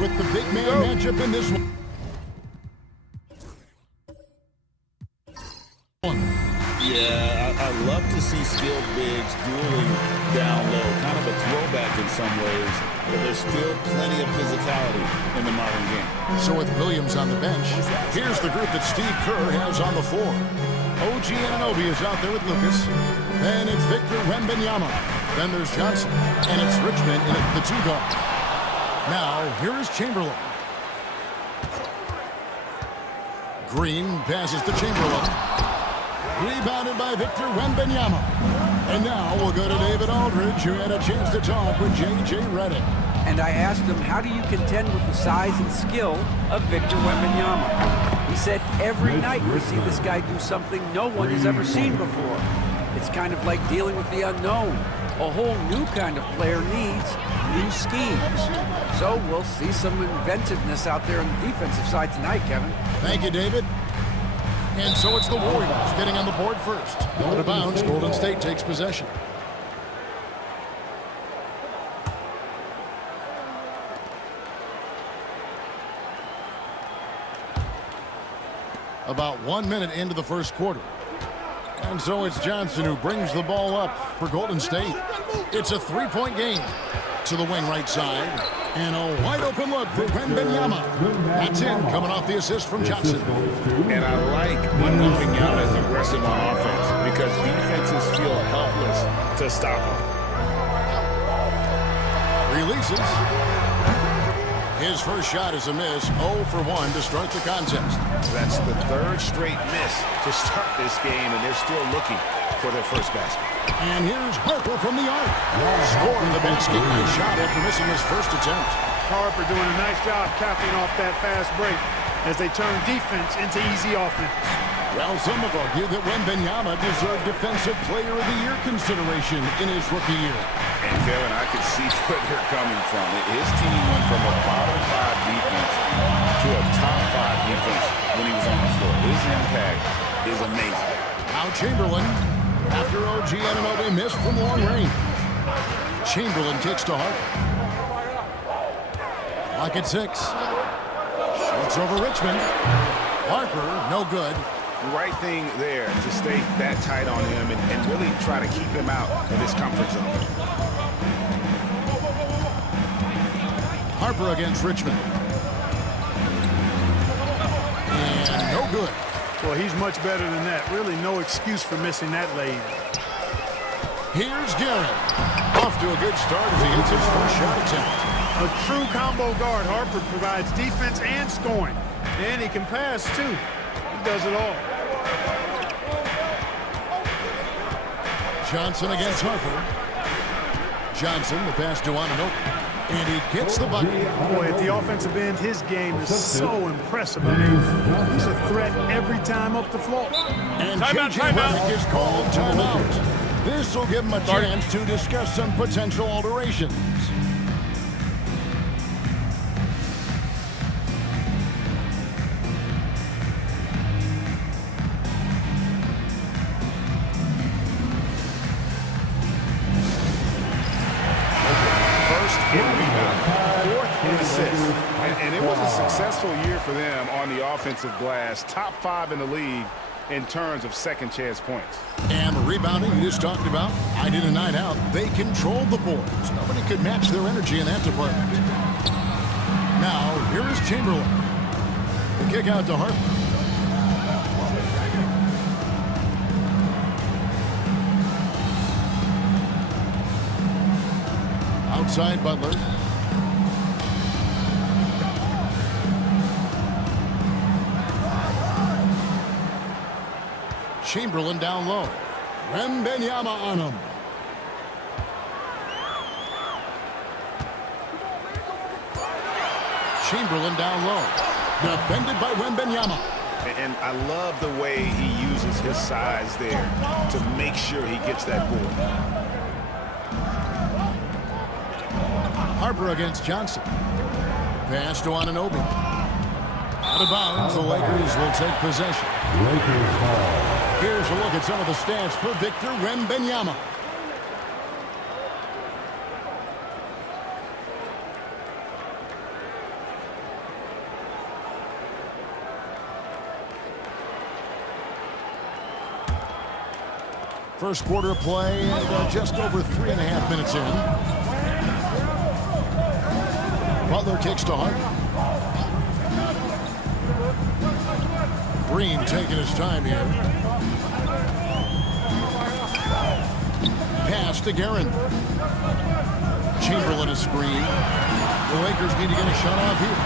With the big man matchup in this one. Yeah, I love to see skilled bigs dueling down low. Kind of a throwback in some ways, but there's still plenty of physicality in the modern game. So with Williams on the bench, here's the group that Steve Kerr has on the floor. OG Anunoby is out there with Lucas. Then it's Victor Wembanyama. Then there's Johnson. And it's Richmond in at the 2 guard. Now, here is Chamberlain. Green passes to Chamberlain. Rebounded by Victor Wembanyama. And now we'll go to David Aldridge, who had a chance to talk with J.J. Redick. And I asked him, how do you contend with the size and skill of Victor Wembanyama? He said, every night we see this guy do something no one has ever seen before. It's kind of like dealing with the unknown. A whole new kind of player needs new schemes. So we'll see some inventiveness out there on the defensive side tonight, Kevin. Thank you, David. And so it's the Warriors getting on the board first. Out of bounds, Golden State takes possession. About 1 minute into the first quarter. And so it's Johnson who brings the ball up for Golden State. It's a 3-point game. To the wing right side. And a wide open look for Wembanyama. That's in, coming off the assist from Johnson. And I like when Wembanyama is aggressive on offense because defenses feel helpless to stop him. Releases. His first shot is a miss. 0 for 1 to start the contest. That's the third straight miss to start this game, and they're still looking for their first basket. And here's Harper from the arc. Scoring the basket. Nice shot after missing his first attempt. Harper doing a nice job capping off that fast break as they turn defense into easy offense. Well, some have argued that Wembanyama deserved Defensive Player of the Year consideration in his rookie year. And Kevin, I can see where they're coming from. His team went from a bottom 5 defense to a top 5 defense when he was on the floor. His impact is amazing. Now Chamberlain, after OG Anunoby missed from long range. Chamberlain kicks to Harper. Clock at 6. Shoots over Richmond. Harper, no good. The right thing there to stay that tight on him and really try to keep him out of his comfort zone. Harper against Richmond. And no good. Well, he's much better than that. Really no excuse for missing that lane. Here's Garrett. Off to a good start as he hits his first shot attempt. A true combo guard. Harper provides defense and scoring. And he can pass, too. He does it all. Johnson against Harper. Johnson, the pass to Anunoby. And he gets the bucket. Boy, at the offensive end, his game is so impressive. I mean, he's a threat every time up the floor. And J.J. Redick is called timeout. This will give him a chance to discuss some potential alterations. And it was a successful year for them on the offensive glass. Top 5 in the league in terms of second chance points. And the rebounding you just talked about, I did a night out. They controlled the boards. Nobody could match their energy in that department. Now, here is Chamberlain. The kick out to Harper. Outside Butler. Chamberlain down low. Wembanyama on him. Chamberlain down low. Defended by Wembanyama. And I love the way he uses his size there to make sure he gets that board. Harper against Johnson. Pass to Anunoby. Out of bounds, the Lakers will take possession. Lakers ball. Here's a look at some of the stats for Victor Wembanyama. First quarter play, just over 3.5 minutes in. Butler kicks to Harper. Green taking his time here. Pass to Guerin. Chamberlain a screen. The Lakers need to get a shot off here.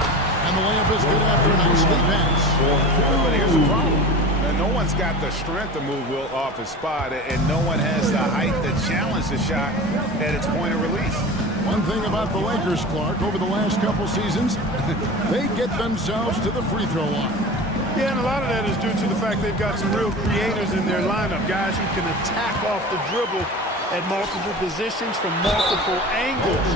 And the layup is good after a nice lead pass. But here's the problem. No one's got the strength to move Wilt off his spot, and no one has the height to challenge the shot at its point of release. One thing about the Lakers, Clark, over the last couple seasons, they get themselves to the free throw line. Yeah, and a lot of that is due to the fact they've got some real creators in their lineup, guys who can attack off the dribble at multiple positions from multiple angles,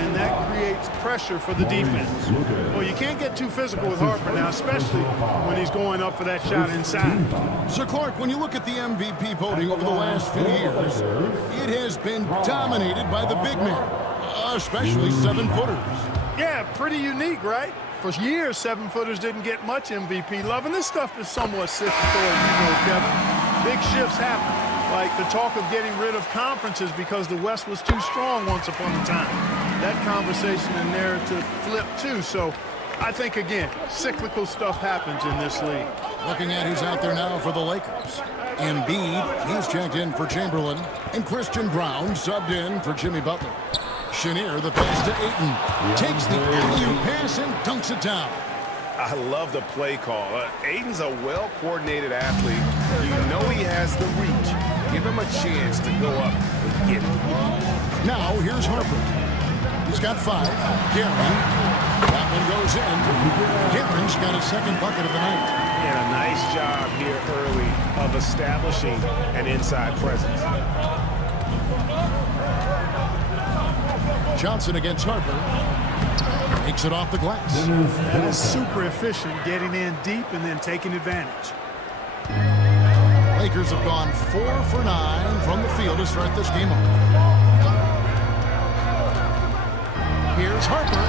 and that creates pressure for the defense. Well, you can't get too physical with Harper now, especially when he's going up for that shot inside. So, Clark, when you look at the MVP voting over the last few years, it has been dominated by the big men, especially 7-footers. Yeah, pretty unique, right? For years, 7-footers didn't get much MVP love, and this stuff is somewhat cyclical, Kevin. Big shifts happen, like the talk of getting rid of conferences because the West was too strong once upon a time. That conversation and narrative flipped too, so I think, again, cyclical stuff happens in this league. Looking at who's out there now for the Lakers. Embiid, he's checked in for Chamberlain, and Christian Brown subbed in for Jimmy Butler. Chenier, the pass to Ayton, takes the alley-oop pass and dunks it down. I love the play call. Ayton's a well-coordinated athlete. You know he has the reach. Give him a chance to go up and get it. Now, here's Harper. He's got 5. Guerin. That one goes in. Guerin's got his second bucket of the night. And a nice job here early of establishing an inside presence. Johnson against Harper. Takes it off the glass. That is super efficient, getting in deep and then taking advantage. Lakers have gone 4 for 9 from the field to start this game off. Here's Harper.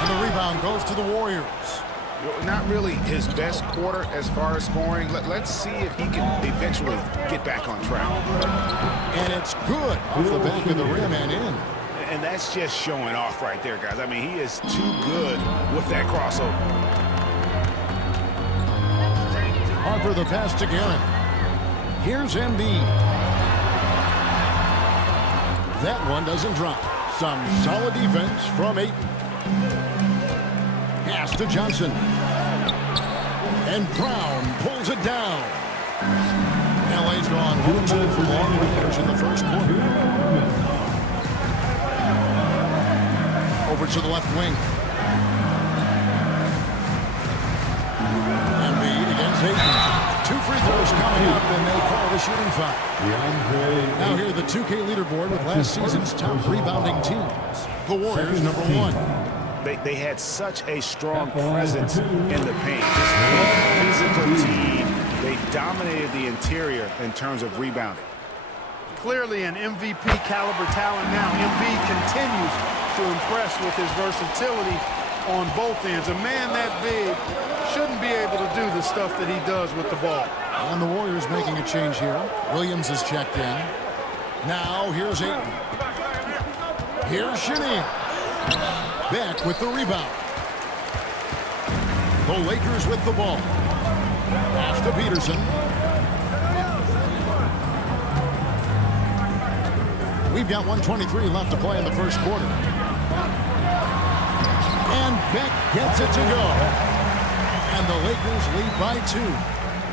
And the rebound goes to the Warriors. Not really his best quarter as far as scoring. Let's see if he can eventually get back on track. And it's good off the back of the rim and in. And that's just showing off right there, guys. I mean, he is too good with that crossover. Harper the pass to Guerin. Here's Embiid. That one doesn't drop. Some solid defense from Ayton. Pass to Johnson. And Brown pulls it down. LA's gone 1-2 for long range in the first quarter. Over to the left wing. Embiid against Ayton. 2 free throws coming up, and they call the shooting foul. Now here, the 2K leaderboard with last season's top rebounding teams. The Warriors, number 1. They had such a strong presence in the paint. Just a physical team. They dominated the interior in terms of rebounding. Clearly an MVP caliber talent now. Embiid continues to impress with his versatility on both ends. A man that big shouldn't be able to do the stuff that he does with the ball. And the Warriors making a change here. Williams is checked in. Now here's Ayton. Here's Shania. Beck with the rebound. The Lakers with the ball. Pass to Peterson. We've got 1:23 left to play in the first quarter. And Beck gets it to go. And the Lakers lead by 2.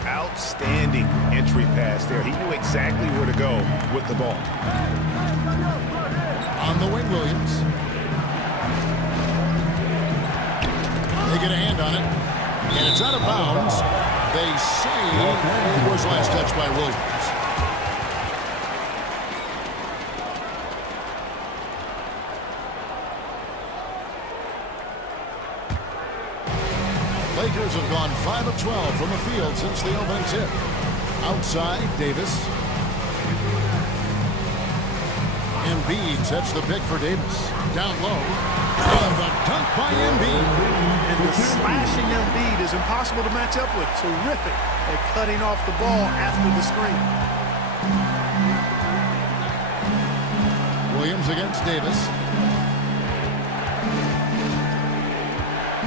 Outstanding entry pass there. He knew exactly where to go with the ball. On the wing, Williams. They get a hand on it. And it's out of bounds. They say it was last touched by Williams. Lakers have gone 5 of 12 from the field since the opening tip. Outside, Davis. Embiid sets the pick for Davis. Down low. And the dunk by Embiid. And the slashing Embiid is impossible to match up with. Terrific at cutting off the ball after the screen. Williams against Davis.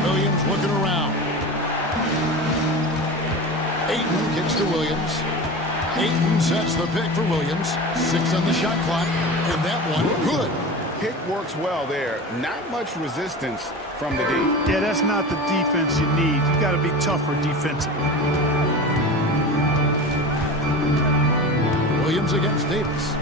Williams looking around. Ayton kicks to Williams. Ayton sets the pick for Williams. 6 on the shot clock. And that one, good. Pick works well there. Not much resistance from the D. Yeah, that's not the defense you need. You got to be tougher defensively. Williams against Davis.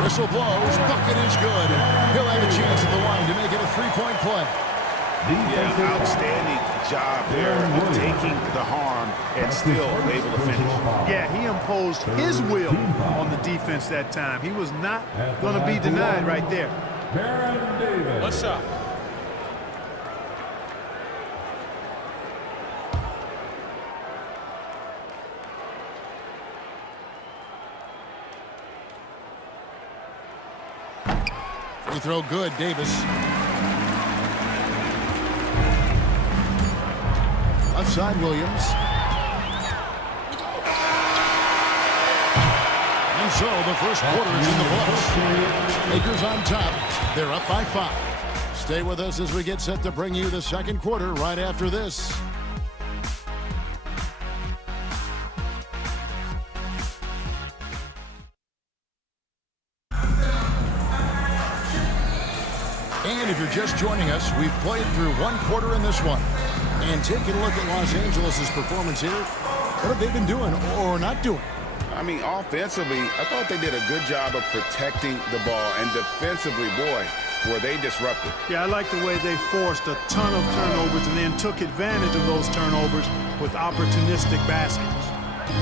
Whistle blows. Bucket is good. He'll have a chance at the line to make it a 3-point play. Yeah, outstanding job there of taking the harm and still able to finish. Yeah, he imposed his will on the defense that time. He was not going to be denied right there. What's up? Free throw good, Davis. Outside Williams. And so the first quarter is in the books. Lakers on top. They're up by 5. Stay with us as we get set to bring you the second quarter right after this. And if you're just joining us, we've played through 1 quarter in this one. And taking a look at Los Angeles' performance here, what have they been doing or not doing? I mean, offensively, I thought they did a good job of protecting the ball. And defensively, boy, were they disruptive. Yeah, I like the way they forced a ton of turnovers and then took advantage of those turnovers with opportunistic baskets.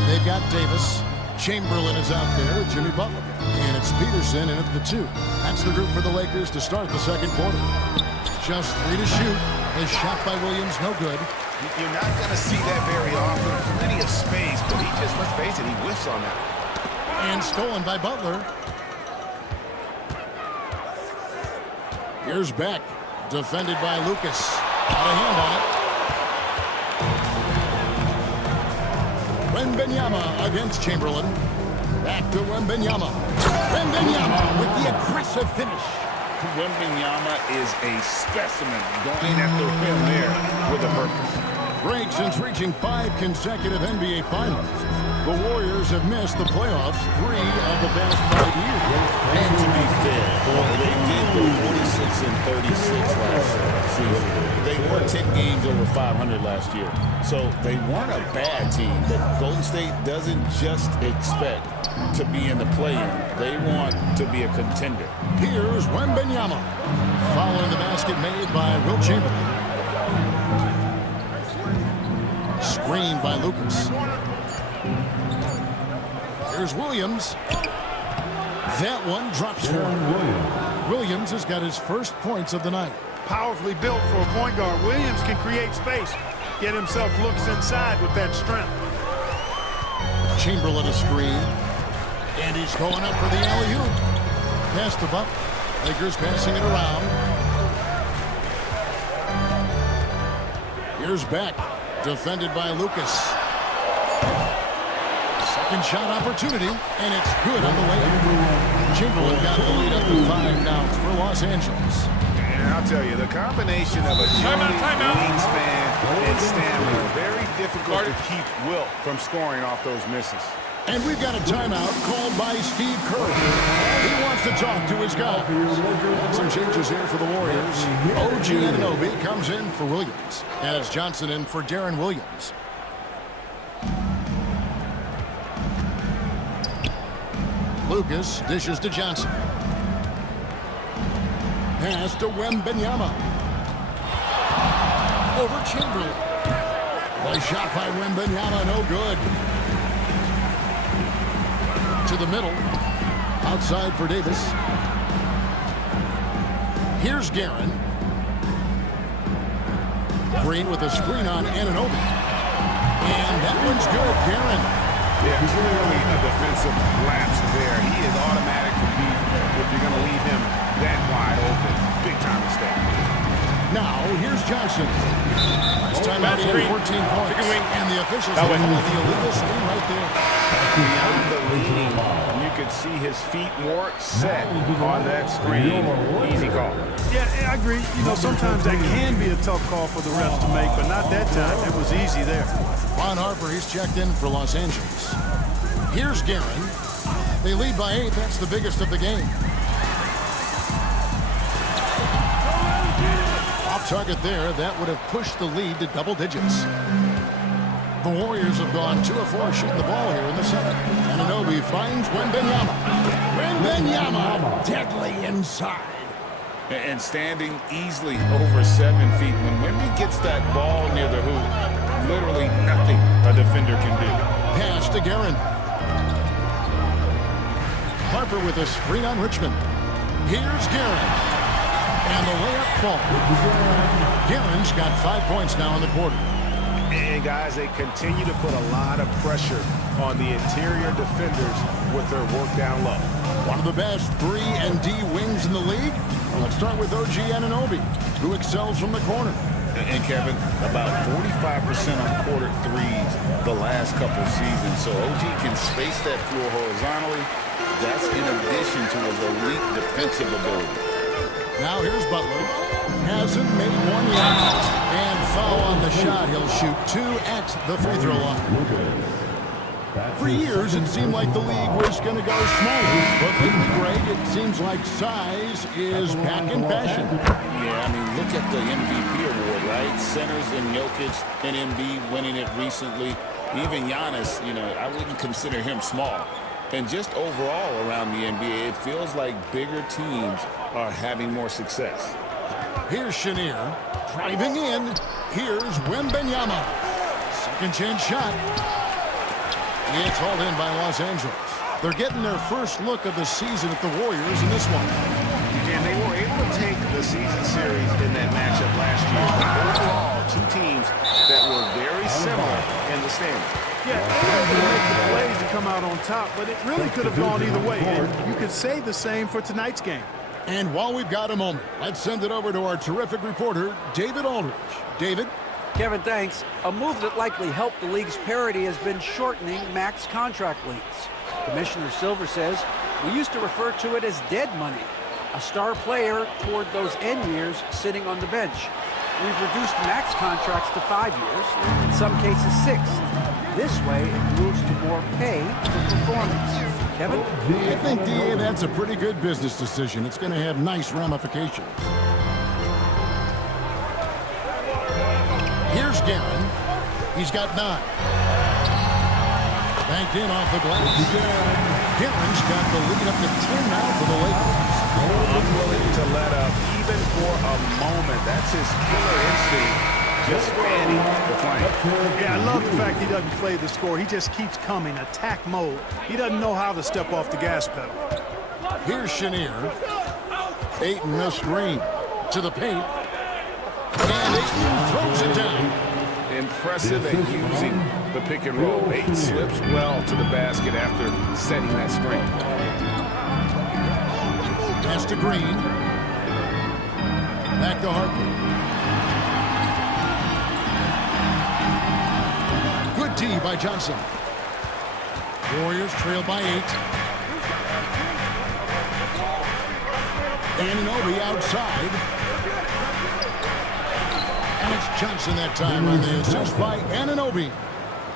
They've got Davis. Chamberlain is out there with Jimmy Butler. And it's Peterson in at the 2. That's the group for the Lakers to start the second quarter. Just 3 to shoot. His shot by Williams, no good. You're not going to see that very often. Plenty of space, but he just, let's face it, he whiffs on that. And stolen by Butler. Here's Beck. Defended by Lucas. Got a hand on it. Wembanyama against Chamberlain. Back to Wembanyama. Wembanyama with the aggressive finish. Wembanyama is a specimen going at the rim there with a purpose. Great since reaching 5 consecutive NBA Finals. The Warriors have missed the playoffs 3 of the past 5 years. And to be fair, they did go 46 and 36 last season. They were 10 games over 500 last year. So they weren't a bad team, but Golden State doesn't just expect to be in the play-in. They want to be a contender. Here's Wembanyama, following the basket made by Wilt Chamberlain. Screened by Lucas. Here's Williams. That one drops for him. Williams has got his first points of the night. Powerfully built for a point guard. Williams can create space, get himself looks inside with that strength. Chamberlain a screen. And he's going up for the alley-oop. Pass to Buck. Lakers passing it around. Here's Beck. Defended by Lucas. Second shot opportunity, and it's good on the way up. Chamberlain got the lead up to 5 now for Los Angeles. And I'll tell you, the combination of agility, wingspan, and stamina, very difficult to keep Wilt from scoring off those misses. And we've got a timeout called by Steve Kerr. He wants to talk to his guys. Some changes here for the Warriors. OG Anunoby comes in for Williams. And it's Johnson in for Darren Williams. Lucas dishes to Johnson. Pass to Wembanyama. Over Chamberlain. Nice shot by Wembanyama, no good. To the middle. Outside for Davis. Here's Guerin. Green with a screen on Anunoby. And that one's good, Guerin. Yeah, clearly a defensive lapse there. He is automatic for beat if you're going to leave him that wide open. Big time mistake. Now, here's Johnson. Last time out, he had 14 points. And the officials have called the illegal screen right there. Beyond the leading, you could see his feet more set on that screen. Easy call. Yeah, I agree. You know, sometimes that can be a tough call for the refs to make, but not that time. It was easy there. Ron Harper, he's checked in for Los Angeles. Here's Guerin. They lead by 8. That's the biggest of the game. Off target there. That would have pushed the lead to double digits. The Warriors have gone 2 of 4 shooting the ball here in the second. Anunoby finds Wembanyama. Wembanyama deadly inside. And standing easily over 7 feet. When Wemby gets that ball near the hoop, literally nothing a defender can do. Pass to Guerin. Harper with a screen on Richmond. Here's Guerin. And the layup falls. Guerin's got 5 points now in the quarter. And guys, they continue to put a lot of pressure on the interior defenders with their work down low. One of the best 3 and D wings in the league. Well, let's start with OG Anunoby, who excels from the corner. And Kevin, about 45% on quarter threes the last couple seasons. So OG can space that floor horizontally. That's in addition to his elite defensive ability. Now here's Butler. Hasn't made one yet. And foul on the shot. He'll shoot 2 at the free throw line. For years, it seemed like the league was going to go smaller. But lately, Greg, it seems like size is back in fashion. Yeah, I mean, look at the MVP award, right? Centers and Jokic and Embiid winning it recently. Even Giannis, you know, I wouldn't consider him small. And just overall around the NBA, it feels like bigger teams are having more success. Here's Chenier driving in. Here's Wembanyama. Second chance shot. It's hauled in by Los Angeles. They're getting their first look of the season at the Warriors in this one. And they were able to take the season series in that matchup last year. Overall, 2 teams that were very similar in the standings. Yeah, they were able to make the plays to come out on top, but it really could have gone either way. And you could say the same for tonight's game. And while we've got a moment, let's send it over to our terrific reporter, David Aldridge. David? Kevin, thanks. A move that likely helped the league's parity has been shortening max contract lengths. Commissioner Silver says we used to refer to it as dead money, a star player toward those end years sitting on the bench. We've reduced max contracts to 5 years, in some cases 6. This way, it moves to more pay for performance. Kevin? I think, D.A., that's a pretty good business decision. It's going to have nice ramifications. Here's Guerin. He's got 9. Banked in off the glass. Guerin's got the lead up to 10 now for the Lakers. Unwilling to let up even for a moment. That's his killer instinct. Just fanning the flame. Yeah, I love the fact he doesn't play the score. He just keeps coming, attack mode. He doesn't know how to step off the gas pedal. Here's Chenier. Ayton missed screen to the paint. And Ayton throws it down. Impressive at using the pick and roll. Ayton slips well to the basket after setting that screen. Pass to Green. Back to Harper. Good D by Johnson. Warriors trail by 8. Anunoby outside. And it's Johnson that time on the assist by Anunoby.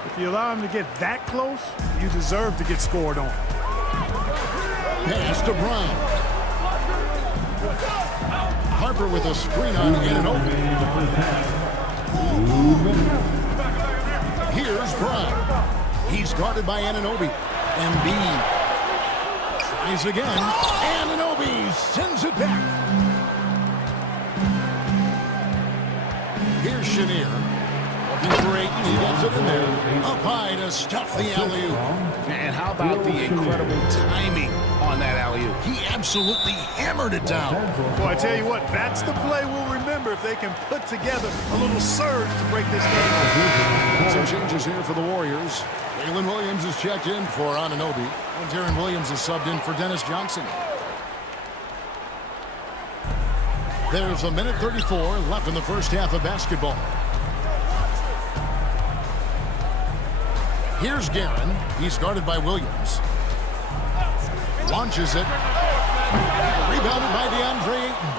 If you allow him to get that close, you deserve to get scored on. Pass to Brown. Harper with a screen on Anunoby. Here's Brown. He's guarded by Anunoby. Embiid tries again. Anunoby sends it back. Here's Chenier. Looking for Ayton. He gets it in there. Up high to stuff the alley-oop. And how about the incredible timing on that alley-oop? He absolutely hammered it down. Well, I tell you what, that's the play we'll remember if they can put together a little surge to break this game. Some changes here for the Warriors. Jalen Williams is checked in for Anunoby. And Deron Williams is subbed in for Dennis Johnson. There's 1:34 left in the first half of basketball. Here's Guerin. He's guarded by Williams. Launches it. Rebounded by DeAndre Ayton.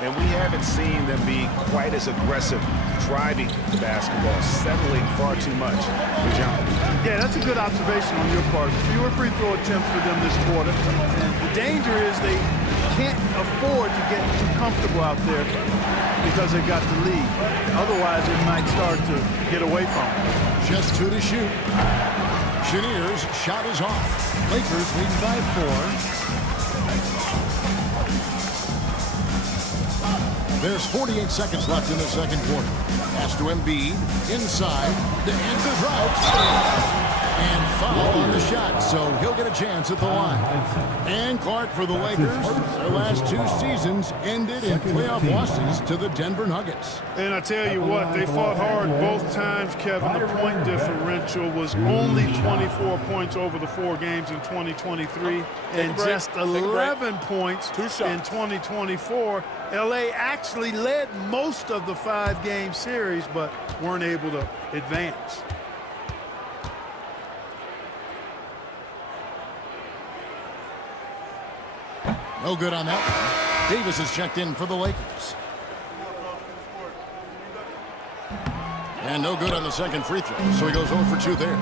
And we haven't seen them be quite as aggressive driving the basketball, settling far too much for John. Yeah, that's a good observation on your part. Fewer free throw attempts for them this quarter. And the danger is they can't afford to get too comfortable out there because they got the lead. Otherwise, it might start to get away from them. Just 2 to shoot. Chenier's shot is off. Lakers lead by 4. There's 48 seconds left in the second quarter. Pass to Embiid. Inside. The answer drives. And foul on the shot, so he'll get a chance at the line. And Clark for the Lakers. Their last 2 seasons ended in playoff losses to the Denver Nuggets. And I tell you what, they fought hard both times, Kevin. The point differential was only 24 points over the 4 games in 2023 and just 11 points in 2024. LA actually led most of the 5-game series, but weren't able to advance. No good on that one. Davis is checked in for the Lakers. And no good on the second free throw, so he goes 0 for 2 there.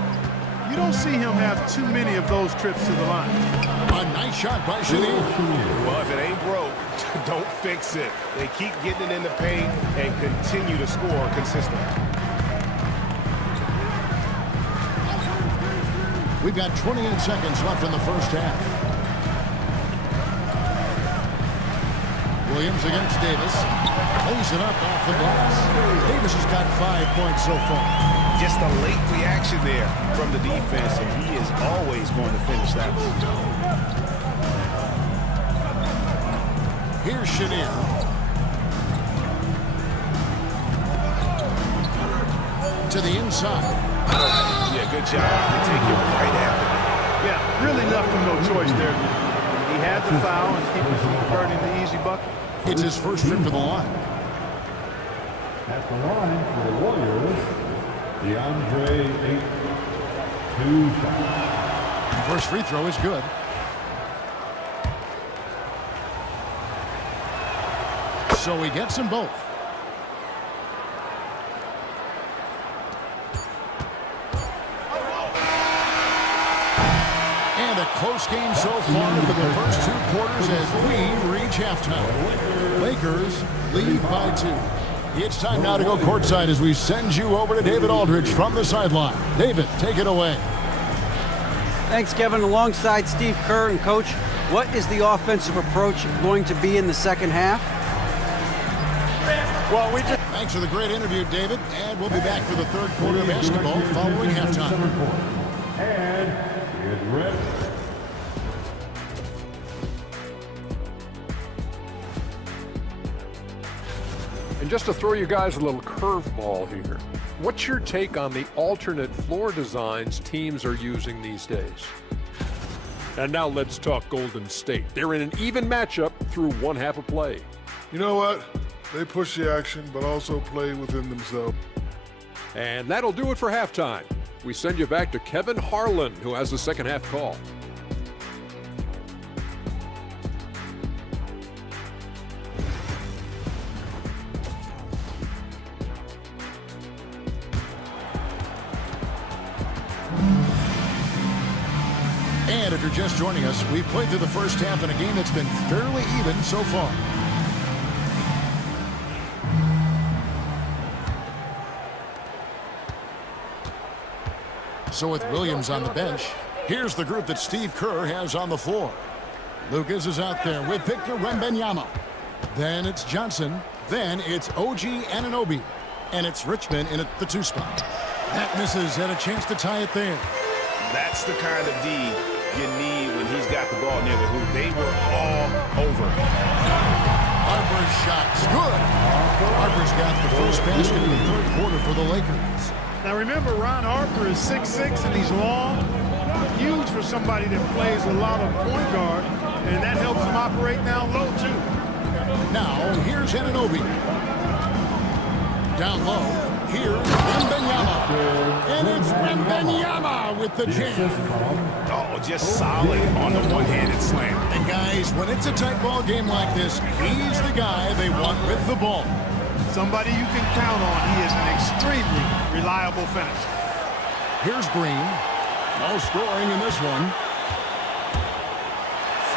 You don't see him have too many of those trips to the line. A nice shot by Chenier. Well, if it ain't broke, don't fix it. They keep getting it in the paint and continue to score consistently. We've got 28 seconds left in the first half. Williams against Davis. Lays it up off the glass. Davis has got 5 points so far. Just a late reaction there from the defense, and he is always going to finish that. Here's Chenier. To the inside. Yeah, good job to take it right after. Yeah, really left him no choice there. He had the foul and keep him from converting the easy bucket. It's his first trip to the line. At the line for the Warriors, DeAndre Ayton. 2 shots. First free throw is good. So he gets them both. And a close game so far for the first 2 quarters as we reach halftime. Lakers lead by 2. It's time now to go courtside as we send you over to David Aldridge from the sideline. David, take it away. Thanks, Kevin. Alongside Steve Kerr and Coach, what is the offensive approach going to be in the second half? Well, thanks for the great interview, David. And we'll be back for the third quarter of basketball following halftime. And get ready. And just to throw you guys a little curveball here, what's your take on the alternate floor designs teams are using these days? And now let's talk Golden State. They're in an even matchup through one half of play. You know what? They push the action, but also play within themselves. And that'll do it for halftime. We send you back to Kevin Harlan, who has the second half call. And if you're just joining us, we've played through the first half in a game that's been fairly even so far. So with Williams on the bench, here's the group that Steve Kerr has on the floor. Lucas is out there with Victor Wembanyama. Then it's Johnson. Then it's OG Anunoby. And it's Richmond in at the 2 spot. That misses, had a chance to tie it there. That's the kind of D you need when he's got the ball near the hoop. They were all over it. Harper's shot's good. Harper's got the first basket in the third quarter for the Lakers. Now remember, Ron Harper is 6'6", and he's long. Huge for somebody that plays a lot of point guard, and that helps him operate down low, too. Now, here's Anunoby. Down low, here's Wembanyama. And it's Wembanyama with the jam. Oh, just solid on the one-handed slam. And guys, when it's a tight ball game like this, he's the guy they want with the ball. Somebody you can count on. He is an extremely reliable finisher. Here's Green. No scoring in this one.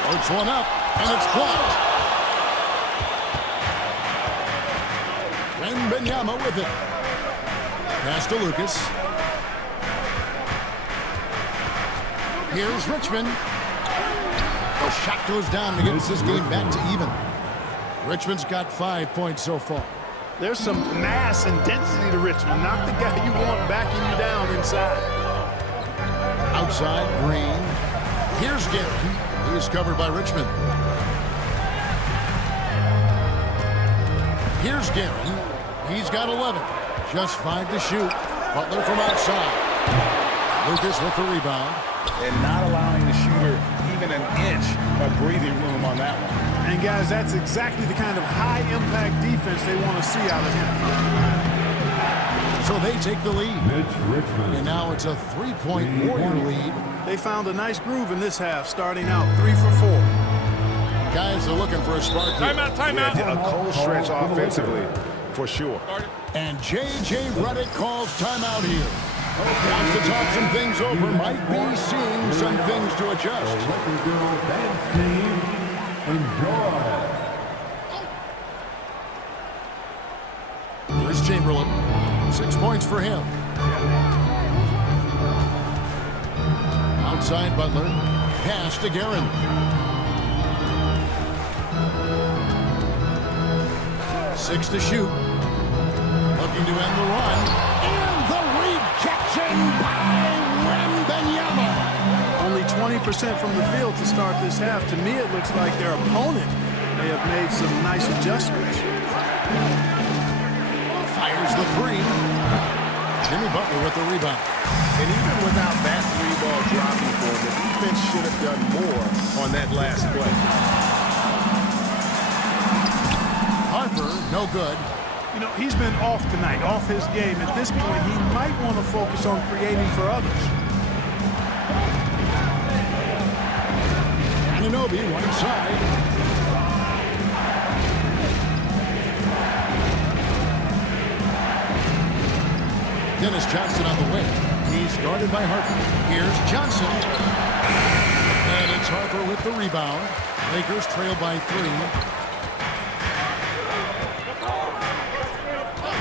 Floats one up, and it's blocked. Wembanyama with it. Pass to Lucas. Here's Richmond. The shot goes down and gets this game back to even. Richmond's got 5 points so far. There's some mass and density to Richmond, not the guy you want backing you down inside. Outside, Green. Here's Gary. He is covered by Richmond. Here's Gary. He's got 11. Just 5 to shoot. Butler from outside. Lucas with the rebound. And not allowing the shooter even an inch of breathing room on that one. And guys, that's exactly the kind of high-impact defense they want to see out of him. So they take the lead. And now it's a 3-point Warrior lead. They found a nice groove in this half, starting out 3 for 4. Guys are looking for a spark here. Timeout. Yeah, a cold stretch offensively, for sure. And J.J. Redick calls timeout here. Wants to talk some things over. Might be seeing some things to adjust. Enjoy. Here's Chamberlain. 6 points for him. Outside Butler. Pass to Guerin. Six to shoot. Looking to end the run. And the rejection by Wembanyama. Only 20% from the field to start this half. To me, it looks like their opponent may have made some nice adjustments. Fires the three. Jimmy Butler with the rebound. And even without that 3-ball dropping for him, the defense should have done more on that last play. Harper, no good. You know, he's been off tonight, off his game. At this point, he might want to focus on creating for others. Anunoby, right side. Dennis Johnson on the wing. He's guarded by Harper. Here's Johnson. with the rebound. Lakers trail by 3.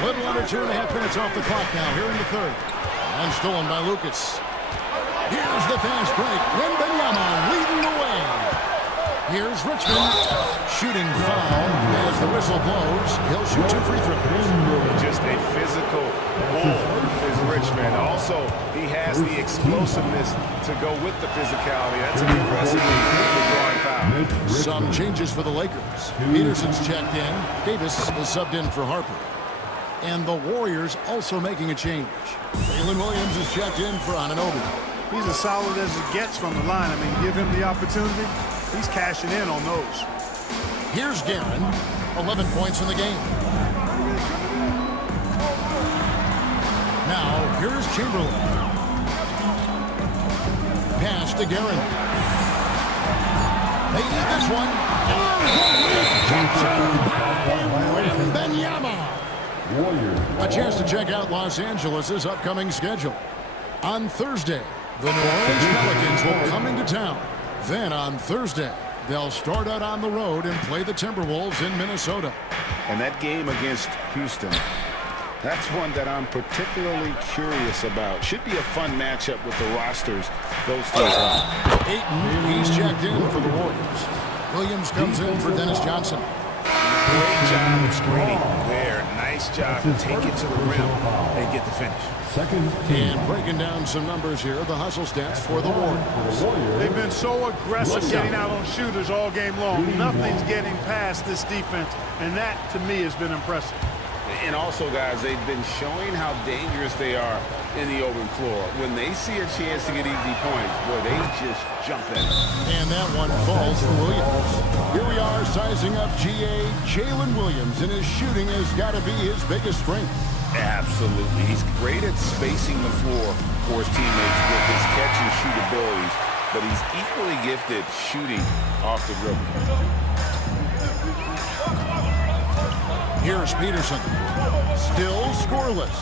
Little under 2.5 minutes off the clock now here in the third. And stolen by Lucas. Here's the fast break. Wembanyama leading the way. Here's Richmond. Shooting foul as the whistle blows. He'll shoot 2 free throws. Just a physical bull is Richmond. Also, he has the explosiveness to go with the physicality. That's a good recipe for drawing foul. Some changes for the Lakers. Peterson's checked in. Davis is subbed in for Harper. And the Warriors also making a change. Jalen Williams is checked in for Anunoby. He's as solid as it gets from the line. I mean, give him the opportunity. He's cashing in on those. Here's Guerin. 11 points in the game. Now, here's Chamberlain. Pass to Guerin. They need this one. Wembanyama. A chance to check out Los Angeles' upcoming schedule. On Thursday, the New Orleans Pelicans will come into town. Then on Thursday, they'll start out on the road and play the Timberwolves in Minnesota. And that game against Houston, that's one that I'm particularly curious about. Should be a fun matchup with the rosters those teams have. Ayton, he's checked in for the Warriors. Williams comes in for Dennis Johnson. Great job of screening there. Nice job to take it to the rim and get the finish. And breaking down some numbers here, the hustle stats for the Warriors. They've been so aggressive getting out on shooters all game long. Nothing's getting past this defense, and that, to me, has been impressive. And also, guys, they've been showing how dangerous they are in the open floor. When they see a chance to get easy points, boy, they just jump at it. And that one falls for Williams. Here we are sizing up GA Jalen Williams, and his shooting has got to be his biggest strength. Absolutely. He's great at spacing the floor for his teammates with his catch and shoot abilities, but he's equally gifted shooting off the dribble. Here's Peterson. Still scoreless.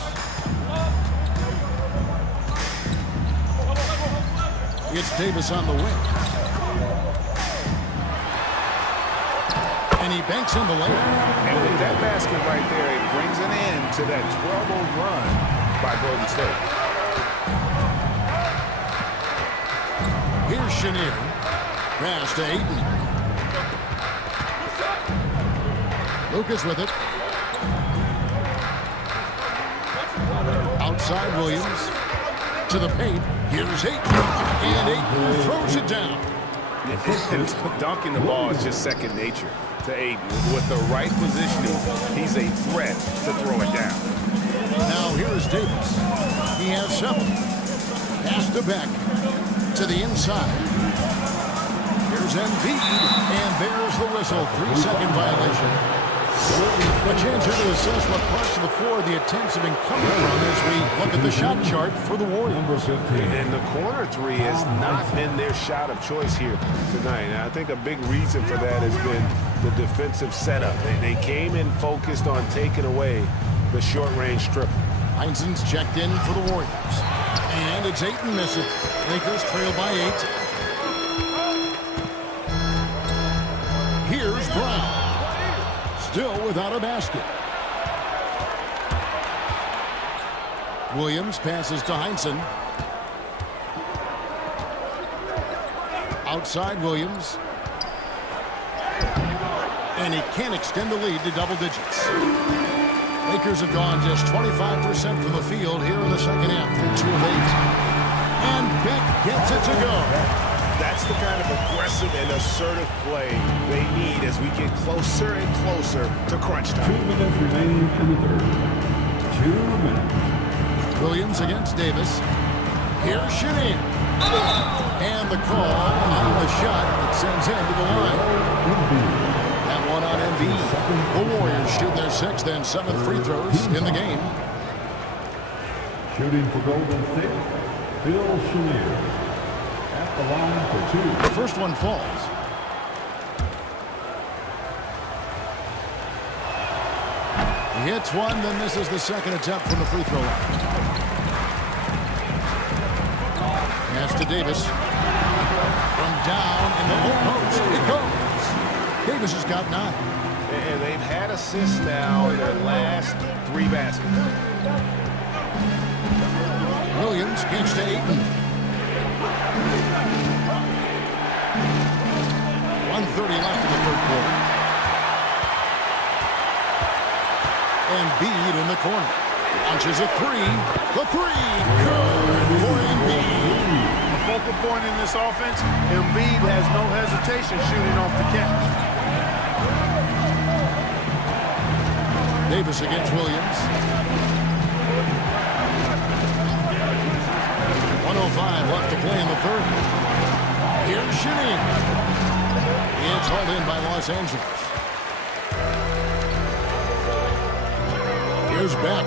It's Davis on the wing. And he banks in the lane. And with that basket right there, it brings an end to that 12-0 run by Golden State. Here's Chenier. Pass to Ayton. Lucas with it. Outside Williams. To the paint. Here's Ayton. And Ayton throws it down. Dunking the ball is just second nature to Ayton. With the right positioning, he's a threat to throw it down. Now here is Davis. He has 7. Pass to Beck. To the inside. Here's Embiid. And there's the whistle. 3-second violation. A chance here to assess what parts of the floor the attempts have been coming from as we look at the shot chart for the Warriors. And the corner 3 has not been their shot of choice here tonight. And I think a big reason for that has been the defensive setup. They came in focused on taking away the short-range triple. Heinzen's checked in for the Warriors. And it's Ayton missing. Lakers trail by 8. Here's Brown. Still without a basket. Williams passes to Heinzen. Outside Williams. And he can't extend the lead to double digits. Lakers have gone just 25% from the field here in the second half. They're 2 of 8. And Beck gets it to go. That's the kind of aggressive and assertive play they need as we get closer and closer to crunch time. 2 minutes remaining in the third. 2 minutes. Williams against Davis. Here's Chenier. And the call on the shot that sends him to the line. That one on Embiid. The Warriors shoot their 6th and 7th free throws in the game. Shooting for Golden State, Phil Chenier. At the line for 2. The first one falls. He hits one, then misses the second attempt from the free throw line. Pass to Davis. From down in the low Davis has got 9. And they've had assists now in their last 3 baskets. Williams gets to Ayton. 1:30 left in the third quarter. Embiid in the corner. Launches a 3. The 3. Good for Embiid. The focal point in this offense, Embiid has no hesitation shooting off the catch. Davis against Williams. 1:05 left to play in the third. Here's Shinnie. It's hauled in by Los Angeles. Here's Beck.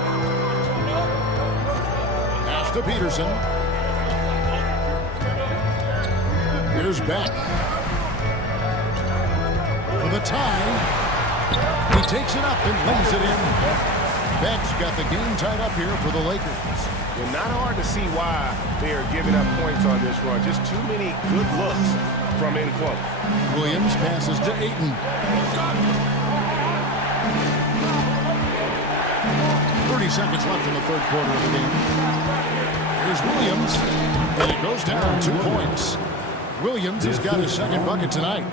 Pass to Peterson. Here's Beck. For the tie. He takes it up and lays it in. Beck's got the game tied up here for the Lakers. Well, not hard to see why they are giving up points on this run. Just too many good looks from in close. Williams passes to Ayton. 30 seconds left in the third quarter of the game. Here's Williams, and it goes down 2 points. Williams has got his second bucket tonight.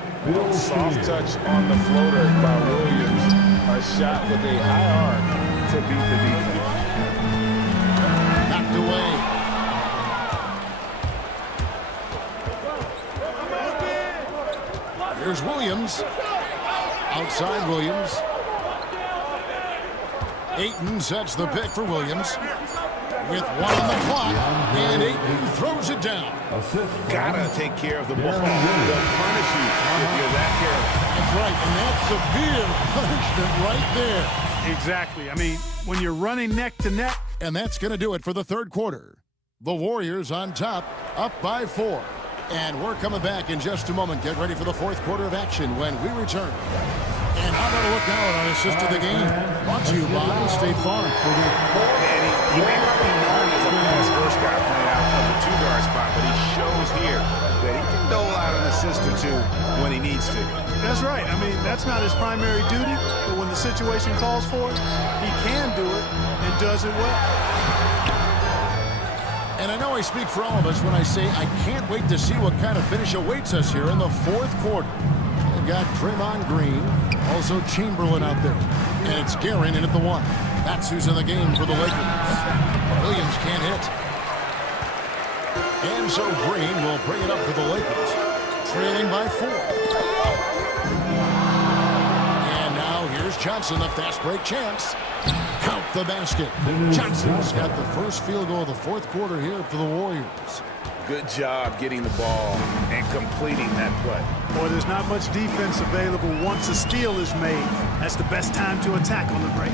Soft touch on the floater by Williams. A shot with a high arc to beat the defense. Knocked away. Here's Williams. Outside Williams. Ayton sets the pick for Williams. With 1 on the clock, and Ayton throws it down. Gotta take care of the ball. They'll punish you if you're that careless. That's right, and that's severe punishment right there. Exactly. I mean, when you're running neck to neck. And that's going to do it for the third quarter. The Warriors on top, up by 4. And we're coming back in just a moment. Get ready for the fourth quarter of action when we return. And how about a look now at our assist of the game? Brought to you by State Farm. He may not be known as a pass-first guy playing out of the 2-guard spot, but he shows here that he can dole out an assist or 2 when he needs to. That's right. I mean, that's not his primary duty, but when the situation calls for it, he can do it and does it well. And I know I speak for all of us when I say I can't wait to see what kind of finish awaits us here in the fourth quarter. We've got Draymond Green, also Chamberlain out there, and it's Guerin in at the 1. That's who's in the game for the Lakers. Williams can't hit. And so Green will bring it up for the Lakers, trailing by 4. And now here's Johnson, the fast break chance. Count the basket. Johnson's got the first field goal of the fourth quarter here for the Warriors. Good job getting the ball and completing that play. Boy, there's not much defense available once a steal is made. That's the best time to attack on the break.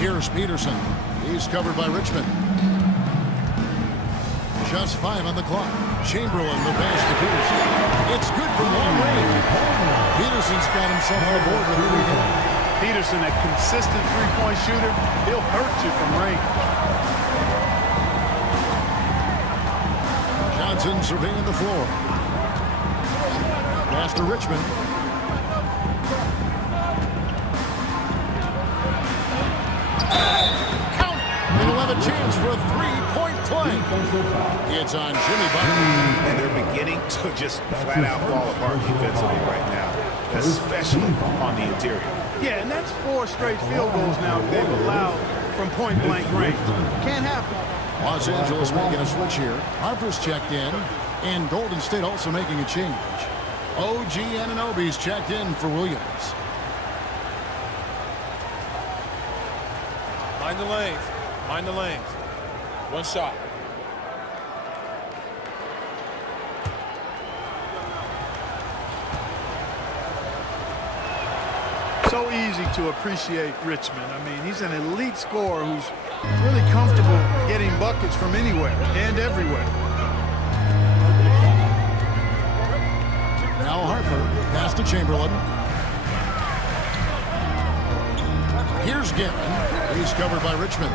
Here's Peterson. He's covered by Richmond. Just 5 on the clock. Chamberlain, the pass to Peterson. It's good for long range. Peterson's got himself on the board with 3 points. Peterson, a consistent three-point shooter, he'll hurt you from range. Johnson surveying the floor. Pass to Richmond. Count! And he'll have a chance for a 3-point play. It's on Jimmy Butler. And they're beginning to just flat out fall apart defensively right now, especially on the interior. Yeah, and that's 4 straight field goals now they've allowed from point-blank range. Can't happen. Los Angeles making a switch here. Harper's checked in, and Golden State also making a change. OG Anunoby's checked in for Williams. Mind the lanes. Mind the lanes. 1 shot. So easy to appreciate Richmond. I mean, he's an elite scorer who's really comfortable getting buckets from anywhere and everywhere. Now Harper, pass to Chamberlain. Here's Guerin. He's covered by Richmond.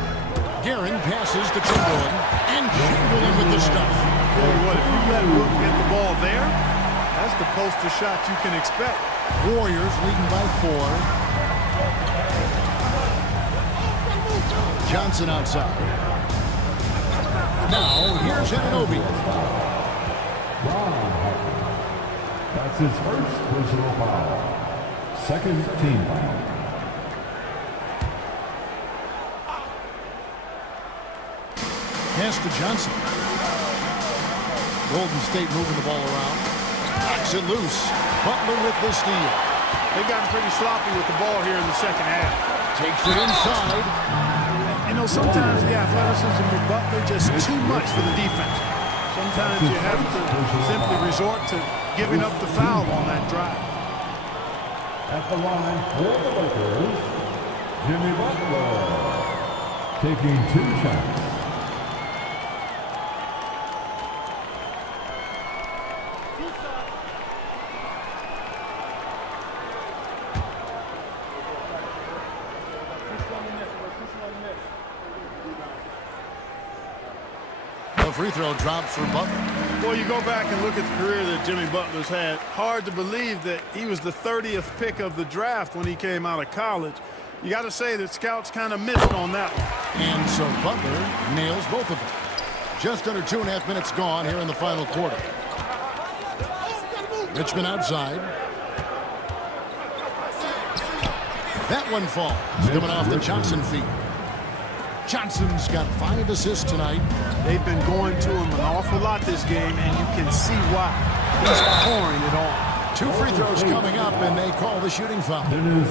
Guerin passes to Chamberlain, and Chamberlain with the stuff. tell you what, if you let Book get the ball there, that's the poster shot you can expect. Warriors leading by 4. Johnson outside. Now, here's Anunoby. That's his first personal foul. Second team foul. Pass to Johnson. Golden State moving the ball around. Knocks it loose. Butler with the steal. They've gotten pretty sloppy with the ball here in the second half. Takes it inside. You know, sometimes the athleticism of Butler just too much for the defense. Sometimes you have to simply resort to giving up the foul on that drive. At the line for the Lakers, Jimmy Butler taking 2 shots. The free throw drops for Butler. Well, you go back and look at the career that Jimmy Butler's had. Hard to believe that he was the 30th pick of the draft when he came out of college. You got to say that scouts kind of missed on that one. And so Butler nails both of them. Just under 2.5 minutes gone here in the final quarter. Richmond outside. That one falls. Coming off the Johnson feet. Johnson's got 5 assists tonight. They've been going to him an awful lot this game, and you can see why. He's pouring it on. 2 free throws coming up, and they call the shooting foul.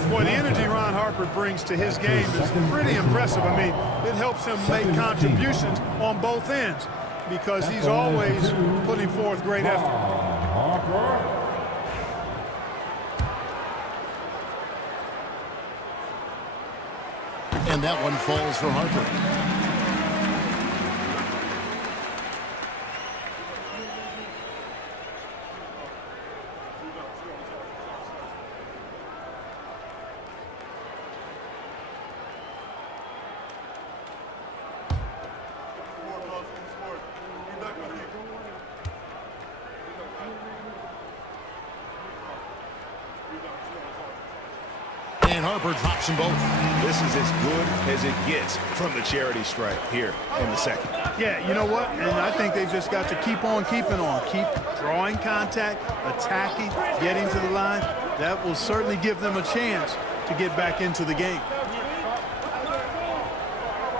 Boy, the energy Ron Harper brings to his game is pretty impressive. I mean, it helps him make contributions on both ends because he's always putting forth great effort. And that one falls for Harper. And Harper drops them both. This is as good as it gets from the charity stripe here in the second. Yeah, you know what? And I think they've just got to keep on keeping on. Keep drawing contact, attacking, getting to the line. That will certainly give them a chance to get back into the game.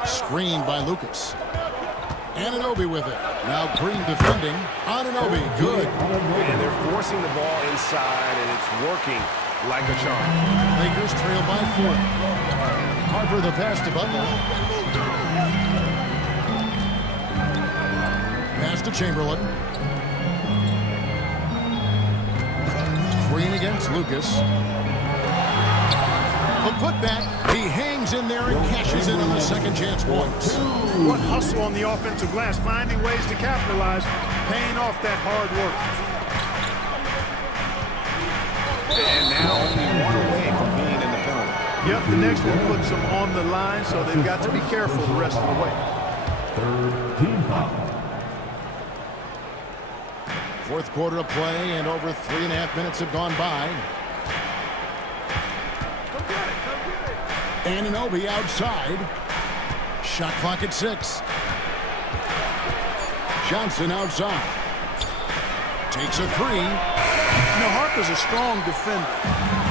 Screened by Lucas. Anunoby with it. Now Green defending. Anunoby, good. And they're forcing the ball inside, and it's working like a charm. Lakers trail by 4. Harper the pass to Butler. Pass to Chamberlain. Green against Lucas. The putback. He hangs in there and cashes in on the second chance points. What hustle on the offensive glass, finding ways to capitalize, paying off that hard work. And now only 1 away from being in the penalty. Yep, the next one puts them on the line, so they've got to be careful the rest of the way. Third team foul. Fourth quarter of play, and over 3.5 minutes have gone by. Anunoby outside. Shot clock at 6. Johnson outside. Takes a 3. You know, Harper's a strong defender,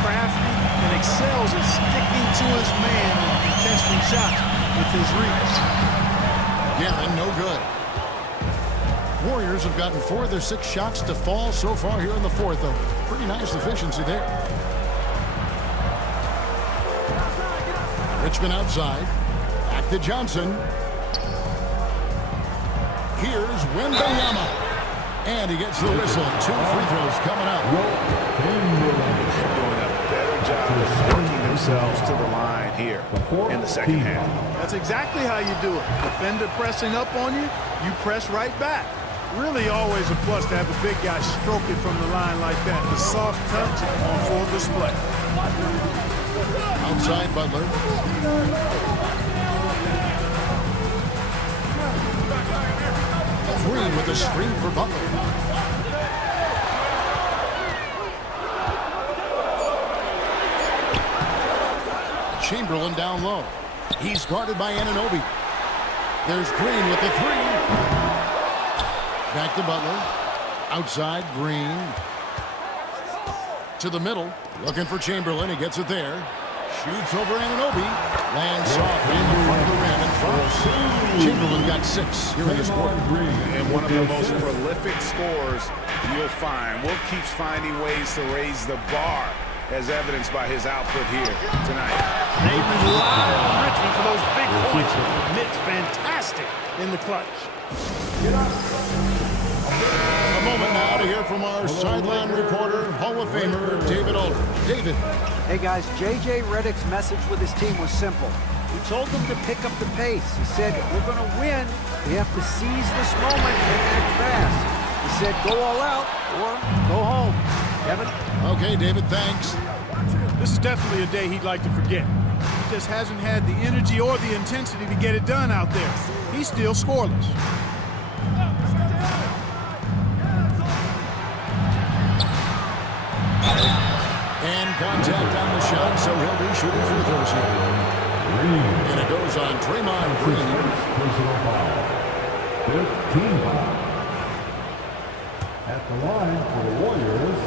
crafty, and excels at sticking to his man and contesting shots with his reach. Yeah, and no good. Warriors have gotten 4 of their 6 shots to fall so far here in the fourth. A pretty nice efficiency there. Richmond outside. Back to Johnson. Here's Wembanyama. And he gets the whistle. 2 free throws coming up. They're doing a better job of working themselves to the line here in the second half. That's exactly how you do it. Defender pressing up on you, you press right back. Really always a plus to have a big guy stroke it from the line like that. The soft touch on full display. Outside Butler. Green with a screen for Butler. Chamberlain down low. He's guarded by Anunoby. There's Green with the three. Back to Butler. Outside, Green. To the middle. Looking for Chamberlain. He gets it there. Shoots over Anunoby. Lands soft in the front of the rim and drops. Chamberlain got 6 here in this quarter. And one of the most prolific scorers you'll find. Will keeps finding ways to raise the bar, as evidenced by his output here tonight. They rely on Richmond for those big points. Nick's fantastic in the clutch. A moment now to hear from our sideline reporter, Hall of Famer David Aldridge. David. Hey guys, J.J. Redick's message with his team was simple. He told them to pick up the pace. He said, if we're going to win, we have to seize this moment and act fast. He said, go all out or go home. Kevin? Okay, David, thanks. This is definitely a day he'd like to forget. He just hasn't had the energy or the intensity to get it done out there. He's still scoreless. And contact on the shot, so he'll be shooting free throws here. And it goes on Draymond Green. Personal foul. 15 foul. At the line for the Warriors,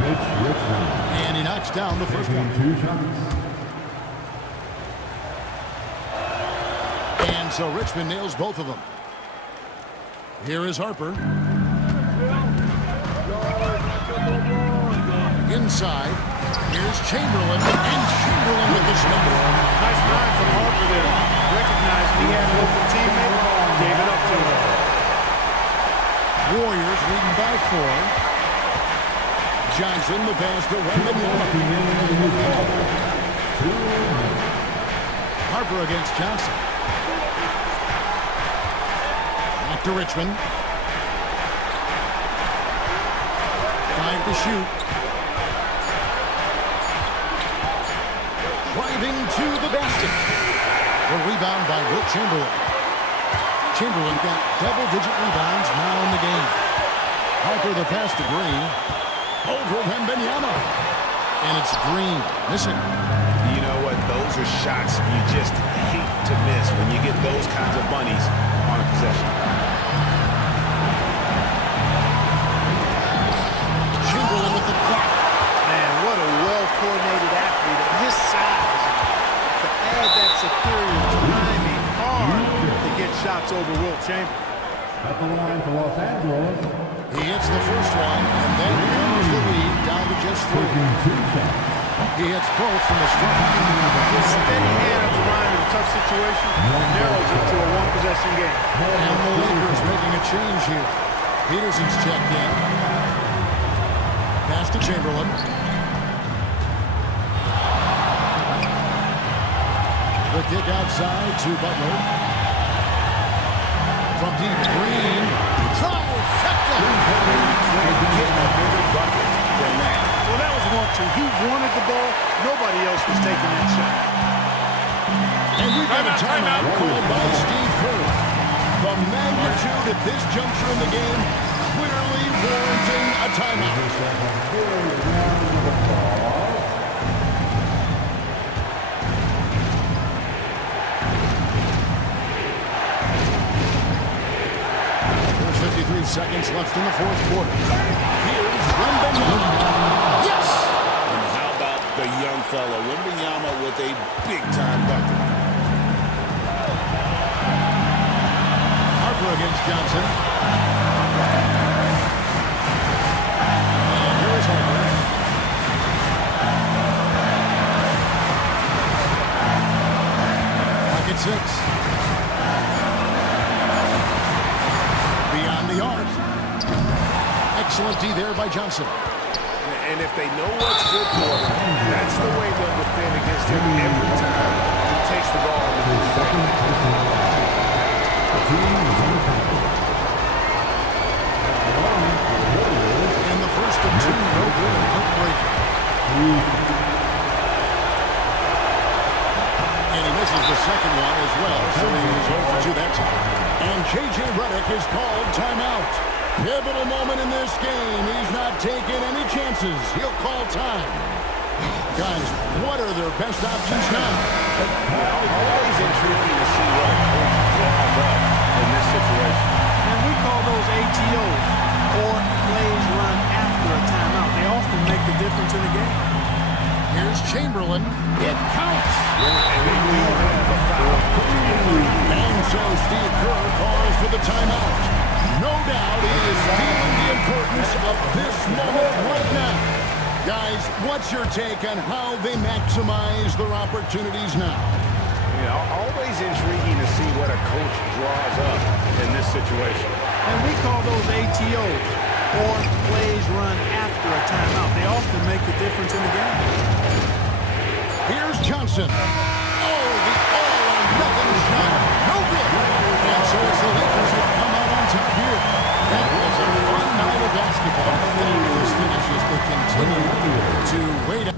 Mitch Richmond. And he knocks down the first one. 2 shots. And so Richmond nails both of them. Here is Harper. Inside. Here's Chamberlain. And Chamberlain with this number. Nice line from Harper there. Recognized he had an open teammate. Gave it up to him. Warriors leading by 4. Johnson the pass to Wembanyama. Harper against Johnson. Back to Richmond. 5 to shoot. Driving to the basket. The rebound by Wilt Chamberlain. Chamberlain got double-digit rebounds now in the game. Harper the pass to Green. Over Wembanyama. And it's Green missing. You know what? Those are shots you just hate to miss when you get those kinds of bunnies on a possession. Chamberlain with the clock. Man, what a well-coordinated athlete at his size. To add that superior timing, hard to get shots over Wilt Chamberlain. At the line for Los Angeles. He hits the first one, and then narrows the lead down to just 3. 2 shots. He hits both from the stripe. His steady hand at the line in a tough situation narrows it to a one-possession game. And the Lakers making a change here. Peterson's checked in. Pass to Chamberlain. The kick outside to Butler. From deep, Green. Trifecta! Get a bigger bucket than that. Well, that was 1-2. He wanted the ball. Nobody else was taking that shot. And we've got a timeout called by Steve Kerr. The magnitude at this juncture in the game clearly warranting a timeout. There's 53 seconds left in the fourth quarter. Here's Wembanyama. Yes! And how about the young fella, Wembanyama, with a big-time bucket. Harper against Johnson. And here is Harper. Pocket 6. Beyond the arc. Excellent D there by Johnson. And if they know what's good for them, that's the way they'll defend against him every time he takes the ball in the second. And the first of 2, no good. Heartbreaker. And he misses the second one as well, so he's 0 for 2 that time. And J.J. Redick is called time. Pivotal moment in this game. He's not taking any chances. He'll call time. Guys, what are their best options now? Always intriguing to see what a coach draws up in this situation. And we call those ATOs, or plays run after a timeout. They often make the difference in the game. Here's Chamberlain. It counts. And so Steve Kerr calls for the timeout. No doubt he is feeling the importance of this moment right now. Guys, what's your take on how they maximize their opportunities now? Always intriguing to see what a coach draws up in this situation. And we call those ATOs, or plays run after a timeout. They often make the difference in the game. Here's Johnson. Oh, the all-or-nothing shot. No good. And so it's the Lakers that come out on top here. That was a fun night of basketball. Fabulous finish as they continue to wait out.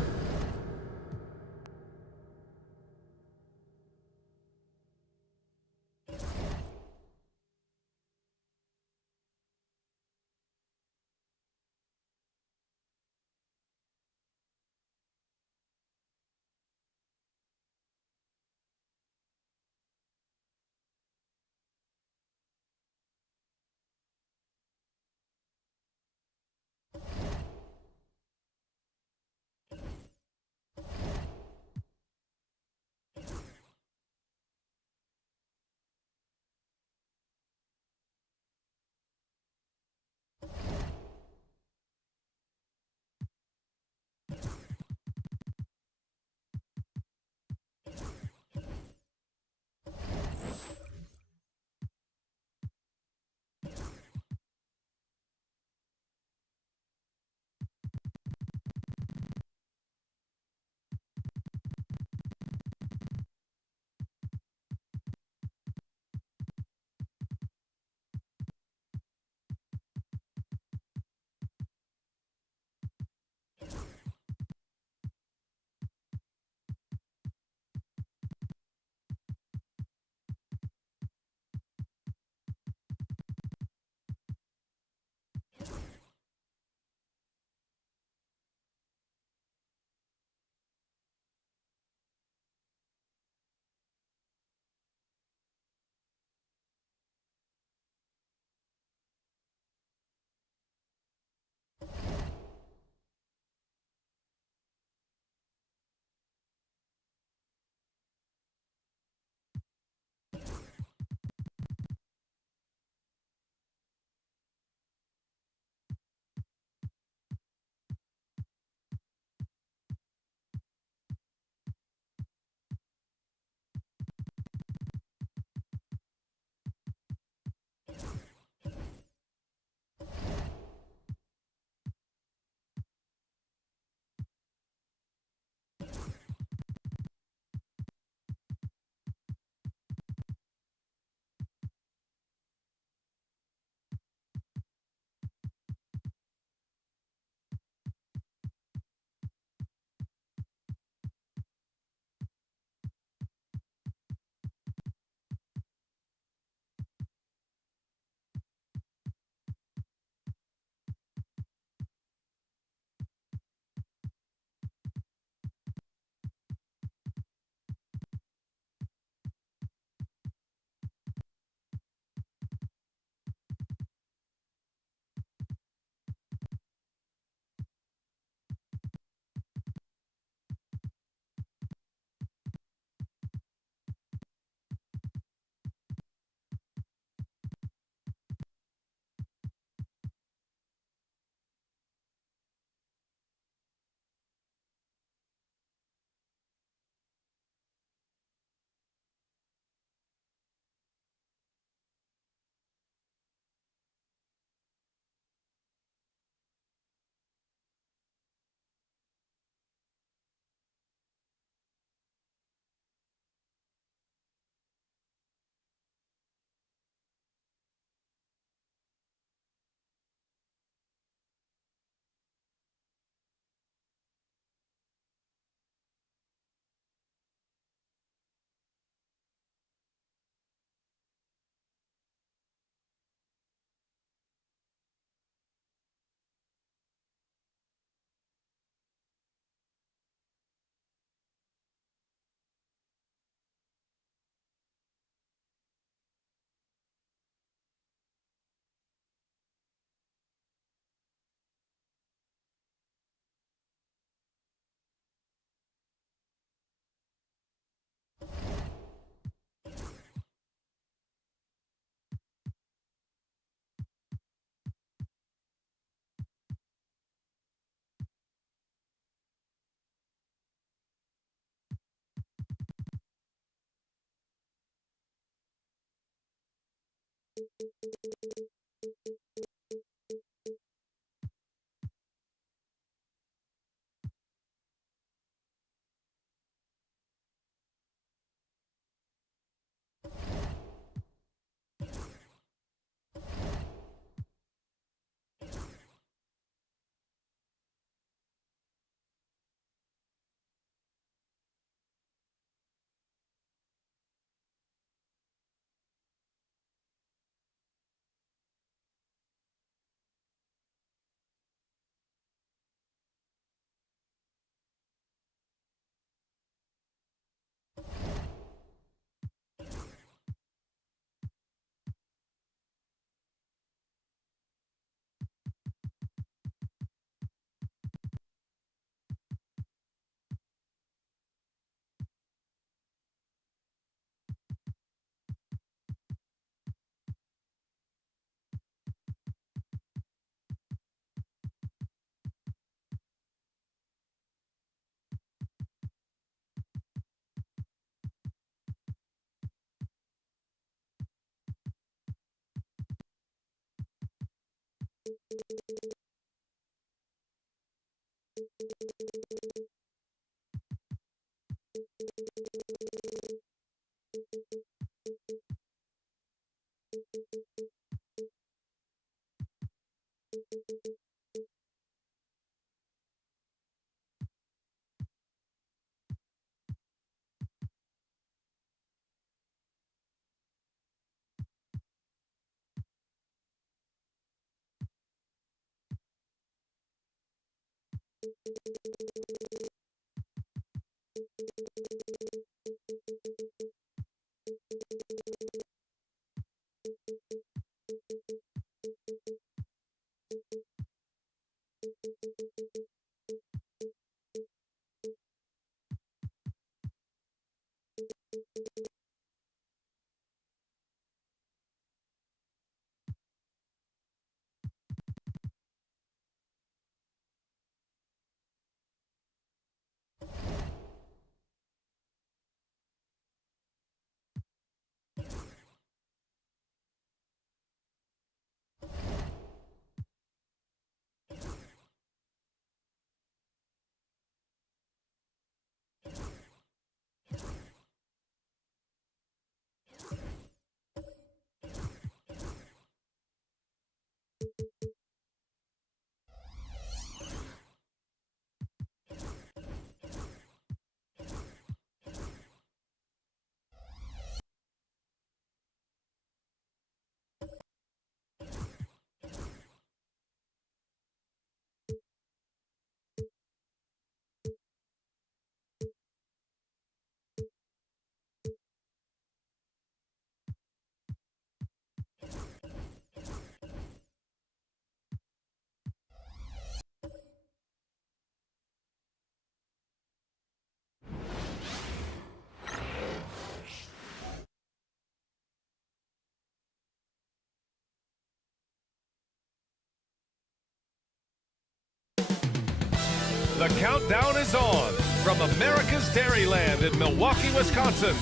The countdown is on from America's Dairyland in Milwaukee, Wisconsin.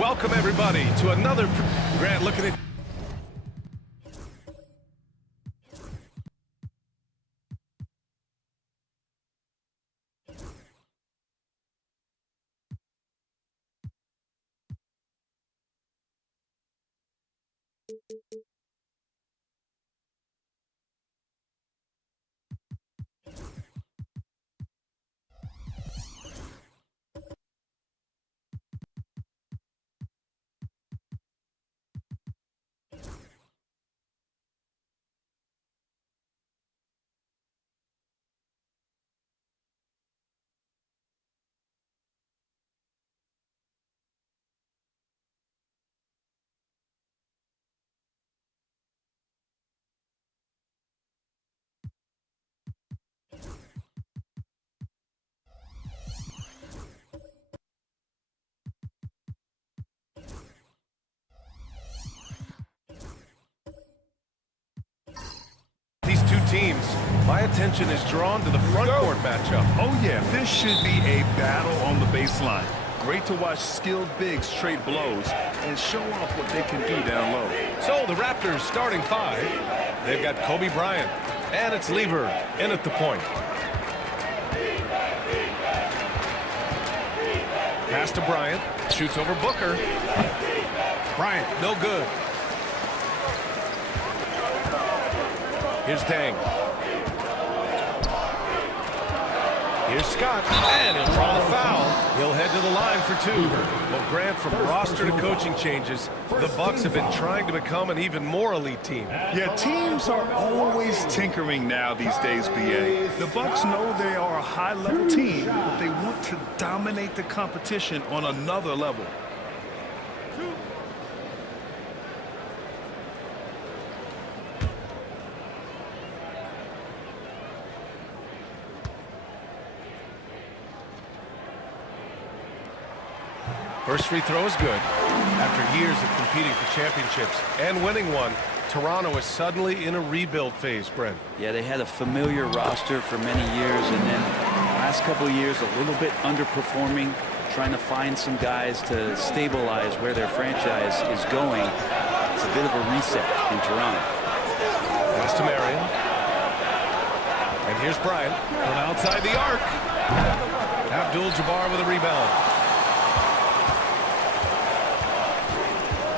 Welcome, everybody, to another... Grant, looking at... These two teams, my attention is drawn to the front court matchup. Oh, yeah, this should be a battle on the baseline. great to watch skilled bigs trade blows and show off what they can do down low. So the Raptors starting 5. They've got Kobe Bryant, and it's Lever in at the point. Pass to Bryant, shoots over Booker. Bryant, no good. Here's Dang. Here's Scott, and he'll draw the foul. He'll head to the line for 2. Well, Grant, from roster to coaching changes, the Bucks have been trying to become an even more elite team. Yeah, teams are always tinkering now these days, BA. The Bucks know they are a high-level team, but they want to dominate the competition on another level. First free throw is good. After years of competing for championships and winning one, Toronto is suddenly in a rebuild phase, Brent. Yeah, they had a familiar roster for many years, and then last couple of years a little bit underperforming, trying to find some guys to stabilize where their franchise is going. It's a bit of a reset in Toronto. Pass to Marion. And here's Bryant from outside the arc. Abdul-Jabbar with a rebound.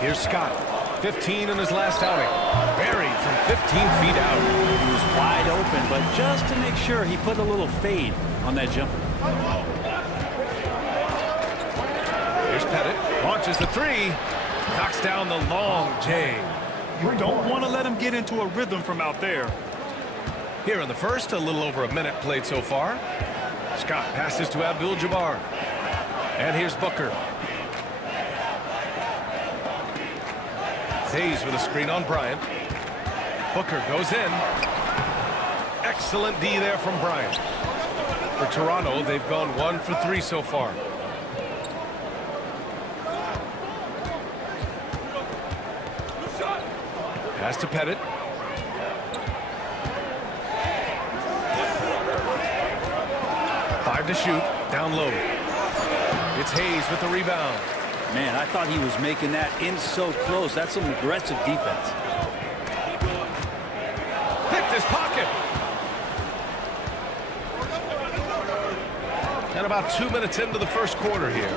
Here's Scott, 15 in his last outing. Buried from 15 feet out. He was wide open, but just to make sure, he put a little fade on that jumper. Here's Pettit, launches the 3, knocks down the long J. You don't want to let him get into a rhythm from out there. Here in the first, a little over a minute played so far. Scott passes to Abdul-Jabbar. And here's Booker. Hayes with a screen on Bryant. Booker goes in. Excellent D there from Bryant. For Toronto, they've gone 1 for 3 so far. Pass to Pettit. Five to shoot. Down low. It's Hayes with the rebound. Man, I thought he was making that in so close. That's some aggressive defense. Picked his pocket. And about 2 minutes into the first quarter here.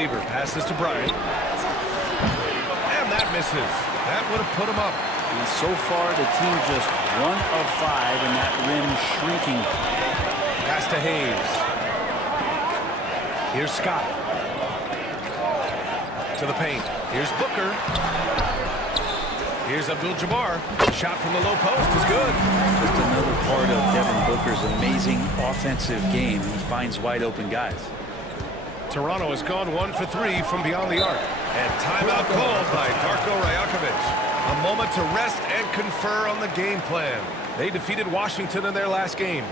Lever passes to Bryant. And that misses. That would have put him up. And so far, the team just 1 of 5, and that rim shrinking. Pass to Hayes. Here's Scott. To the paint. Here's Booker. Here's Abdul-Jabbar. Shot from the low post is good. Just another part of Devin Booker's amazing offensive game. He finds wide open guys. Toronto has gone 1 for 3 from beyond the arc. And timeout called by Darko Rajakovic. A moment to rest and confer on the game plan. They defeated Washington in their last game.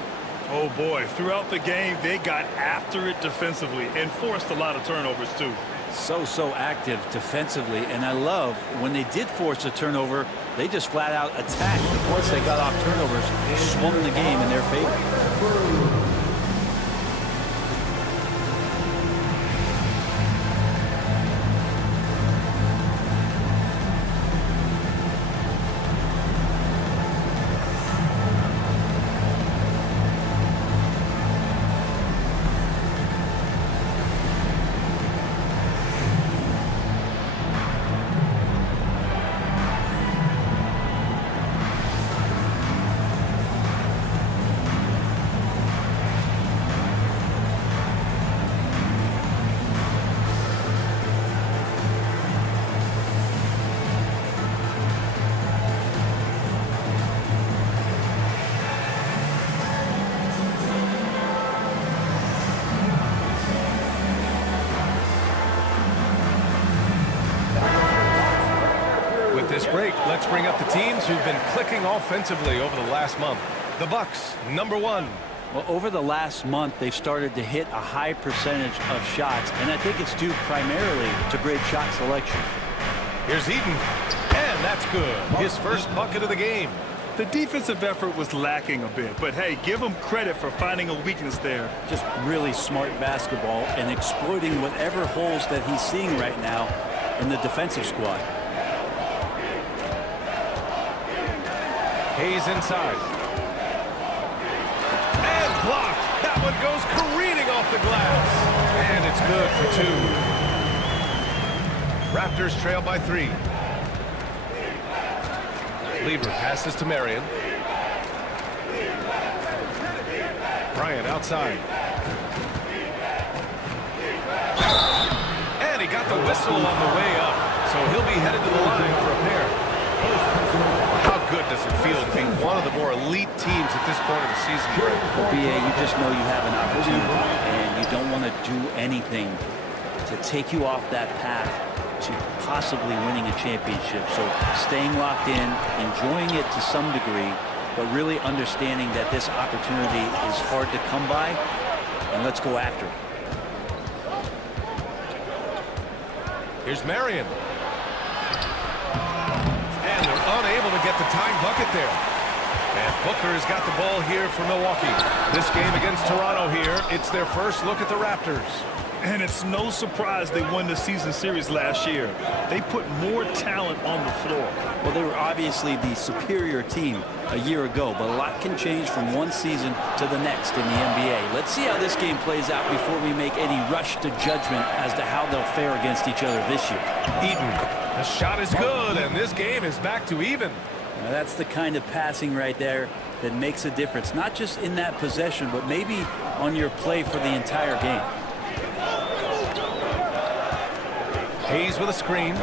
Oh boy, throughout the game, they got after it defensively and forced a lot of turnovers too. So active defensively, and I love when they did force a turnover, they just flat out attacked. Once they got off turnovers, swung the game in their favor. This break, let's bring up the teams who've been clicking offensively over the last month. The Bucks, number 1. Well, over the last month, they've started to hit a high percentage of shots, and I think it's due primarily to great shot selection. Here's Eden, and that's good. His first bucket of the game. The defensive effort was lacking a bit, but hey, give him credit for finding a weakness there. Just really smart basketball and exploiting whatever holes that he's seeing right now in the defensive squad. Hayes inside. And blocked. That one goes careening off the glass. And it's good for 2. Raptors trail by 3. Lever passes to Marion. Bryant outside. And he got the whistle on the way up. So he'll be headed to the line for a pair. How good does it feel to be one of the more elite teams at this point of the season? Well, BA, you just know you have an opportunity, and you don't want to do anything to take you off that path to possibly winning a championship. So staying locked in, enjoying it to some degree, but really understanding that this opportunity is hard to come by, and let's go after it. Here's Marion. And they're unable to get the tying bucket there. And Booker's got the ball here for Milwaukee. This game against Toronto here, it's their first look at the Raptors. And it's no surprise they won the season series last year. They put more talent on the floor. Well, they were obviously the superior team a year ago, but a lot can change from one season to the next in the NBA. Let's see how this game plays out before we make any rush to judgment as to how they'll fare against each other this year. Eaton, the shot is good, and this game is back to even. Now, that's the kind of passing right there that makes a difference, not just in that possession, but maybe on your play for the entire game. Hayes with a screen.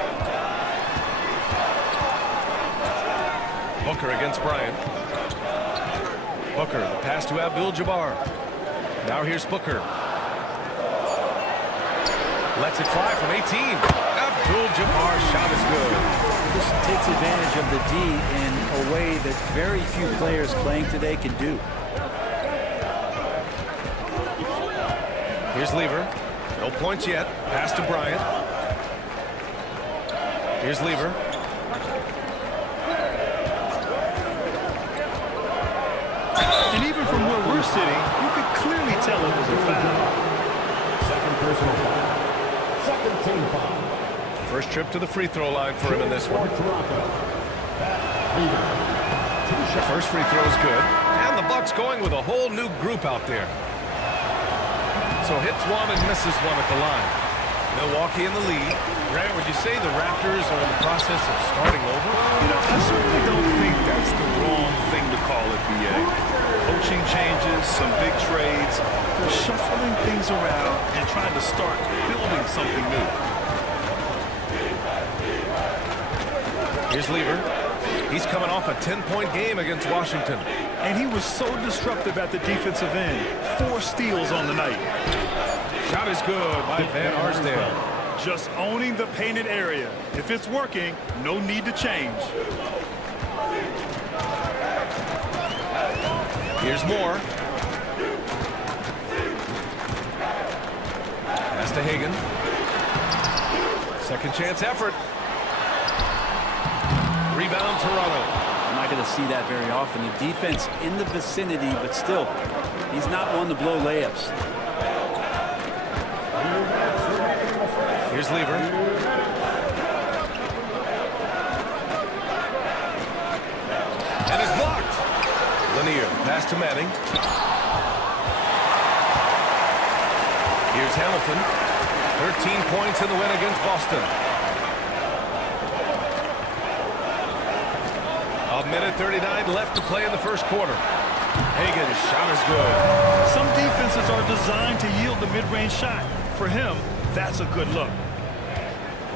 Booker against Bryant. Booker, the pass to Abdul-Jabbar. Now here's Booker. Lets it fly from 18. Abdul-Jabbar's shot is good. This takes advantage of the D in a way that very few players playing today can do. Here's Lever. No points yet. Pass to Bryant. Here's Lever. And even from where we're sitting, you could clearly tell it was a foul. Second personal foul. Second team foul. First trip to the free throw line for him in this one. The first free throw is good. And the Bucks going with a whole new group out there. So hits one and misses one at the line. Milwaukee in the lead. Grant, would you say the Raptors are in the process of starting over? You know, I certainly don't think that's the wrong thing to call it, BA. Coaching changes, some big trades. They're shuffling things around and trying to start building something new. Here's Lever. He's coming off a 10-point game against Washington. And he was so disruptive at the defensive end. 4 steals on the night. Shot is good by Van Arsdale. Just owning the painted area. If it's working, no need to change. Here's Moore. Pass to Hagan. Second chance effort. Rebound Toronto. I'm not going to see that very often. The defense in the vicinity, but still, he's not one to blow layups. Here's Lever. And it's blocked. Lanier, pass to Manning. Here's Hamilton. 13 points in the win against Boston. A minute 39 left to play in the first quarter. Hagan's shot is good. Some defenses are designed to yield the mid-range shot. For him, that's a good look.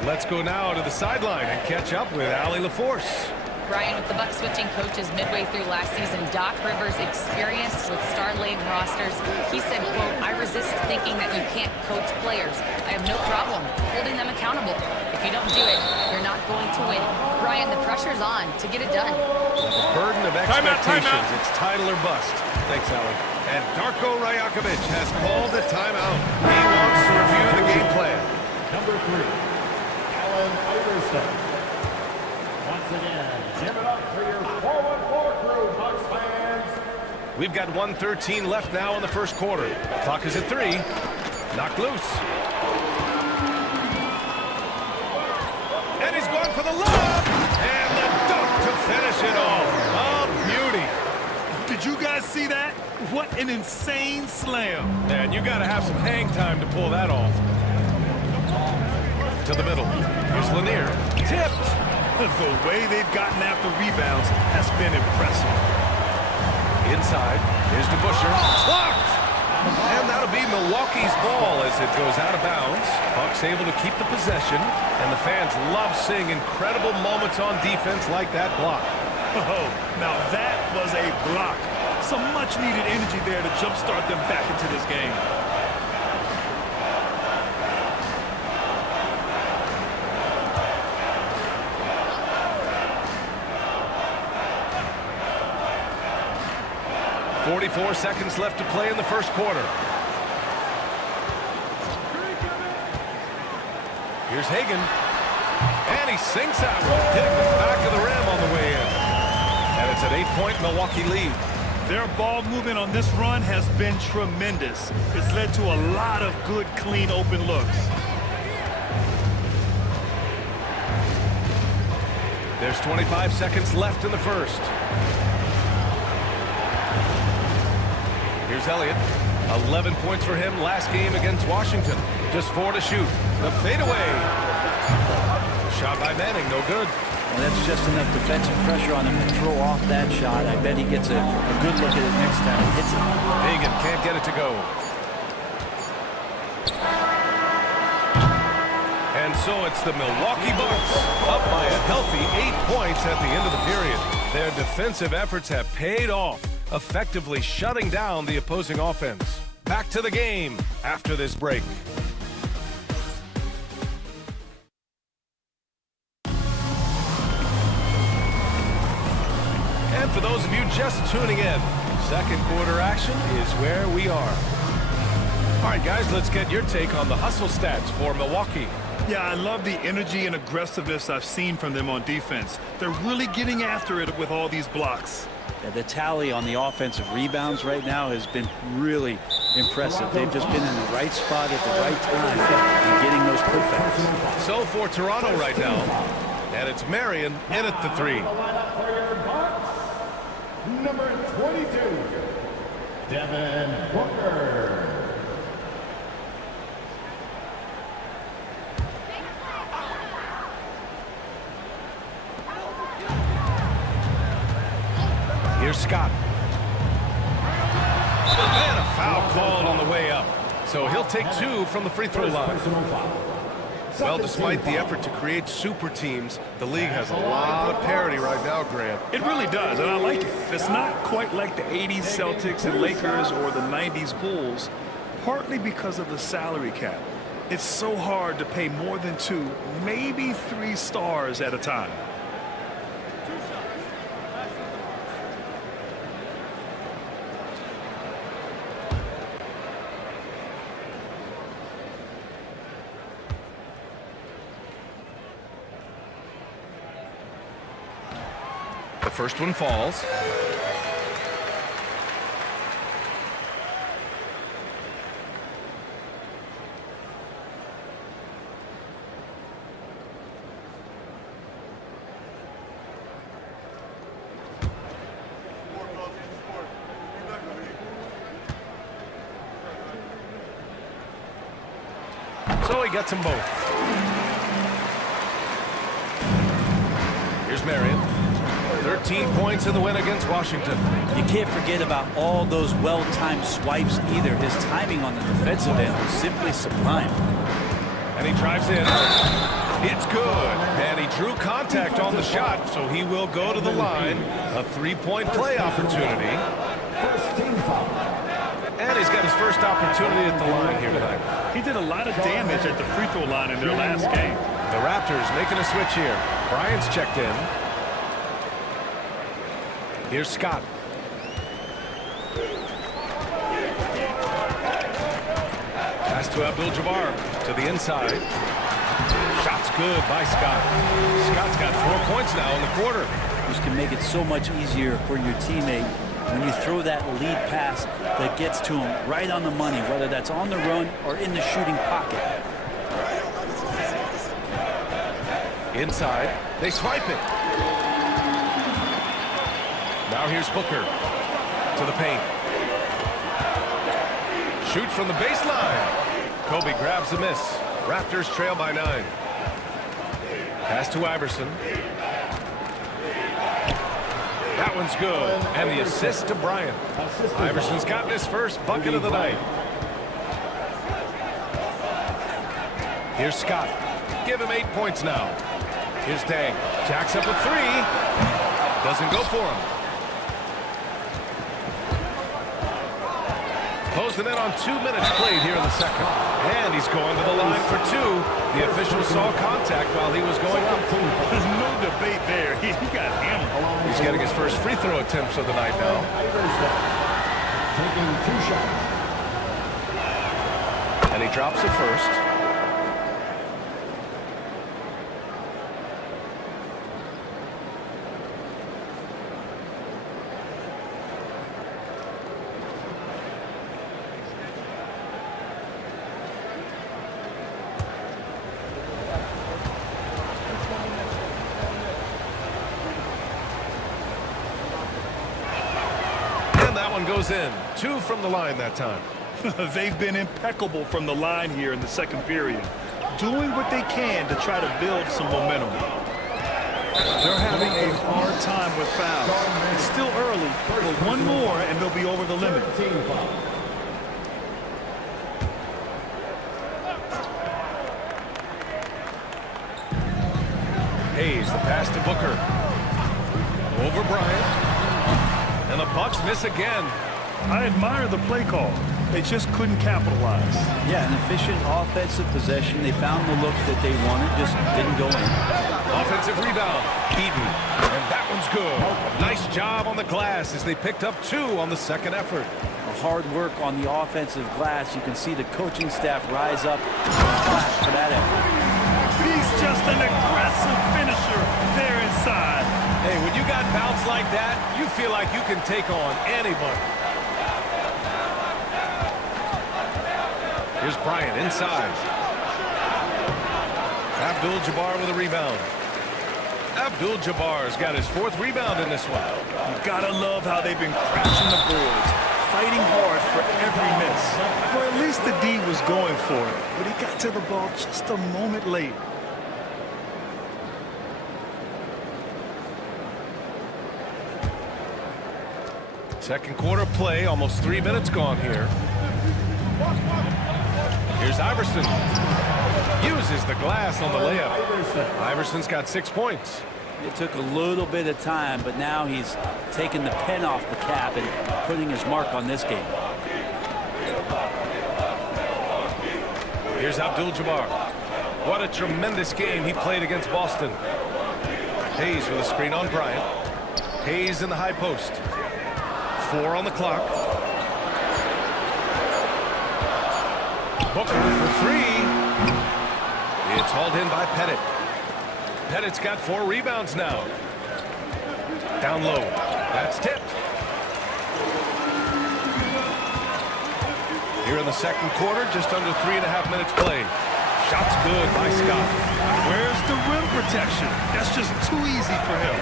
Let's go now to the sideline and catch up with Allie LaForce. Brian, with the Bucks switching coaches midway through last season, Doc Rivers' experience with star-laden rosters, he said, quote, "I resist thinking that you can't coach players. I have no problem holding them accountable. If you don't do it, you're not going to win." Brian, the pressure's on to get it done. The burden of expectations. It's title or bust. Thanks, Allie. And Darko Rajakovic has called a timeout. He wants to review the game plan. Number 3, Allen Iverson. Once again, give it up for your forward 4 We've got 1:13 left now in the first quarter. Clock is at 3. Knocked loose. And he's going for the lob. And the dunk to finish it off. Oh, beauty. Did you guys see that? What an insane slam. Man, you got to have some hang time to pull that off. To the middle. Here's Lanier. Tipped. The way they've gotten after rebounds has been impressive. Inside. Here's DeBusschere. Blocked. And that'll be Milwaukee's ball as it goes out of bounds. Bucks able to keep the possession. And the fans love seeing incredible moments on defense like that block. Oh, now that was a block. Some much-needed energy there to jumpstart them back into this game. .44 seconds left to play in the first quarter. Here's Hagan. And he sinks out one, hitting the back of the rim on the way in. And it's an 8-point Milwaukee lead. Their ball movement on this run has been tremendous. It's led to a lot of good, clean, open looks. There's 25 seconds left in the first. Here's Elliott. 11 points for him last game against Washington. Just 4 to shoot. The fadeaway. Shot by Manning, no good. Well, that's just enough defensive pressure on him to throw off that shot. I bet he gets a good look at it next time he hits it. Hagan can't get it to go. And so it's the Milwaukee Bucks up by a healthy 8 points at the end of the period. Their defensive efforts have paid off, effectively shutting down the opposing offense. Back to the game after this break. And for those of you just tuning in, second quarter action is where we are. All right, guys, let's get your take on the hustle stats for Milwaukee. Yeah, I love the energy and aggressiveness I've seen from them on defense. They're really getting after it with all these blocks. Yeah, the tally on the offensive rebounds right now has been really impressive. They've just been in the right spot at the right time and getting those putbacks. So for Toronto right now, and it's Marion in at the 3. Number 22, Devin Booker. Here's Scott. And a foul called on the way up. So he'll take 2 from the free throw line. Well, despite the effort to create super teams, the league has a lot of parity right now, Grant. It really does, and I like it. It's not quite like the 80s Celtics and Lakers or the 90s Bulls, partly because of the salary cap. It's so hard to pay more than 2, maybe 3 stars at a time. The first one falls. So he gets them both. Here's Marion. 13 points in the win against Washington. You can't forget about all those well-timed swipes either. His timing on the defensive end was simply sublime. And he drives in. It's good. And he drew contact on the shot, so he will go to the line. A 3-point play opportunity. And he's got his first opportunity at the line here tonight. He did a lot of damage at the free throw line in their last game. The Raptors making a switch here. Bryant's checked in. Here's Scott. Pass to Abdul-Jabbar to the inside. Shot's good by Scott. Scott's got 4 points now in the quarter. This can make it so much easier for your teammate when you throw that lead pass that gets to him right on the money, whether that's on the run or in the shooting pocket. Inside, they swipe it. Now here's Booker to the paint. Shoot from the baseline. Kobe grabs the miss. Raptors trail by 9. Pass to Iverson. That one's good. And the assist to Bryant. Iverson's got his first bucket of the night. Here's Scott. Give him 8 points now. Here's Dang. Jacks up a 3. Doesn't go for him. Close the net on 2 minutes played here in the second. And he's going to the line for 2. The official saw contact while he was going up. There's no debate there. He got hammered. He's getting his first free throw attempts of the night now. Taking 2 shots. And he drops it first. Goes in. 2 from the line that time. They've been impeccable from the line here in the second period, doing what they can to try to build some momentum. They're having a hard time with fouls. It's still early, but one more and they'll be over the limit. Hayes, the pass to Booker. Over Bryant. And the Bucks miss again. I admire the play call. They just couldn't capitalize. Yeah, an efficient offensive possession. They found the look that they wanted, just didn't go in. Offensive rebound. Eden. And that one's good. Nice job on the glass as they picked up 2 on the second effort. Hard work on the offensive glass. You can see the coaching staff rise up for that effort. He's just an aggressive finisher there inside. Hey, when you got bounce like that, you feel like you can take on anybody. Here's Bryant inside. Abdul-Jabbar with a rebound. Abdul-Jabbar's got his 4th rebound in this one. You gotta love how they've been crashing the boards, fighting hard for every miss. Well, at least the D was going for it, but he got to the ball just a moment late. Second quarter play, almost 3 minutes gone here. Here's Iverson. Uses the glass on the layup. Iverson's got 6 points. It took a little bit of time, but now he's taking the pen off the cap and putting his mark on this game. Here's Abdul-Jabbar. What a tremendous game he played against Boston. Hayes with a screen on Bryant. Hayes in the high post. 4 on the clock. Booker for 3. It's hauled in by Pettit. Pettit's got 4 rebounds now. Down low. That's tipped. Here in the second quarter, just under 3.5 minutes played. Shot's good by Scott. Where's the rim protection? That's just too easy for him.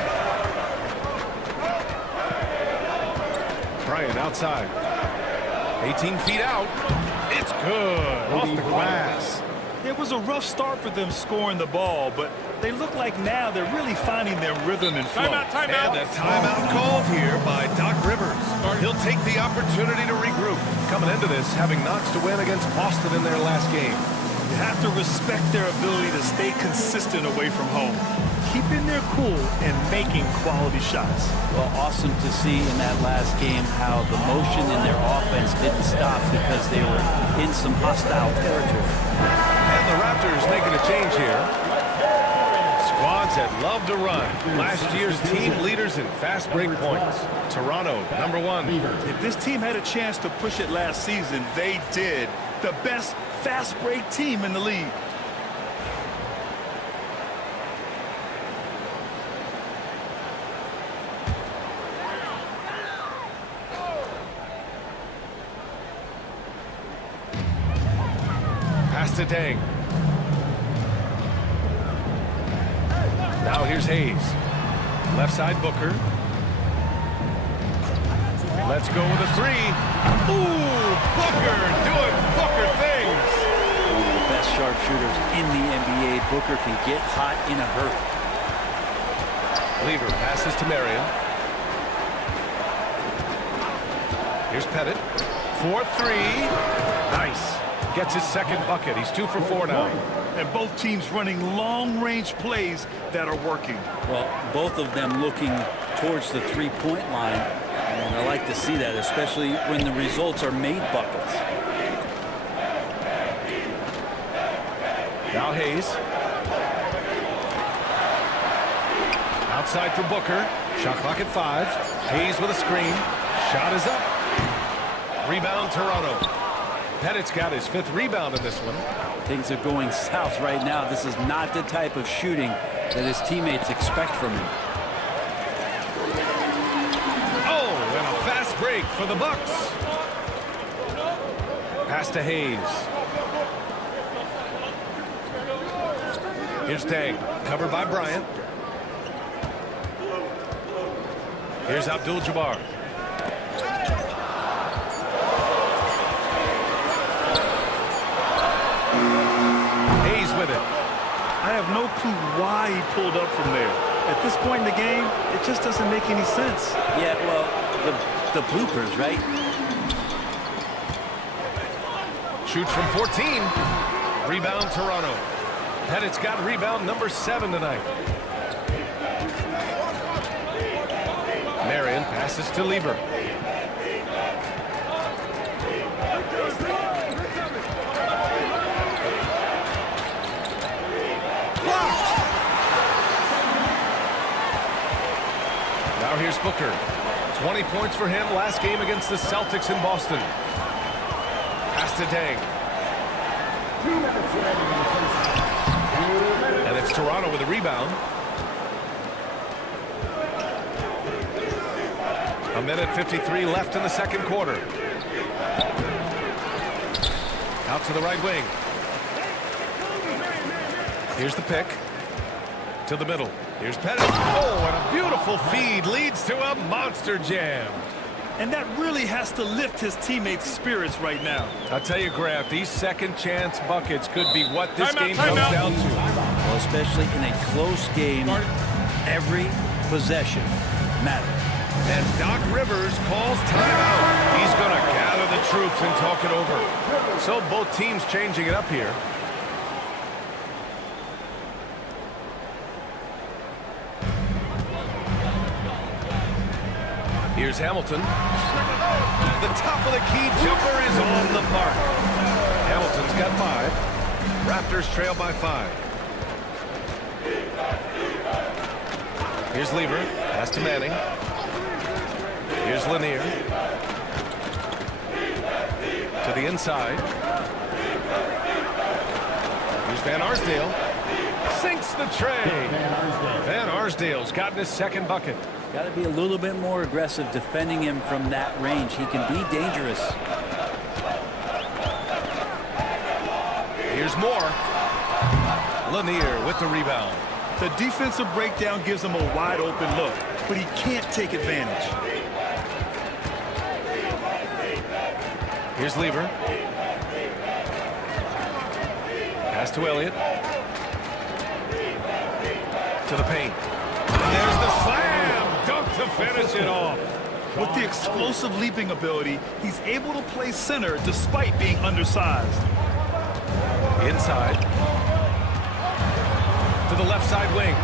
Bryant outside. 18 feet out. It's good. Off the glass. It was a rough start for them scoring the ball, but they look like now they're really finding their rhythm and flow. And a timeout called here by Doc Rivers. He'll take the opportunity to regroup. Coming into this, having notched to win against Boston in their last game. You have to respect their ability to stay consistent away from home, keeping their cool and making quality shots. Well, awesome to see in that last game how the motion in their offense didn't stop because they were in some hostile territory. And the Raptors making a change here. Squads that love to run. Last year's team leaders in fast break points. Toronto, number 1. If this team had a chance to push it last season, they did. The best fast break team in the league. to Deng. Now here's Hayes. Left side, Booker. Let's go with a three. Ooh, Booker doing Booker things. One of the best sharpshooters in the NBA. Booker can get hot in a hurry. Lever passes to Marion. Here's Pettit. 4-3. Nice. Gets his second bucket. He's 2 for 4 now. And both teams running long-range plays that are working. Well, both of them looking towards the three-point line. And I like to see that, especially when the results are made buckets. Now Hayes. Outside for Booker. Shot clock at 5. Hayes with a screen. Shot is up. Rebound Toronto. Pettit's got his 5th rebound in this one. Things are going south right now. This is not the type of shooting that his teammates expect from him. Oh, and a fast break for the Bucks. Pass to Hayes. Here's Deng, covered by Bryant. Here's Abdul-Jabbar. Hayes with it. I have no clue why he pulled up from there. At this point in the game, it just doesn't make any sense. Yeah, well, the bloopers, right? Shoots from 14. Rebound Toronto. Pettit's got rebound number 7 tonight. Marion passes to Lever. Now here's Booker. 20 points for him last game against the Celtics in Boston. Pass to Deng. And it's Toronto with a rebound. 1:53 left in the second quarter. Out to the right wing. Here's the pick. To the middle. Here's Pettit. Oh, and a beautiful feed leads to a monster jam. And that really has to lift his teammates' spirits right now. I'll tell you, Grant, these second chance buckets could be what this game comes down to. Well, especially in a close game, every possession matters. And Doc Rivers calls timeout. He's going to gather the troops and talk it over. So both teams changing it up here. Here's Hamilton. The top of the key jumper is on the mark. Hamilton's got 5. Raptors trail by 5. Here's Lever. Pass to Manning. Here's Lanier. To the inside. Here's Van Arsdale. Sinks the tray. Van Arsdale's gotten his second bucket. Got to be a little bit more aggressive defending him from that range. He can be dangerous. Here's Moore. Lanier with the rebound. The defensive breakdown gives him a wide open look, but he can't take advantage. Here's Lever. Pass to Elliott. To the paint. And there's the slam. Dunk to finish it off. With the explosive leaping ability, he's able to play center despite being undersized. Inside. To the left side wing.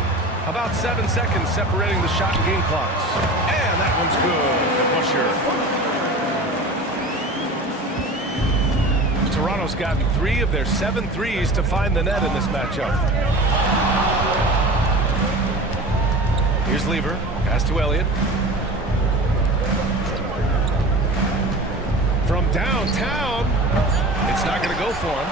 About 7 seconds separating the shot and game clocks. And that one's good. Busher. Toronto's gotten 3 of their 7 threes to find the net in this matchup. Here's Lever. Pass to Elliott. From downtown. It's not going to go for him.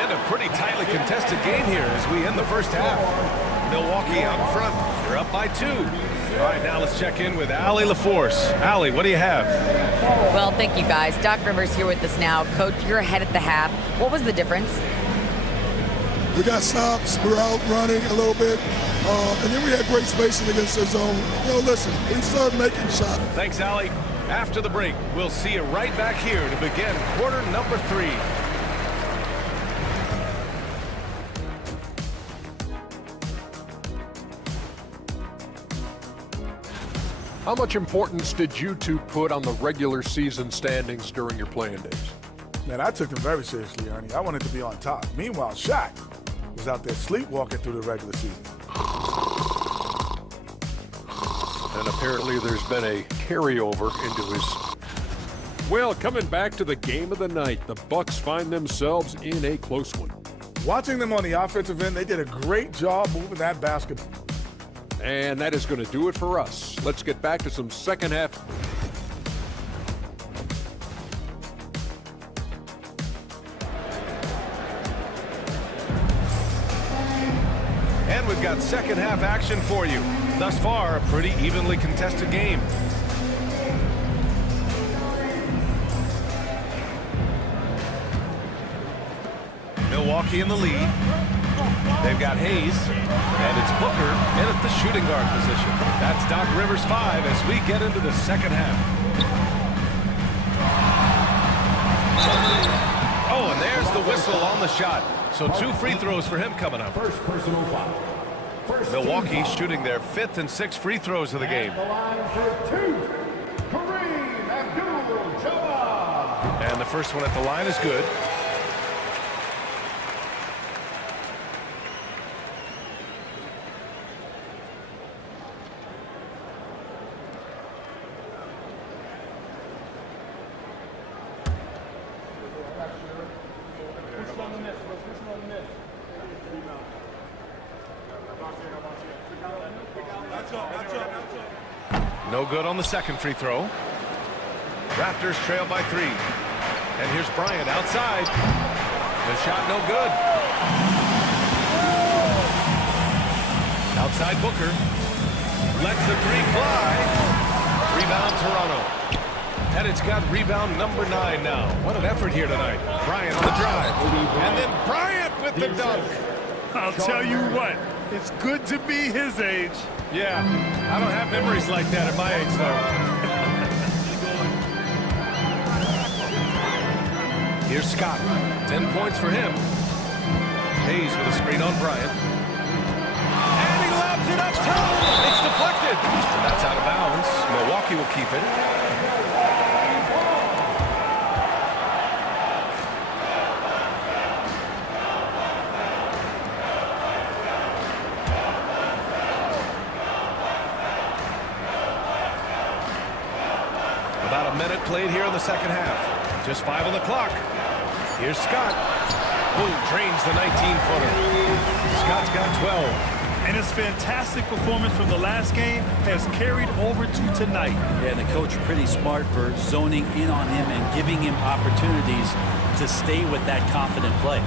And a pretty tightly contested game here as we end the first half. Milwaukee out in front. They're up by 2. All right, now let's check in with Allie LaForce. Allie, what do you have? Well, thank you, guys. Doc Rivers here with us now. Coach, you're ahead at the half. What was the difference? We got stops. We were out running a little bit. And then we had great spacing against their zone. Listen, we started making shots. Thanks, Allie. After the break, we'll see you right back here to begin quarter number 3. How much importance did you two put on the regular season standings during your playing days? Man, I took them very seriously, Ernie. I wanted to be on top. Meanwhile, Shaq was out there sleepwalking through the regular season. And apparently there's been a carryover into his... Well, coming back to the game of the night, the Bucks find themselves in a close one. Watching them on the offensive end, they did a great job moving that basketball. And that is going to do it for us. Let's get back to some second half. And we've got second half action for you. Thus far, a pretty evenly contested game. Milwaukee in the lead. They've got Hayes, and it's Booker in at the shooting guard position. That's Doc Rivers 5 as we get into the second half. Oh, and there's the whistle on the shot. So 2 free throws for him coming up. First personal foul. Milwaukee shooting their 5th and 6th free throws of the game. The line for 2, Kareem Abdul-Jabbar. And the first one at the line is good. No good on the second free throw. Raptors trail by 3. And here's Bryant outside. The shot no good. Outside Booker. Lets the 3 fly. Rebound Toronto. And it's got rebound number 9 now. What an effort here tonight. Bryant on the drive. And then Bryant with the dunk. I'll tell you what, it's good to be his age. Yeah, I don't have memories like that at my age, though. Here's Scott. 10 points for him. Hayes with a screen on Bryant. And he lobs it up top. It's deflected. And that's out of bounds. Milwaukee will keep it. About a minute played here in the second half. Just 5 on the clock. Here's Scott. Who drains the 19-footer. Scott's got 12. And his fantastic performance from the last game has carried over to tonight. Yeah, and the coach pretty smart for zoning in on him and giving him opportunities to stay with that confident play.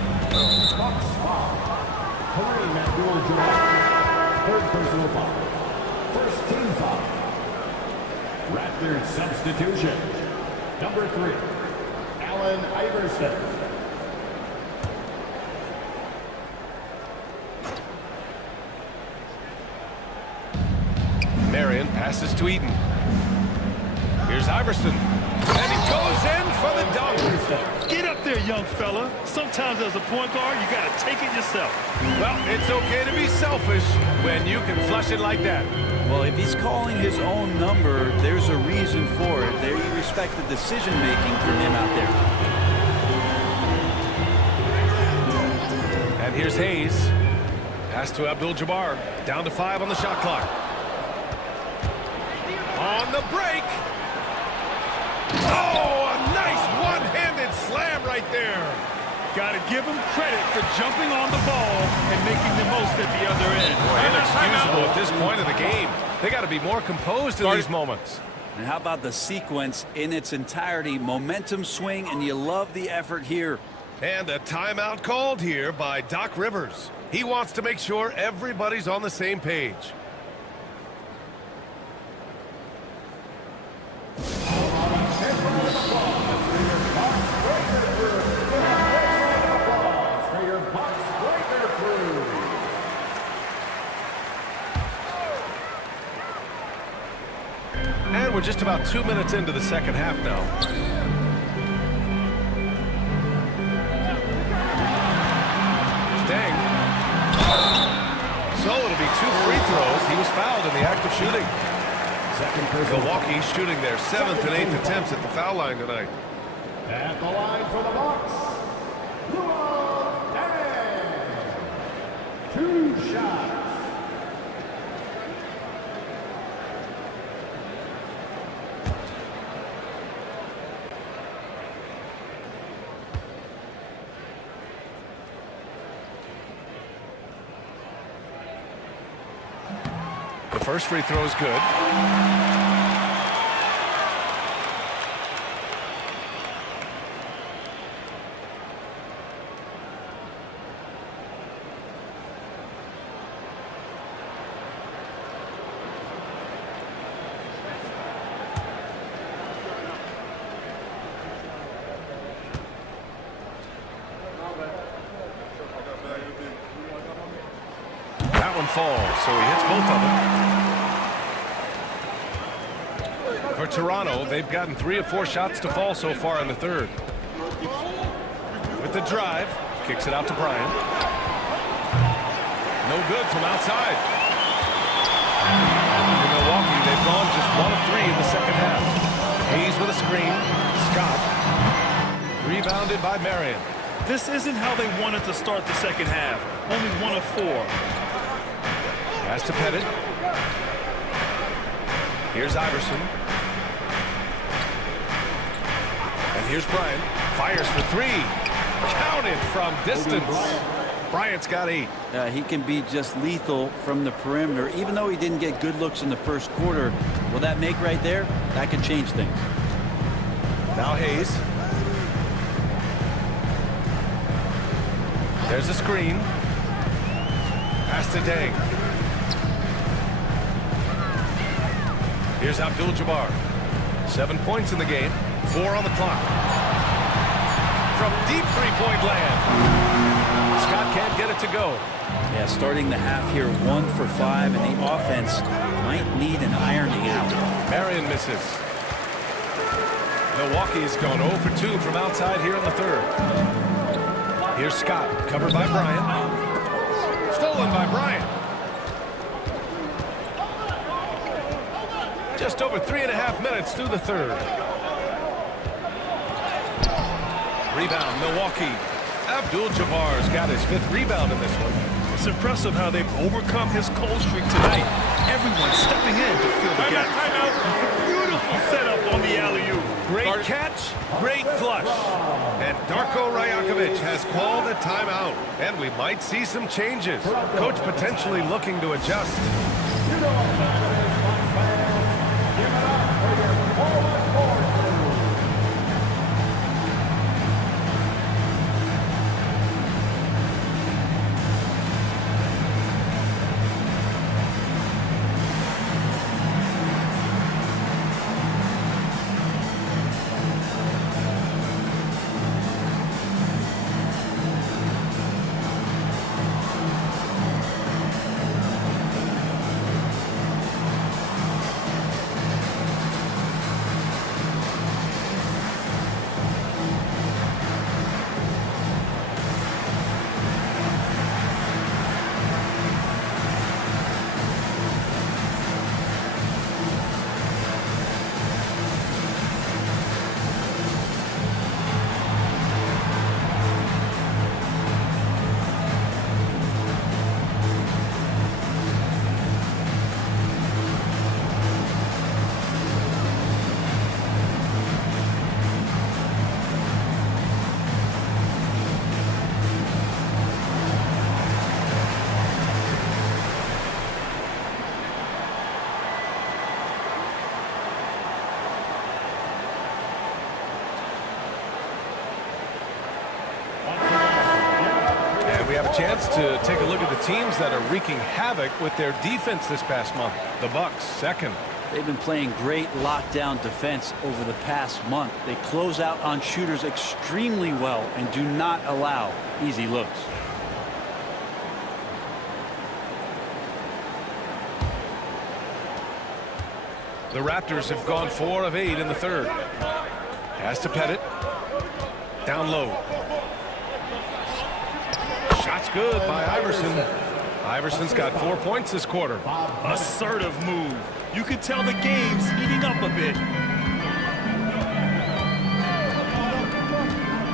Bucks foul. Kareem Abdul-Jabbar. Third personal foul. First team foul. Raptors substitution. Number 3, Allen Iverson. Marion passes to Eaton. Here's Iverson. And he goes in for the dunk. Get up there, young fella. Sometimes as a point guard, you got to take it yourself. Well, it's okay to be selfish when you can flush it like that. Well, if he's calling his own number, there's a reason for it. There you respect the decision-making from him out there. And here's Hayes. Pass to Abdul-Jabbar. Down to 5 on the shot clock. On the break. Oh, a nice one-handed slam right there. Got to give him credit for jumping on the ball and making the most at the other end. Boy, inexcusable at this point of the game. They got to be more composed in these moments. And how about the sequence in its entirety? Momentum swing, and you love the effort here. And a timeout called here by Doc Rivers. He wants to make sure everybody's on the same page. And we're just about 2 minutes into the second half now. Dang. So it'll be 2 free throws. He was fouled in the act of shooting. Milwaukee shooting their 7th and 8th attempts at the foul line tonight. At the line for the Bucks, Luol Deng. 2 shots. The first free throw is good. That one falls, so he hits both of them. For Toronto, they've gotten 3 of 4 shots to fall so far in the third. With the drive, kicks it out to Bryant. No good from outside. For Milwaukee, they've gone just 1 of 3 in the second half. Hayes with a screen. Scott. Rebounded by Marion. This isn't how they wanted to start the second half. Only 1 of 4. Pass to Pettit. Here's Iverson. And here's Bryant. Fires for 3. Counted from distance. Bryant's got 8. He can be just lethal from the perimeter. Even though he didn't get good looks in the first quarter, will that make right there? That could change things. Now Hayes. There's a screen. Pass to Deng. Here's Abdul-Jabbar. 7 points in the game. 4 on the clock. From deep three-point land. Scott can't get it to go. Yeah, starting the half here 1 for 5, and the offense might need an ironing out. Marion misses. Milwaukee's gone 0 for 2 from outside here in the third. Here's Scott, covered by Bryant. Stolen by Bryant. Just over 3.5 minutes through the third. Rebound, Milwaukee. Abdul-Jabbar's got his 5th rebound in this one. It's impressive how they've overcome his cold streak tonight. Everyone stepping in to fill the gap. Timeout. Beautiful setup on the alley-oop. Great catch, great flush. And Darko Rajakovic has called a timeout. And we might see some changes. Coach potentially looking to adjust. Chance to take a look at the teams that are wreaking havoc with their defense this past month. The Bucks, second. They've been playing great lockdown defense over the past month. They close out on shooters extremely well and do not allow easy looks. The Raptors have gone 4 of 8 in the third. Pass to Pettit. Down low. Shot's good by Iverson. Iverson's got 4 points this quarter. Assertive move. You could tell the game's heating up a bit.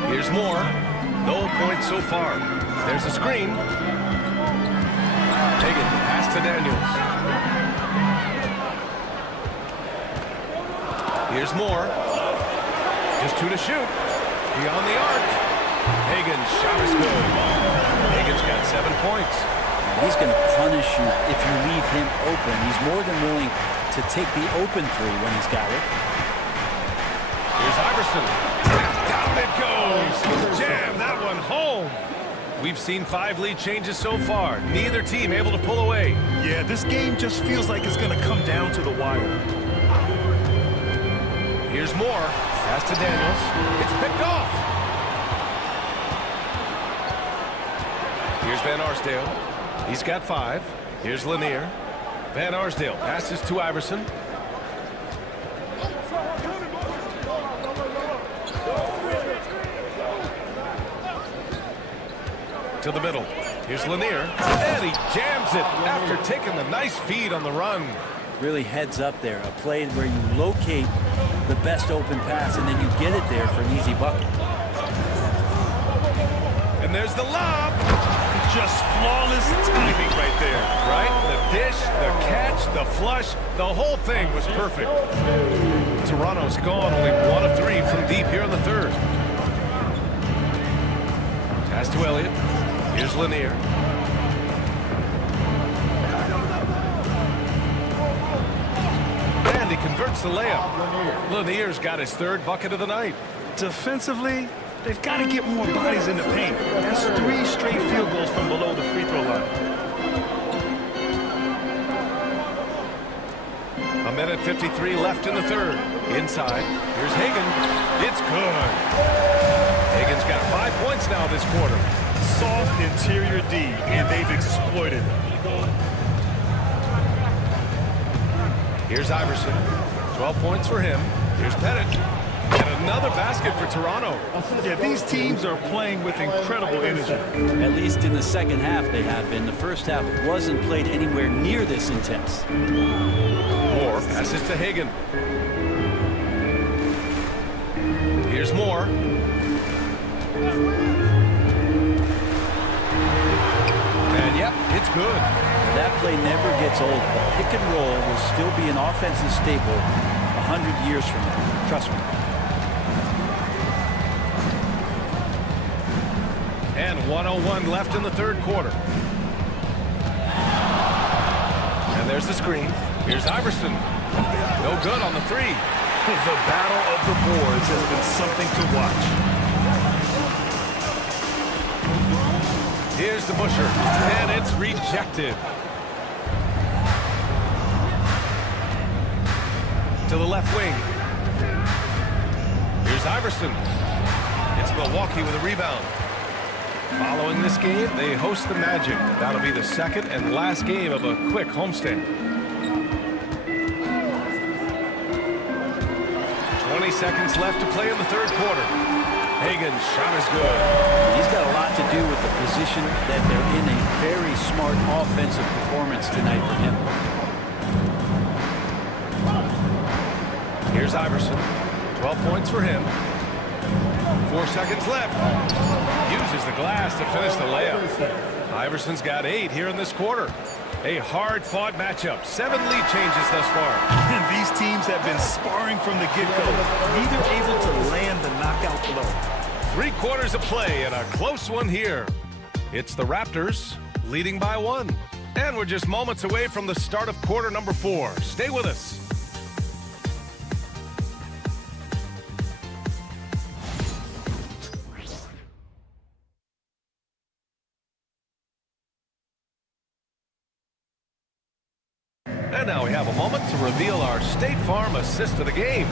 Here's Moore. No points so far. There's a screen. Hagan, pass to Daniels. Here's Moore. Just 2 to shoot. Beyond the arc. Hagan's shot is good. Hagan's got 7 points. He's going to punish you if you leave him open. He's more than willing to take the open three when he's got it. Here's Iverson. Down it goes. Jam that one home. We've seen 5 lead changes so far. Neither team able to pull away. Yeah, this game just feels like it's going to come down to the wire. Here's Moore. Pass to Daniels. It's picked off. Here's Van Arsdale. He's got 5. Here's Lanier. Van Arsdale passes to Iverson. To the middle. Here's Lanier. And he jams it after taking the nice feed on the run. Really heads up there. A play where you locate the best open pass and then you get it there for an easy bucket. And there's the lob. Just flawless timing right there. Right? The dish, the catch, the flush, the whole thing was perfect. Toronto's gone only 1 of 3 from deep here in the third. Pass to Elliott. Here's Lanier. And he converts the layup. Lanier's got his 3rd bucket of the night. Defensively, they've got to get more bodies in the paint. That's 3 straight field goals from below the free throw line. 1:53 left in the third. Inside, here's Hagan. It's good. Hagan's got 5 points now this quarter. Soft interior D, and they've exploited it. Here's Iverson. 12 points for him. Here's Pettit. And another basket for Toronto. Yeah, these teams are playing with incredible energy. At least in the second half they have been. The first half wasn't played anywhere near this intense. Moore passes to Hagan. Here's Moore. And yep, it's good. That play never gets old. The pick and roll will still be an offensive staple 100 years from now. Trust me. And 1:01 left in the third quarter. And there's the screen. Here's Iverson. No good on the 3. The battle of the boards has been something to watch. Here's the Busher. And it's rejected. To the left wing. Here's Iverson. It's Milwaukee with a rebound. Following this game, they host the Magic. That'll be the second and last game of a quick homestand. 20 seconds left to play in the third quarter. Hagan's shot is good. He's got a lot to do with the position that they're in. A very smart offensive performance tonight from him. Here's Iverson. 12 points for him. 4 seconds left. Uses the glass to finish the layup. Iverson's got 8 here in this quarter. A hard-fought matchup. 7 lead changes thus far. And these teams have been sparring from the get-go. Neither able to land the knockout blow. 3 quarters of play and a close one here. It's the Raptors leading by 1. And we're just moments away from the start of quarter number 4. Stay with us. And now we have a moment to reveal our State Farm assist of the game.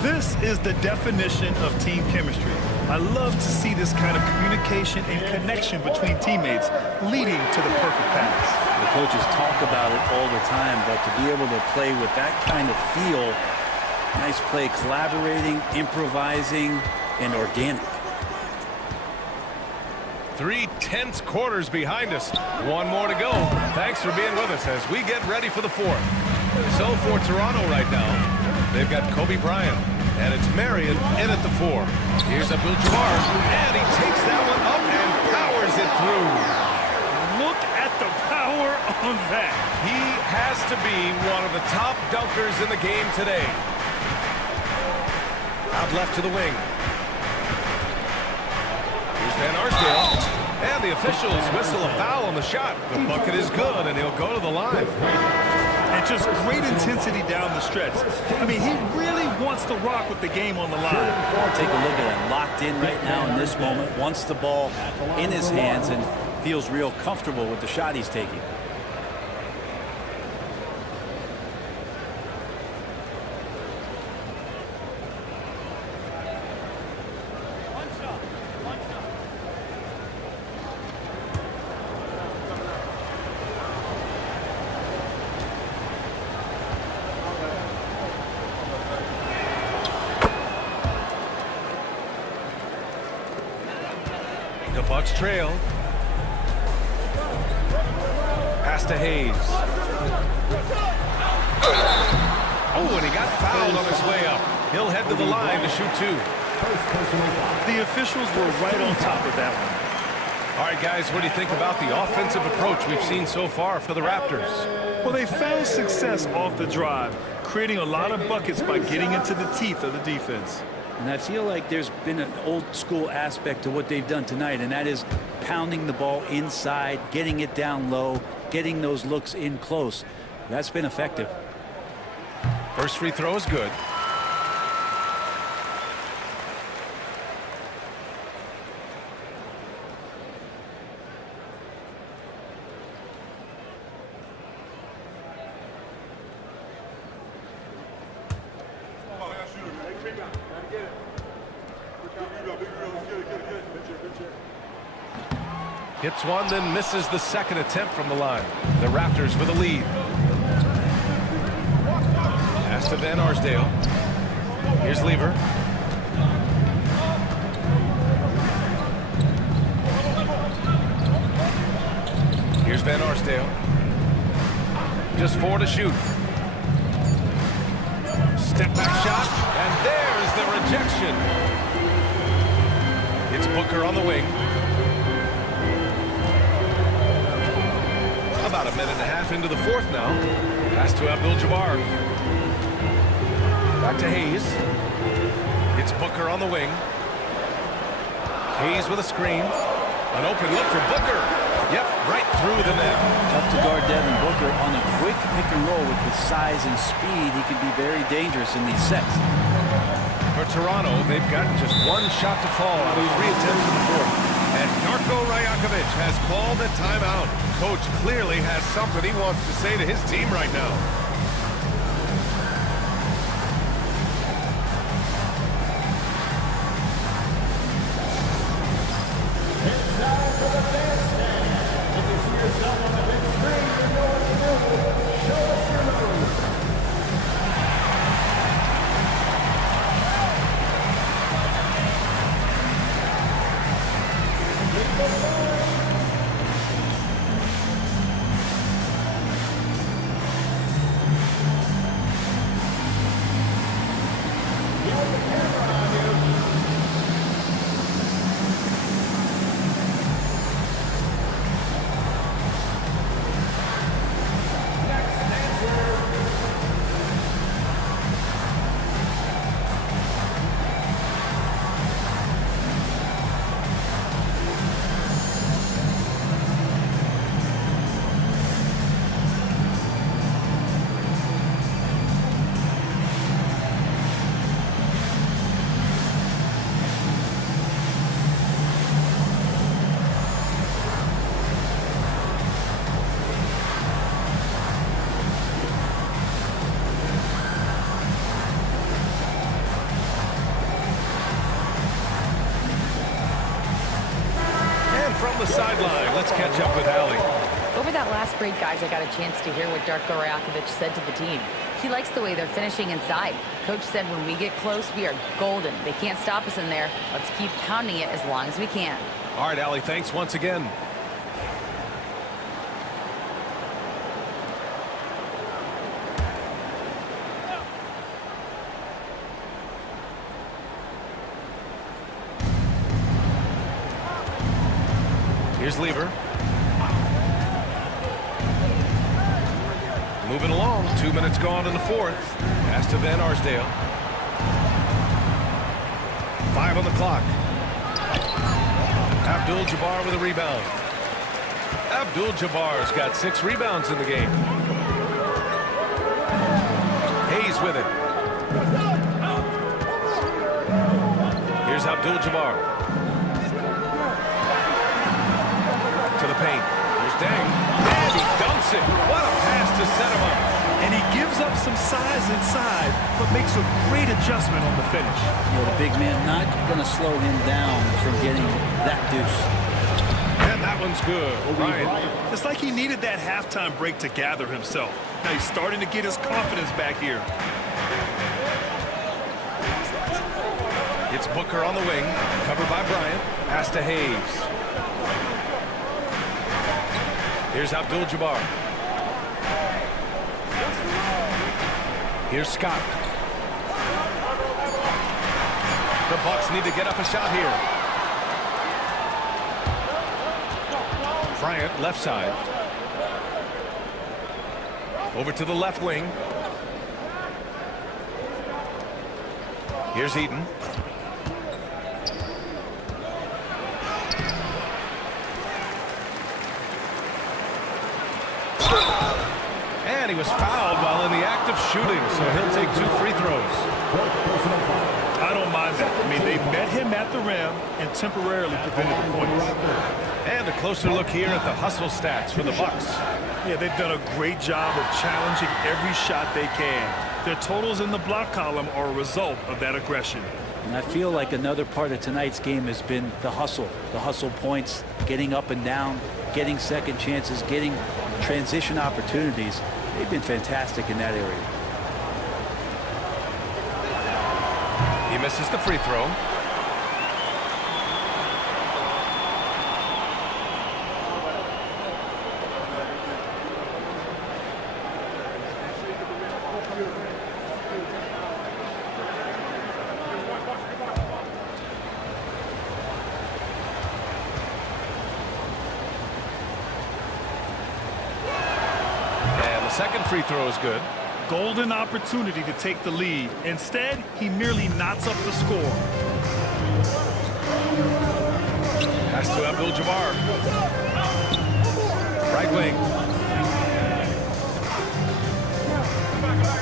This is the definition of team chemistry. I love to see this kind of communication and connection between teammates leading to the perfect pass. The coaches talk about it all the time, but to be able to play with that kind of feel, nice play, collaborating, improvising, and organic. 3 tense quarters behind us. One more to go. Thanks for being with us as we get ready for the fourth. So for Toronto right now, they've got Kobe Bryant, and it's Marion in at the 4. Here's Abdul-Jabbar, and he takes that one up and powers it through. Look at the power on that. He has to be one of the top dunkers in the game today. Out left to the wing. Here's Van Arsdale, and the officials whistle a foul on the shot. The bucket is good, and he'll go to the line. And just great intensity down the stretch. I mean, he really wants to rock with the game on the line. Take a look at him, locked in right now in this moment, wants the ball in his hands and feels real comfortable with the shot he's taking. The Bucks trail. Pass to Hayes. Oh, and he got fouled on his way up. He'll head to the line to shoot 2. The officials were right on top of that one. All right, guys, what do you think about the offensive approach we've seen so far for the Raptors? Well, they found success off the drive, creating a lot of buckets by getting into the teeth of the defense. And I feel like there's been an old school aspect to what they've done tonight, and that is pounding the ball inside, getting it down low, getting those looks in close. That's been effective. First free throw is good. Hits one, then misses the second attempt from the line. The Raptors with a lead. Pass to Van Arsdale. Here's Lever. Here's Van Arsdale. Just 4 to shoot. Step back shot, and there's the rejection. It's Booker on the wing. About a minute and a half into the fourth now. Pass to Abdul-Jabbar. Back to Hayes. It's Booker on the wing. Hayes with a screen. An open look for Booker. Yep, right through the net. Tough to guard Devin Booker on a quick pick and roll with his size and speed. He can be very dangerous in these sets. For Toronto, they've got just 1 shot to fall out of 3 attempts in the fourth. And Darko Rajakovic has called a timeout. Coach clearly has something he wants to say to his team right now. It's time for the bandstand. If you see yourself on the big screen, you know what to do. Show us your move. break, guys, I got a chance to hear what Darko Rajakovic said to the team. He likes the way they're finishing inside. Coach said when we get close, we are golden. They can't stop us in there. Let's keep pounding it as long as we can. All right, Allie, thanks once again. Here's Lever. Moving along. 2 minutes gone in the fourth. Pass to Van Arsdale. 5 on the clock. Abdul-Jabbar with a rebound. Abdul-Jabbar's got 6 rebounds in the game. Hayes with it. Here's Abdul-Jabbar. To the paint. Here's Deng. And he dunks it. What a pass to set him up. And he gives up some size inside, but makes a great adjustment on the finish. Yeah, the big man not going to slow him down from getting that deuce. And that one's good. Ryan. It's like he needed that halftime break to gather himself. Now he's starting to get his confidence back here. It's Booker on the wing, covered by Bryant. Pass to Hayes. Here's Abdul-Jabbar. Here's Scott. The Bucks need to get up a shot here. Bryant, left side. Over to the left wing. Here's Eaton. And he was fouled while in the act of shooting, so he'll take 2 free throws. I don't mind that. I mean, they met him at the rim and temporarily prevented the points. And a closer look here at the hustle stats for the Bucks. Yeah, they've done a great job of challenging every shot they can. Their totals in the block column are a result of that aggression. And I feel like another part of tonight's game has been the hustle points, getting up and down, getting second chances, getting transition opportunities. They've been fantastic in that area. He misses the free throw. Second free throw is good. Golden opportunity to take the lead. Instead, he merely knots up the score. Pass to Abdul-Jabbar. Right wing.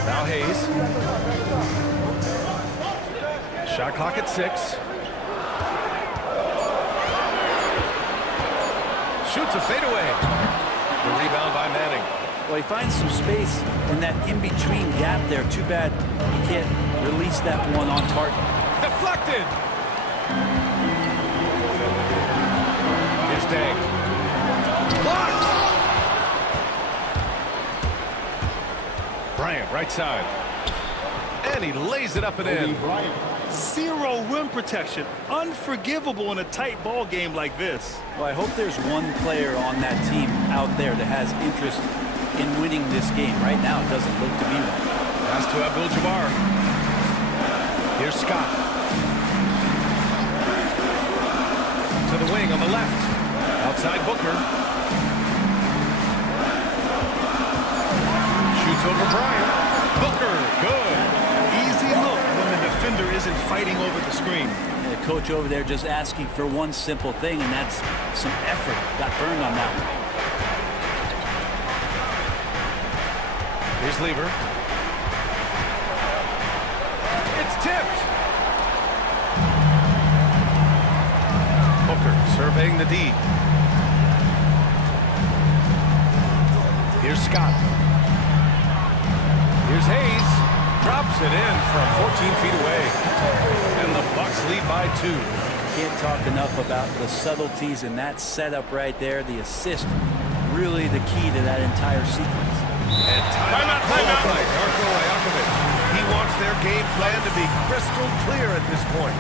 Now Hayes. Shot clock at 6. Shoots a fadeaway. The rebound by Manning. Well, he finds some space in that in-between gap there. Too bad he can't release that one on target. Deflected! Here's Deng. Blocked! Bryant, right side. And he lays it up and in. Zero rim protection. Unforgivable in a tight ball game like this. Well, I hope there's one player on that team out there that has interest in winning this game. Right now, it doesn't look to be one. Pass to Abdul-Jabbar. Here's Scott. To the wing on the left. Outside Booker. Shoots over Bryant. Booker, good. Easy look when the defender isn't fighting over the screen. And the coach over there just asking for one simple thing, and that's some effort. Got burned on that one. Here's Lever. It's tipped. Booker surveying the D. Here's Scott. Here's Hayes. Drops it in from 14 feet away. And the Bucks lead by 2. Can't talk enough about the subtleties in that setup right there. The assist really the key to that entire sequence. And timeout called by Darko Rajakovic. He wants their game plan to be crystal clear at this point.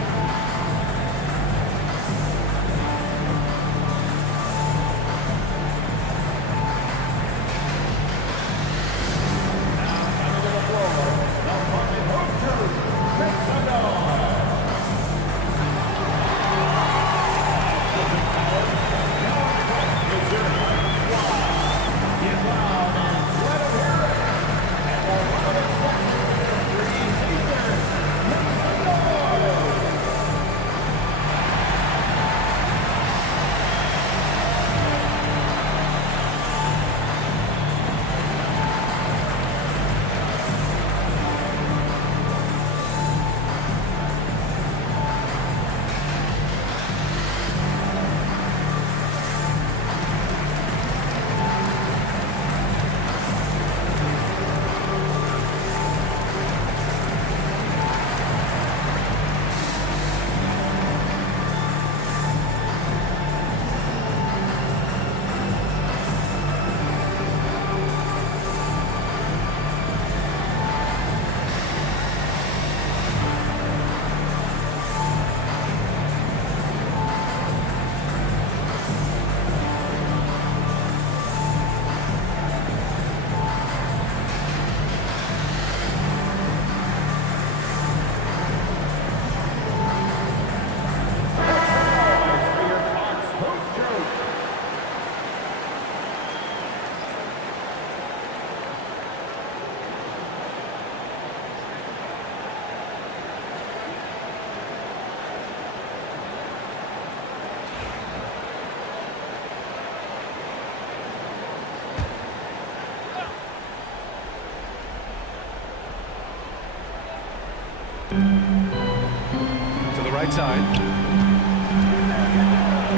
To the right side.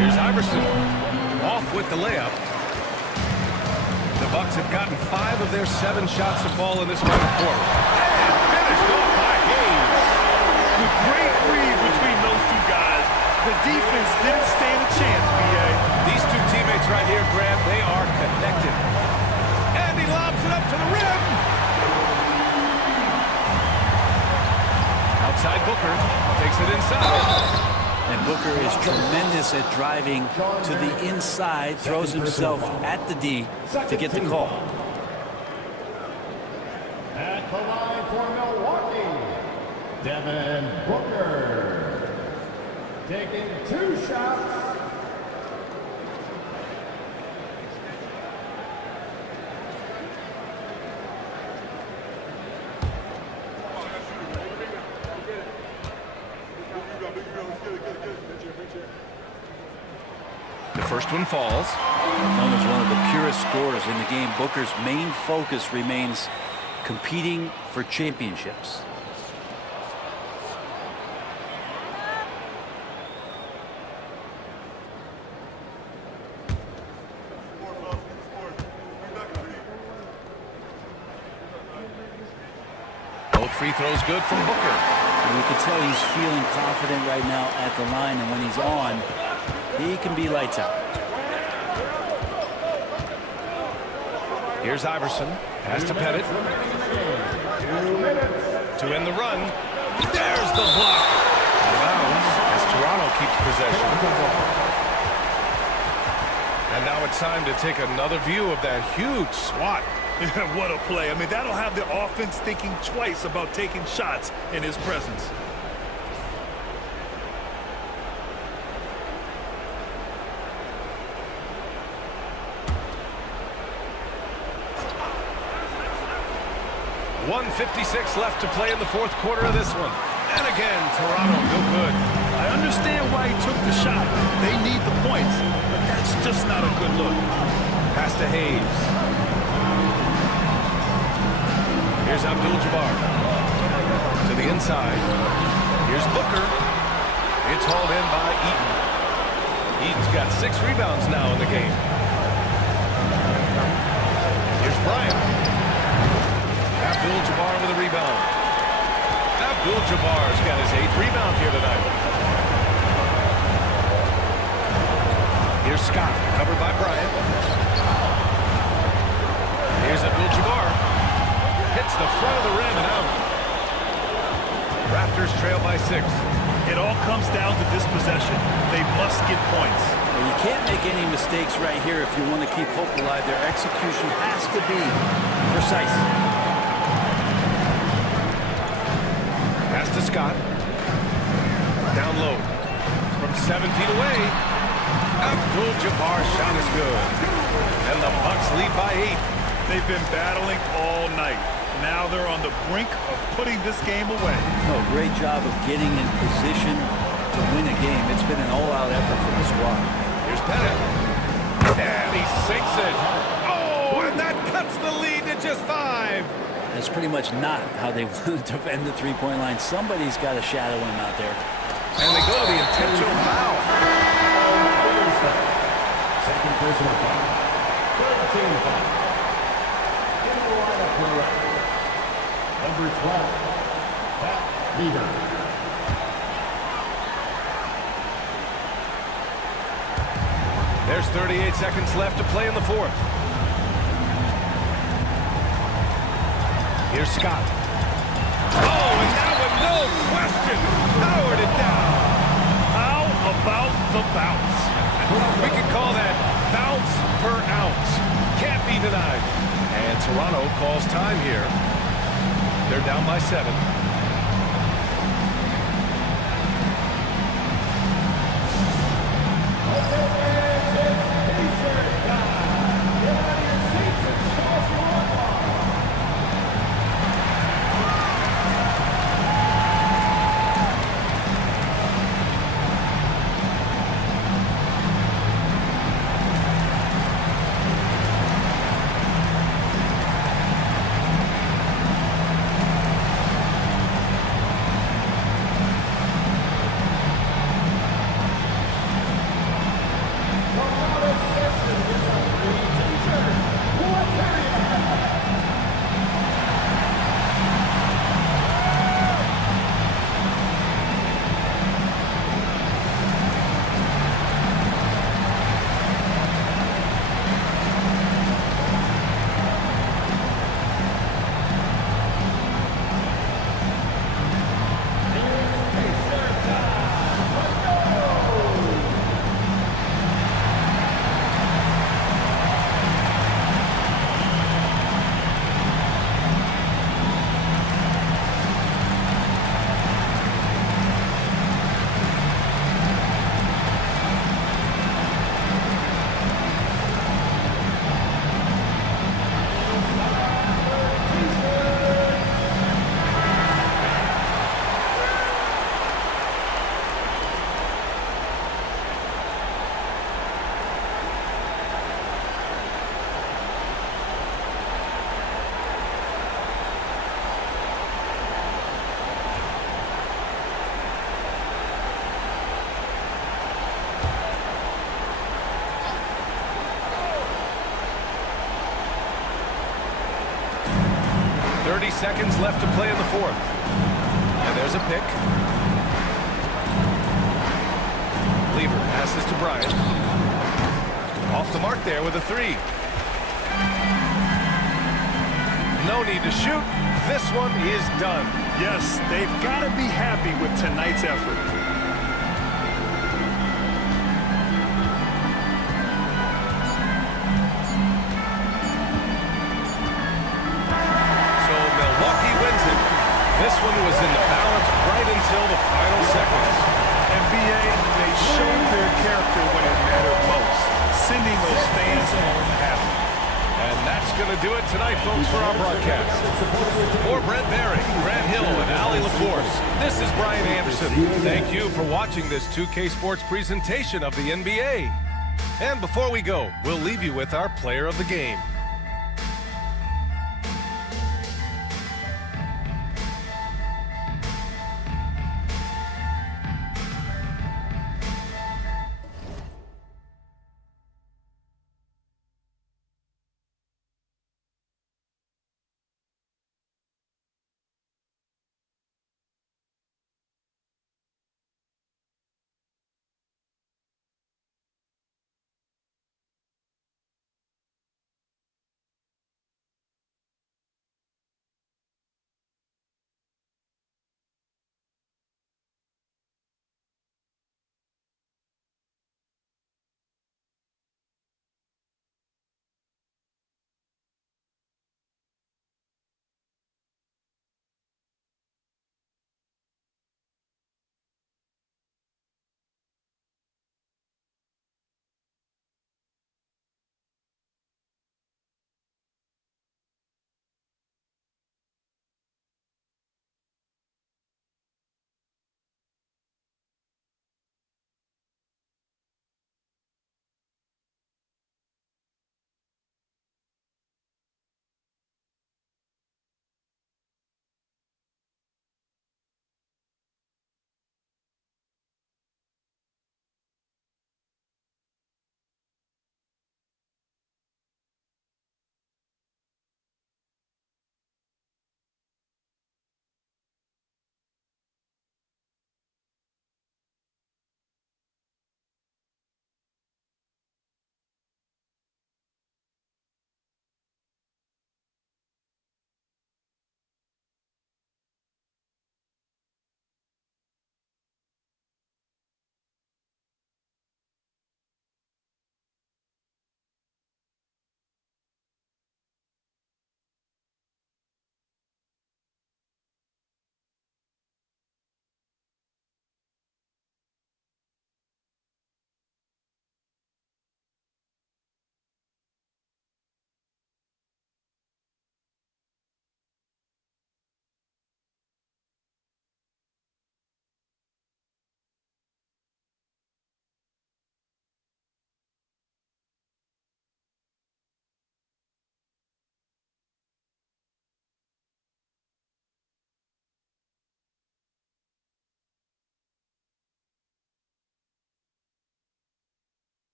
Here's Iverson. Off with the layup. The Bucks have gotten 5 of their 7 shots to fall in this final quarter. And finished off by Hayes. The great read between those two guys. The defense didn't stand a chance, B.A. These two teammates right here, Graham, they are connected. And he lobs it up to the rim. Outside Booker, takes it inside. And Booker is tremendous at driving to the inside, throws himself at the D to get the call. At the line for Milwaukee, Devin Booker. Taking 2 shots. The first one falls. Known as one of the purest scorers in the game, Booker's main focus remains competing for championships. Both free throws good from Booker. And you can tell he's feeling confident right now at the line, and when he's on, he can be lights out. Here's Iverson. Pass to Pettit. To end the run. There's the block. Out of bounds as Toronto keeps possession. And now it's time to take another view of that huge swat. What a play. I mean, that'll have the offense thinking twice about taking shots in his presence. .156 left to play in the fourth quarter of this one. And again, Toronto no good. I understand why he took the shot. They need the points, but that's just not a good look. Pass to Hayes. Here's Abdul-Jabbar. To the inside. Here's Booker. It's hauled in by Eaton. Eaton's got 6 rebounds now in the game. Here's Bryant. Abdul-Jabbar with a rebound. Abdul-Jabbar's got his 8th rebound here tonight. Here's Scott, covered by Bryant. Here's Abdul-Jabbar. Hits the front of the rim and out. Raptors trail by 6. It all comes down to this possession. They must get points. Well, you can't make any mistakes right here if you want to keep hope alive. Their execution has to be precise. Pass to Scott. Down low. From 7 feet away. Abdul-Jabbar's shot is good. And the Bucks lead by 8. They've been battling all night. Now they're on the brink of putting this game away. Oh, great job of getting in position to win a game. It's been an all-out effort from the squad. Here's Bennett. And he sinks it. Oh, and that cuts the lead to just 5. That's pretty much not how they want to defend the three-point line. Somebody's got to shadow him out there. And they go to the intentional foul. Second personal foul. Third team foul. In the lineup for number 12, Pat Beaver. There's 38 seconds left to play in the 4th. Here's Scott. Oh, and that one, no question, powered it down. How about the bounce? We could call that bounce per ounce. Can't be denied. And Toronto calls time here. They're down by 7. Seconds left to play in the 4th. And there's a pick. Lever passes to Bryant. Off the mark there with a 3. No need to shoot. This one is done. Yes, they've got to be happy with tonight's effort. This one was in the balance right until the final seconds. NBA, they showed their character when it mattered most, sending those fans home happy. And that's going to do it tonight, folks, for our broadcast. For Brent Barry, Grant Hill, and Allie LaForce, this is Brian Anderson. Thank you for watching this 2K Sports presentation of the NBA. And before we go, we'll leave you with our player of the game.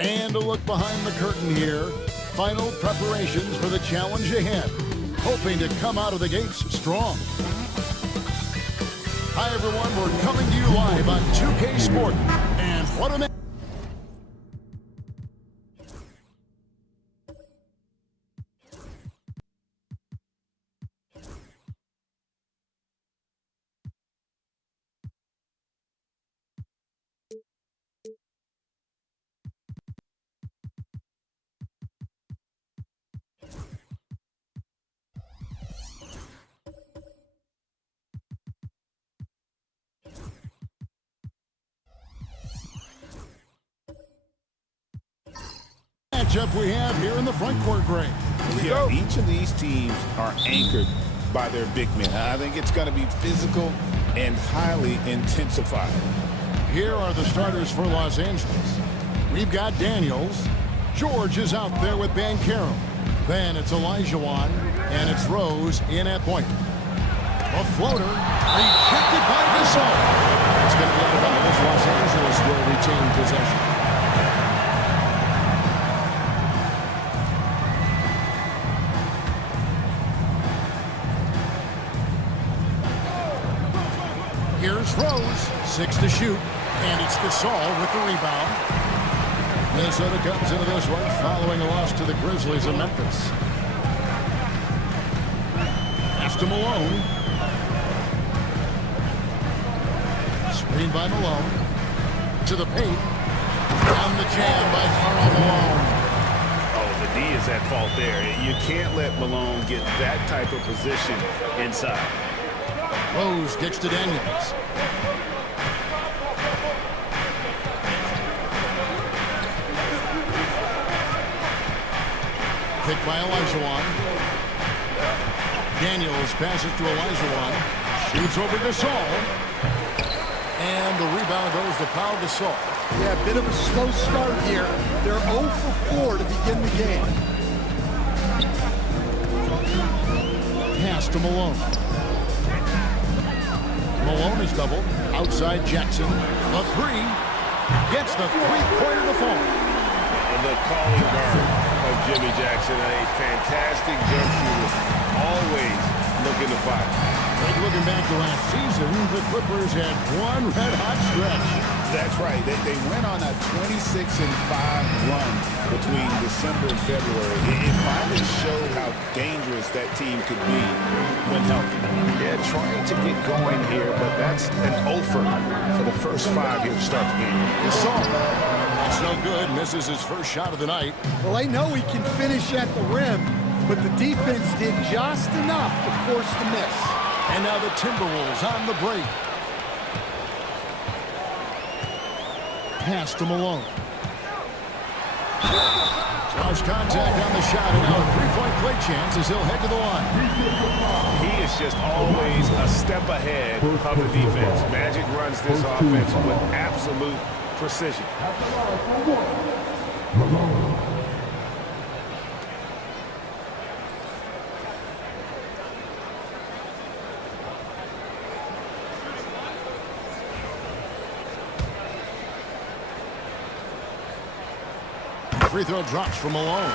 And a look behind the curtain here. Final preparations for the challenge ahead. Hoping to come out of the gates strong. Hi, everyone. We're coming to you live on 2K Sport. And what a man. Matchup we have here in the front court, Greg. Yeah, each of these teams are anchored by their big men. I think it's going to be physical and highly intensified. Here are the starters for Los Angeles. We've got Daniels. George is out there with Banchero. Then it's Olajuwon, and it's Rose in at point. A floater rejected by Gasol. It's going to be out of bounds. Los Angeles will retain possession. Here's Rose, 6 to shoot, and it's Gasol with the rebound. Minnesota comes into this one following a loss to the Grizzlies in Memphis. Pass to Malone. Screen by Malone. To the paint. Down the jam by Karl Malone. Oh, the D is at fault there. You can't let Malone get that type of position inside. Rose kicks to Daniels. Picked by Olajuwon. Daniels passes to Olajuwon. Shoots over Gasol. And the rebound goes to Pau Gasol. Yeah, a bit of a slow start here. They're 0 for 4 to begin the game. Pass to Malone. Malone is doubled. Outside Jackson. The three. Gets the three-pointer to fall. The calling card of Jimmy Jackson, a fantastic jump shooter, always looking to fire. Looking back to last season, the Clippers had one red-hot stretch. That's right. They went on a 26-5 run between December and February. It finally showed how dangerous that team could be when healthy. Yeah, trying to get going here, but that's an offer for the first 5 here to start the game. It's no good. Misses his first shot of the night. Well, I know he can finish at the rim, but the defense did just enough to force the miss. And now the Timberwolves on the break. Pass to Malone. Lost contact on the shot, and now a three-point play chance as he'll head to the line. He is just always a step ahead of the defense. Magic runs this offense with absolute precision. Free throw drops for Malone.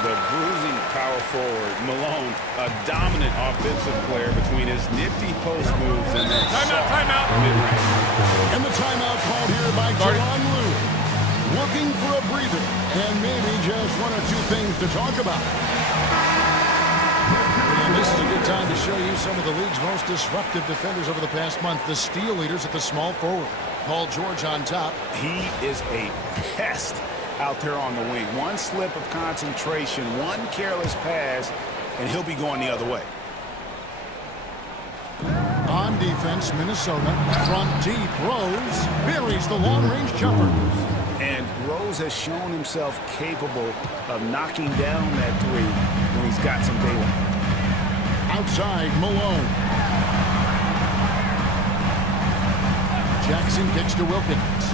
The bruising power forward, Malone, a dominant offensive player between his nifty post moves and that timeout mid-range. And the timeout called here by Jaron Lue. Looking for a breather and maybe just one or two things to talk about. And this is a good time to show you some of the league's most disruptive defenders over the past month. The steal leaders at the small forward. Paul George on top. He is a pest out there on the wing. One slip of concentration, one careless pass, and he'll be going the other way. On defense, Minnesota. From deep, Rose buries the long-range jumper. And Rose has shown himself capable of knocking down that three when he's got some daylight. Outside, Malone. Jackson kicks to Wilkins.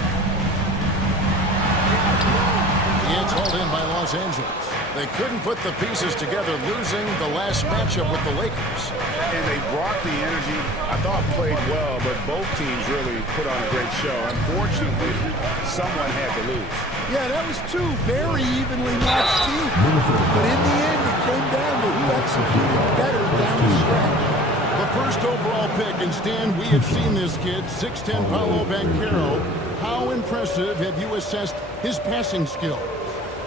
It's hauled in by Los Angeles. They couldn't put the pieces together, losing the last matchup with the Lakers. And they brought the energy. I thought played well, but both teams really put on a great show. Unfortunately, someone had to lose. Yeah, that was two very evenly matched teams. But in the end, it came down to who executed better down the stretch. The first overall pick, and Stan, we have seen this kid, 6'10" Paolo Banchero. How impressive have you assessed his passing skill?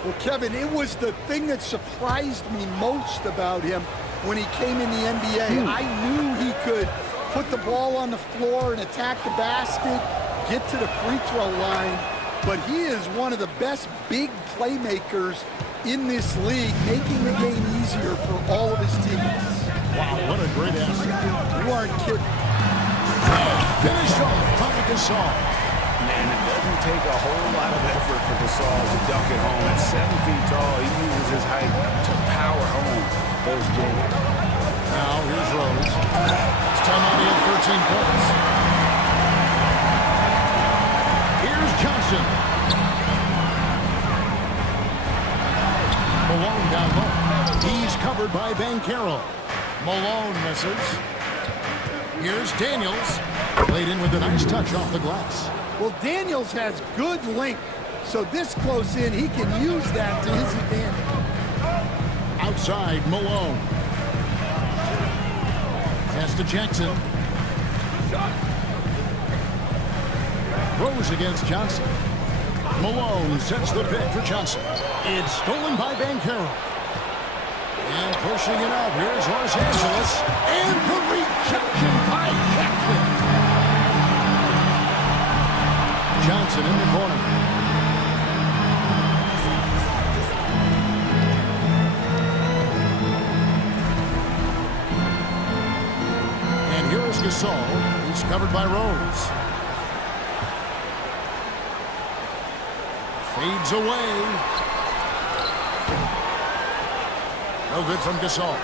Well, Kevin, it was the thing that surprised me most about him when he came in the NBA. I knew he could put the ball on the floor and attack the basket, get to the free throw line, but he is one of the best big playmakers in this league, making the game easier for all of his teammates. Wow, what a great asset. You aren't kidding. Finish off by Gasol. Man, it doesn't take a whole lot of effort for Gasol to dunk it home. At 7 feet tall, he uses his height to power home those games. Now, here's Rose. This time on the 13 points. Here's Johnson. Malone down low. He's covered by Banchero. Malone misses. Here's Daniels. Played in with a nice touch off the glass. Well, Daniels has good length, so this close in, he can use that to his advantage. Outside, Malone. Pass to Jackson. Rose against Johnson. Malone sets the pick for Johnson. It's stolen by Banchero. And pushing it out, here's Los Angeles. And the rejection by Jackson. Johnson in the corner. And here is Gasol. He's covered by Rose. Fades away. No good from Gasol.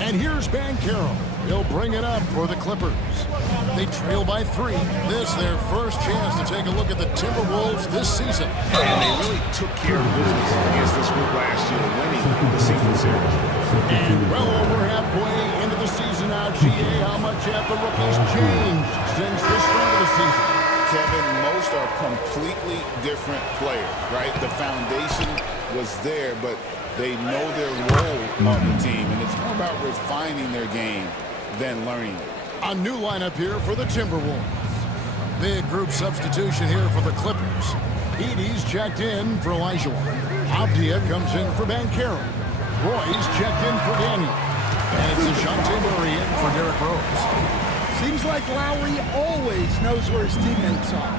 And here's Banchero. He'll bring it up for the Clippers. They trail by 3. This their first chance to take a look at the Timberwolves this season. And they really took care of business against this group last year, winning the season series. And well over halfway into the season now, GA, how much have the rookies changed since the start of the season? Kevin, most are completely different players, right? The foundation was there, but they know their role on the team, and it's more about refining their game than learning it. A new lineup here for the Timberwolves. Big group substitution here for the Clippers. Edey's checked in for Elijah. Avdia comes in for Banchero. Roy's checked in for Daniel. And it's DeJounte Murray in for Derrick Rose. Seems like Lowry always knows where his teammates are.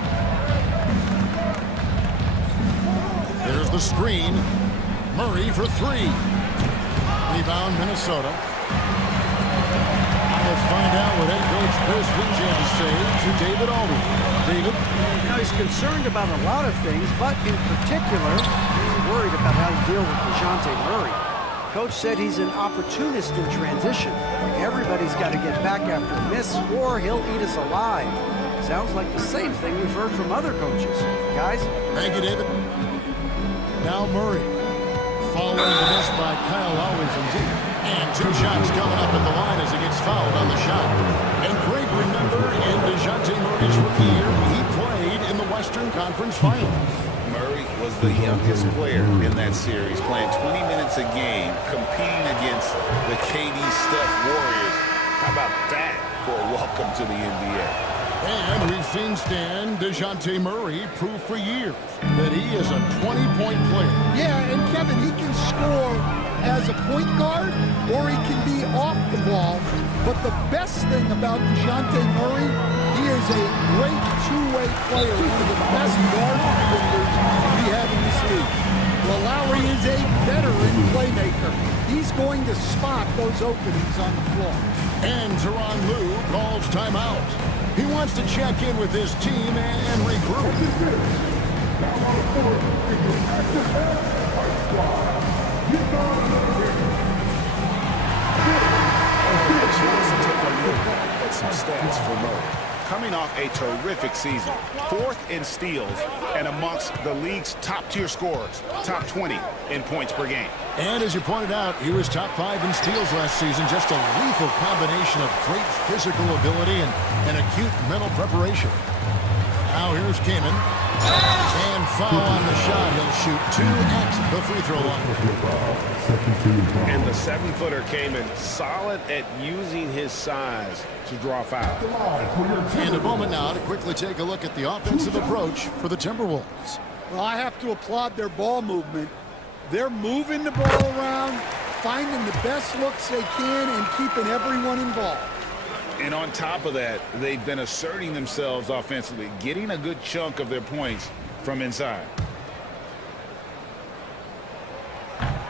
There's the screen. Murray for three. Rebound, Minnesota. Now let's find out what head coach Chris Finch had to say to David Aldridge. David? Now, he's concerned about a lot of things, but in particular, he's worried about how to deal with DeJounte Murray. Coach said he's an opportunist in transition. Everybody's got to get back after a miss, or he'll eat us alive. Sounds like the same thing we've heard from other coaches. Guys? Thank you, David. Now Murray. Following the miss by Kyle Lowry from deep. And two shots coming up at the line as he gets fouled on the shot. And Craig, remember, in DeJounte Murray's rookie year, he played in the Western Conference Finals. Murray was the youngest player in that series, playing 20 minutes a game, competing against the KD Steph Warriors. How about that for a welcome to the NBA? And we've seen Stan DeJounte Murray prove for years that he is a 20-point player. Yeah, and Kevin, he can score as a point guard or he can be off the ball. But the best thing about DeJounte Murray, he is a great two-way player, one of the best guard defenders we have in this league. Well, Lowry is a veteran playmaker. He's going to spot those openings on the floor. And Tyronn Lue calls timeout. He wants to check in with his team and regroup. That's some stats for Murray. Coming off a terrific season, 4th in steals and amongst the league's top-tier scorers, top 20 in points per game. And as you pointed out, he was top 5 in steals last season. Just a lethal combination of great physical ability and acute mental preparation. Now here's Kaman. And foul on the shot. He'll shoot 2 at the free throw line. And the 7-footer Kaman solid at using his size to draw fouls. And a moment now to quickly take a look at the offensive approach for the Timberwolves. Well, I have to applaud their ball movement. They're moving the ball around, finding the best looks they can, and keeping everyone involved. And on top of that, they've been asserting themselves offensively, getting a good chunk of their points from inside.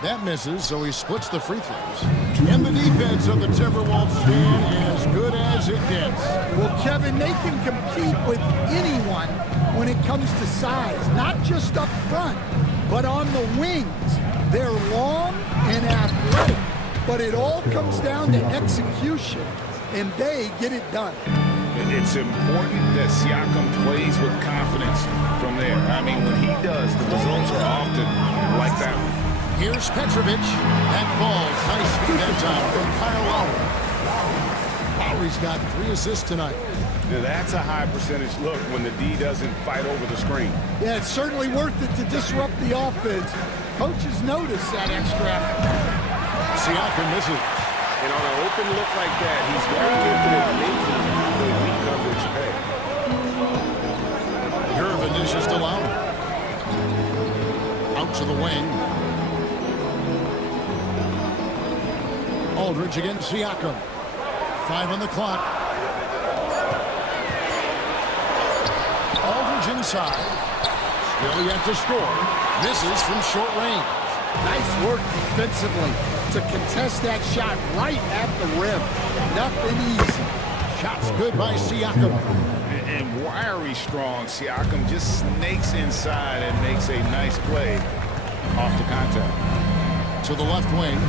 That misses, so he splits the free throws. And the defense of the Timberwolves stand as good as it gets. Well, Kevin, they can compete with anyone when it comes to size, not just up front, but on the wings. They're long and athletic, but it all comes down to execution, and they get it done. It's important that Siakam plays with confidence from there. I mean, when he does, the results are often like that one. Here's Petrovic. That ball, nice feed that time from Kyle Lowry. Lowry's got 3 assists tonight. Now, that's a high percentage look when the D doesn't fight over the screen. Yeah, it's certainly worth it to disrupt the offense. Coaches notice that extra effort. Siakam misses. And on an open look like that, he's very gifted at making the weak coverage pay. Gervin dishes to Lowry. Out to the wing. Aldridge against Siakam. 5 on the clock. Aldridge inside. Still yet to score. Misses from short range. Nice work defensively to contest that shot right at the rim. Nothing easy. Shots good by Siakam. And wiry strong, Siakam just snakes inside and makes a nice play off the contact. To the left wing.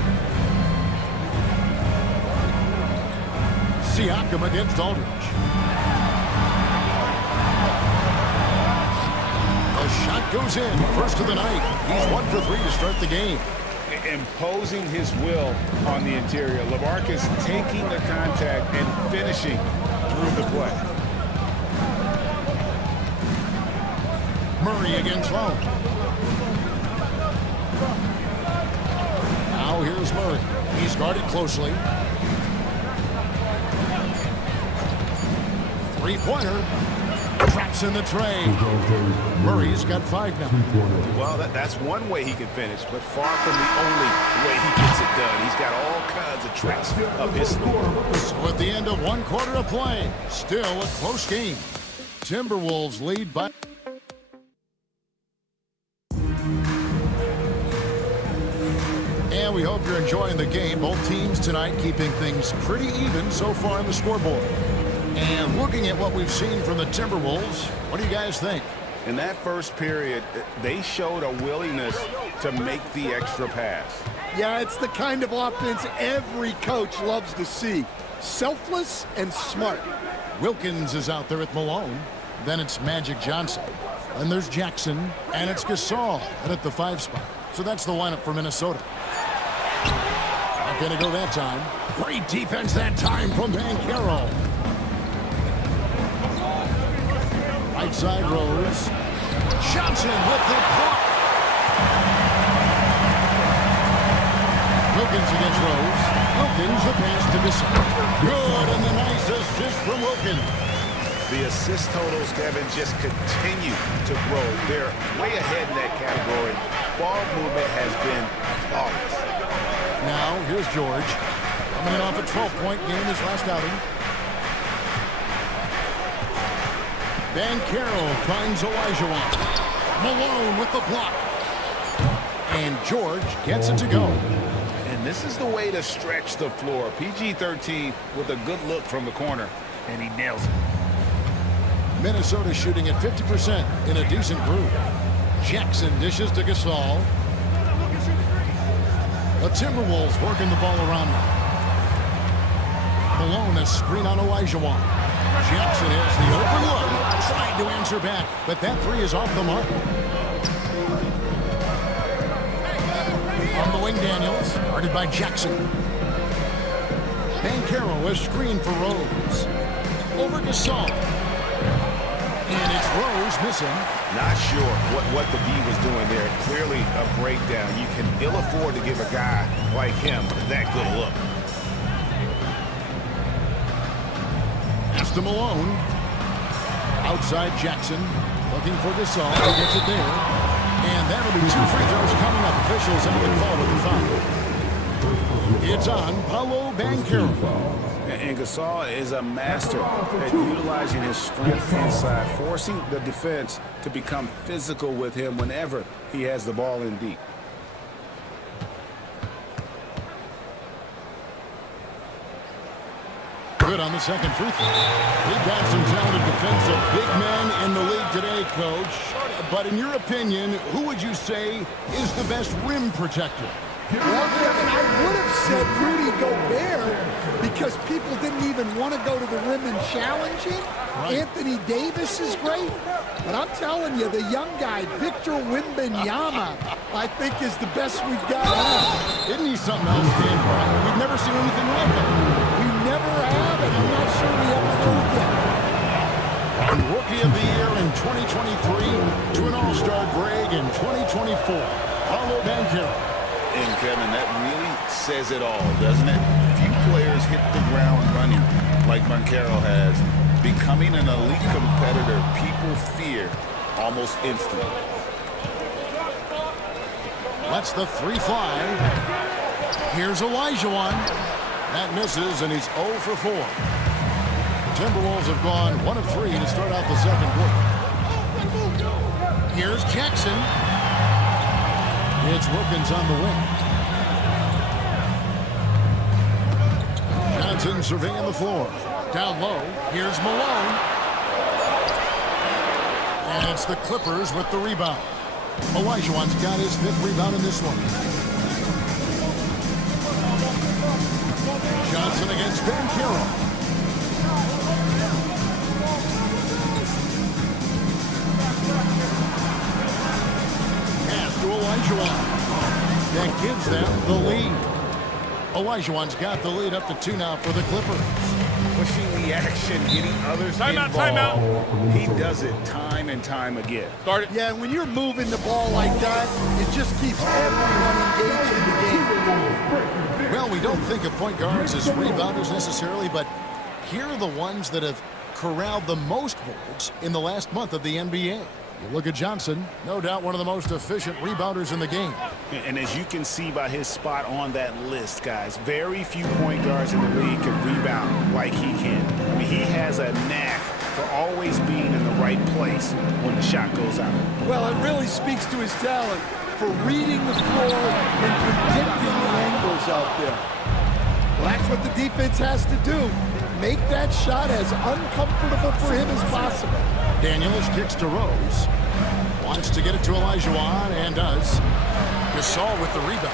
Siakam against Aldridge. A shot goes in. First of the night. He's 1 for 3 to start the game. Imposing his will on the interior. LaMarcus taking the contact and finishing through the play. Murray against Lowe. Now here's Murray. He's guarded closely. Three-pointer. Traps in the tray. Murray's got 5 now. Well, that's one way he can finish, but far from the only way he gets it done. He's got all kinds of tricks up his sleeve. So at the end of 1 quarter of play, still a close game. Timberwolves lead by... And we hope you're enjoying the game. Both teams tonight keeping things pretty even so far on the scoreboard. And looking at what we've seen from the Timberwolves, what do you guys think? In that first period, they showed a willingness to make the extra pass. Yeah, it's the kind of offense every coach loves to see. Selfless and smart. Wilkins is out there at Malone. Then it's Magic Johnson. And there's Jackson. And it's Gasol at the 5 spot. So that's the lineup for Minnesota. Not going to go that time. Great defense that time from Banchero. Right side Rose. Johnson with the block. Wilkins against Rose. Wilkins the pass to Gasol. Good, and the nice assist from Wilkins. The assist totals, Kevin, just continue to grow. They're way ahead in that category. Ball movement has been flawless. Now, here's George. Coming off a 12-point game his last outing. Banchero finds Olajuwon. Malone with the block. And George gets it to go. And this is the way to stretch the floor. PG-13 with a good look from the corner, and he nails it. Minnesota shooting at 50% in a decent group. Jackson dishes to Gasol. The Timberwolves working the ball around now. Malone a screen on Olajuwon. Jackson has the open look. Tried to answer back, but that 3 is off the mark. On the wing, Daniels. Guarded by Jackson. Banchero a screen for Rose. Over Gasol. And it's Rose missing. Not sure what the D was doing there. Clearly a breakdown. You can ill afford to give a guy like him that good a look. Pass to Malone. Outside Jackson. Looking for Gasol. He gets it there. And that'll be 2 free throws coming up. Officials have been called with the foul. It's on Paolo Banchero. And Gasol is a master at utilizing his strength inside, forcing the defense to become physical with him whenever he has the ball in deep. Good on the second free throw. We've got some talented defensive big men in the league today, Coach. But in your opinion, who would you say is the best rim protector? Well, Kevin, I would have said Rudy Gobert because people didn't even want to go to the rim and challenge him. Right. Anthony Davis is great. But I'm telling you, the young guy, Victor Wembanyama, I think is the best we've got on. Isn't he something else, Dan? We've never seen anything like him. We never have, and I'm not sure we ever will again. From Rookie of the Year in 2023 to an All-Star break in 2024, Paolo Banchero. And Kevin, that really says it all, doesn't it? Few players hit the ground running like Banchero has. Becoming an elite competitor, people fear almost instantly. Lets the 3 fly. Here's Olajuwon. That misses, and he's 0 for 4. The Timberwolves have gone 1 of 3 to start out the second quarter. Here's Jackson. It's Wilkins on the wing. Johnson surveying the floor. Down low. Here's Malone. And it's the Clippers with the rebound. Olajuwon's got his 5th rebound in this one. Johnson against Banchero. Pass to Olajuwon. That gives them the lead. Olajuwon's got the lead up to 2 now for the Clippers. Pushing the action, getting others involved. Timeout. He does it time and time again. Start it. Yeah, when you're moving the ball like that, it just keeps everyone engaged in the game. Well, we don't think of point guards as rebounders necessarily, but here are the ones that have corralled the most boards in the last month of the NBA. You look at Johnson, no doubt one of the most efficient rebounders in the game. And as you can see by his spot on that list, guys, very few point guards in the league can rebound like he can. I mean, he has a knack for always being in the right place when the shot goes out. Well, it really speaks to his talent for reading the floor and predicting the angles out there. Well, that's what the defense has to do. Make that shot as uncomfortable for him as possible. Daniels kicks to Rose. Wants to get it to Olajuwon and does. Gasol with the rebound.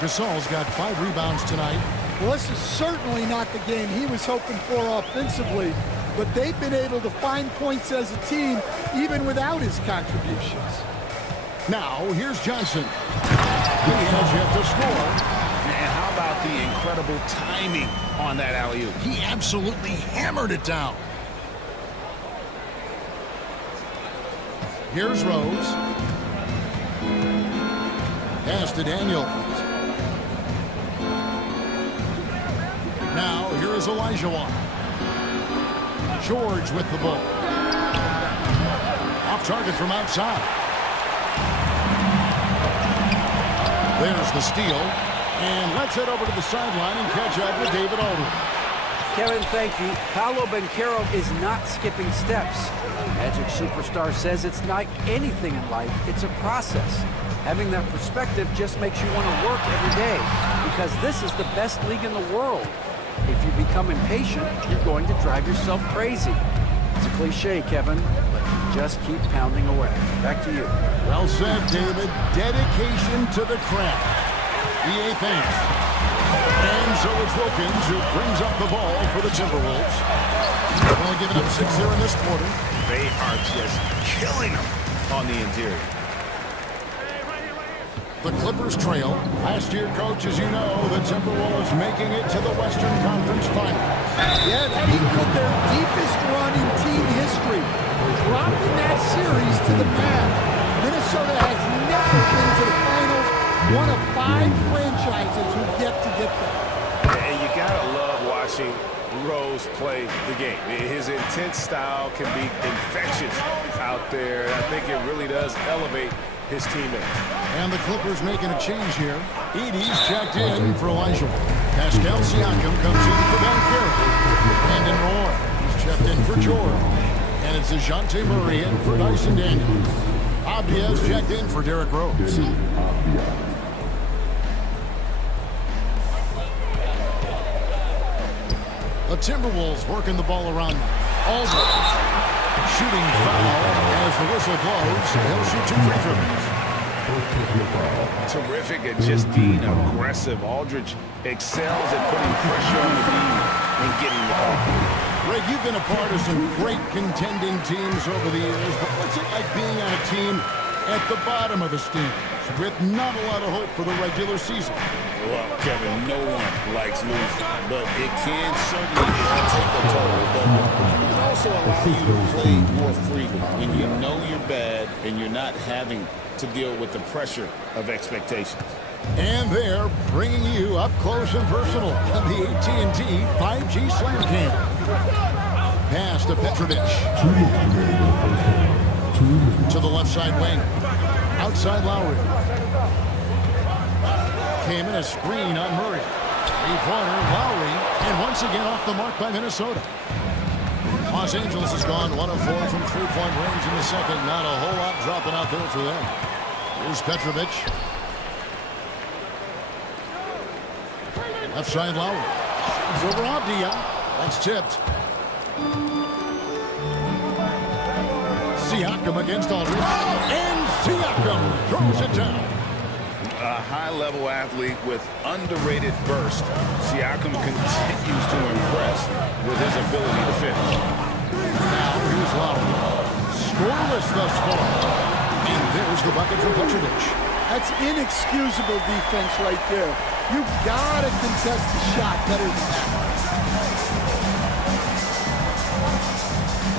Gasol's got 5 rebounds tonight. Well, this is certainly not the game he was hoping for offensively, but they've been able to find points as a team even without his contributions. Now, here's Johnson. He has yet to score. And how about the incredible timing on that alley-oop? He absolutely hammered it down. Here's Rose. Pass to Daniels. Now, here is Olajuwon. George with the ball. Off target from outside. There's the steal. And let's head over to the sideline and catch up with David Aldridge. Kevin, thank you. Paolo Banchero is not skipping steps. Magic superstar says it's like anything in life, it's a process. Having that perspective just makes you want to work every day because this is the best league in the world. If you become impatient, you're going to drive yourself crazy. It's a cliche, Kevin, but you just keep pounding away. Back to you. Well said, David. Dedication to the craft. EA thanks. And so it's Wilkins who brings up the ball for the Timberwolves. They're only giving up 6 here in this quarter. They are just killing them on the interior. The Clippers trail. Last year, coach, as you know, the Timberwolves making it to the Western Conference Finals. Yeah, it's equaled their deepest run in team history, dropping that series to the Mavs. Minnesota has never been to the finals, one of 5 franchises who've yet to get there. And you gotta love watching Rose play the game. His intense style can be infectious out there. I think it really does elevate his teammates. And the Clippers making a change here. Edey's checked in for Olajuwon. Pascal Siakam comes in for Banchero. Brandon Roy, he's checked in for George. And it's DeJounte Murray in for Dyson Daniels. Abdia's checked in for Derrick Rose. The Timberwolves working the ball around them. Aldridge shooting foul as the whistle blows. He'll shoot 2 free throws. Terrific at just being aggressive. Aldridge excels at putting pressure on the team and getting the ball. Greg, you've been a part of some great contending teams over the years, but what's it like being on a team at the bottom of the standings with not a lot of hope for the regular season? Well, Kevin, no one likes losing, but it can certainly take a toll. But it can also allow you to play more freely when you know you're bad and you're not having to deal with the pressure of expectations. And they're bringing you up close and personal on the AT&T 5G Slam Cam. Pass to Petrovic. To the left side wing. Outside Lowry. Came in a screen on Murray. 3-pointer, Lowry, and once again off the mark by Minnesota. Los Angeles has gone 1 of 4 from 3-point range in the second. Not a whole lot dropping out there for them. Here's Petrovic. Left side Lowry. It's over Abdia. That's tipped. Siakam against Aldridge. And Siakam throws it down. A high-level athlete with underrated burst. Siakam continues to impress with his ability to finish. Now here's Lowry. Scoreless thus far. And there's the bucket from Petrovic. That's inexcusable defense right there. You gotta contest the shot better than that.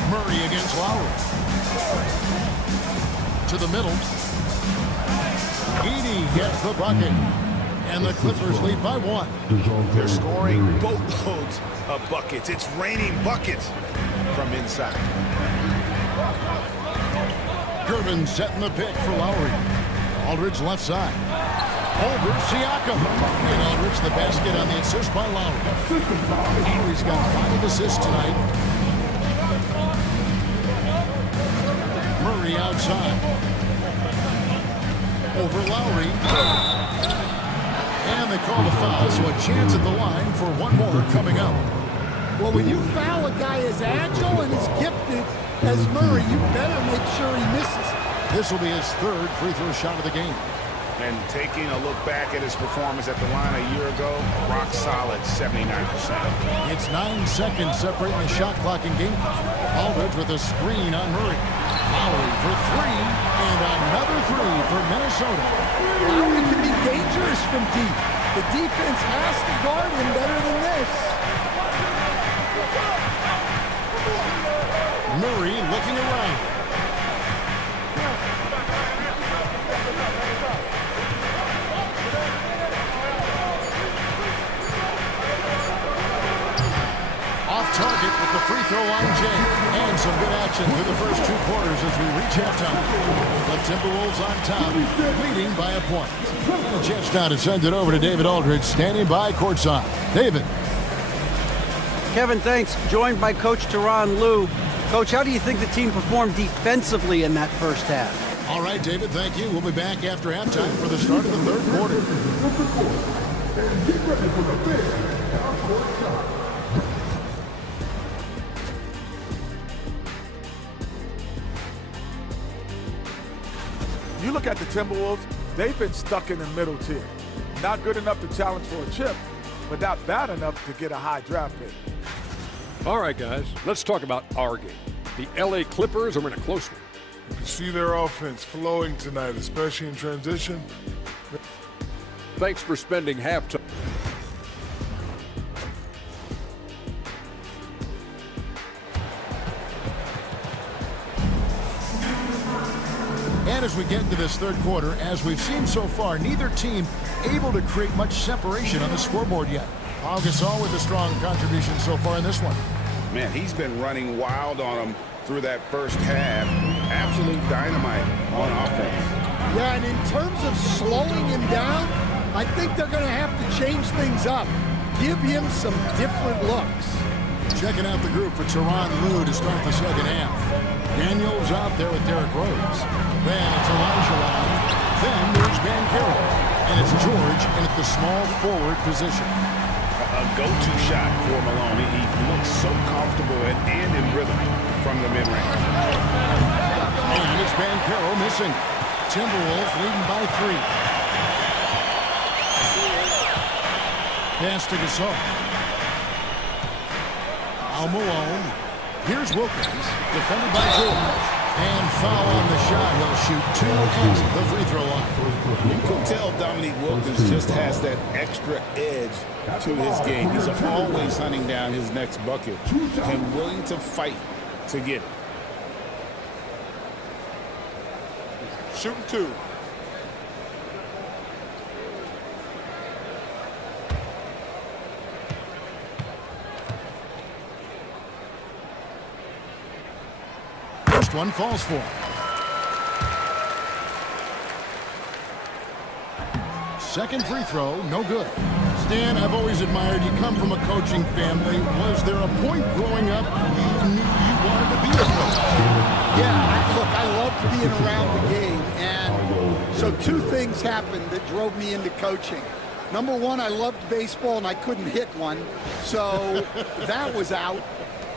Murray against Lowry. To the middle. Edey gets the bucket. And the Clippers lead by 1. They're scoring boatloads of buckets. It's raining buckets from inside. Gervin setting the pick for Lowry. Aldridge left side. Over Siakam. And Aldridge the basket on the assist by Lowry. Lowry's got 5 assists tonight. Murray outside. Over Lowry. And they call the foul, so a chance at the line for one more coming up. Well, when you foul a guy as agile and as gifted as Murray, you better make sure he misses. This will be his 3rd free throw shot of the game. And taking a look back at his performance at the line a year ago, rock solid, 79%. It's 9 seconds separating the shot clock in game. Aldridge with a screen on Murray. Lowry for 3, and another 3 for Minnesota. Lowry can be dangerous from deep. The defense has to guard him better than this. Murray looking around. Off target with the free throw line, Jay. And some good action through the first 2 quarters as we reach halftime. The Timberwolves on top, leading by a point. The chance now to send it over to David Aldridge, standing by courtside. David. Kevin, thanks. Joined by Coach Tyronn Lue. Coach, how do you think the team performed defensively in that first half? All right, David, thank you. We'll be back after halftime for the start of the 3rd quarter. You look at the Timberwolves, they've been stuck in the middle tier. Not good enough to challenge for a chip, but not bad enough to get a high draft pick. All right, guys, let's talk about our game. The LA Clippers are in a close one. You can see their offense flowing tonight, especially in transition. Thanks for spending halftime. And as we get into this 3rd quarter, as we've seen so far, neither team able to create much separation on the scoreboard yet. Pau Gasol with a strong contribution so far in this one. Man, he's been running wild on them through that first half. Absolute dynamite on offense. Yeah, and in terms of slowing him down, I think they're going to have to change things up. Give him some different looks. Checking out the group for Tyronn Lue to start the second half. Daniels out there with Derrick Rose. Then it's Elijah Wan. Then there's Banchero. And it's George in at the small forward position. A go-to shot for Malone. He looks so comfortable and in rhythm from the mid-range. And it's Banchero missing. Timberwolves leading by 3. Pass to Gasol. Al Malone. Here's Wilkins, defended by George. And foul on the shot. He'll shoot 2 at the free throw line. You can tell Dominique Wilkins just has that extra edge to his game. He's always hunting down his next bucket and willing to fight to get it. Shooting 2. First one falls for him. Second free throw, no good. Stan, I've always admired you. Come from a coaching family. Was there a point growing up you knew you wanted to be a coach? Yeah, look, I loved being around the game. And so 2 things happened that drove me into coaching. Number 1, I loved baseball and I couldn't hit one. So that was out.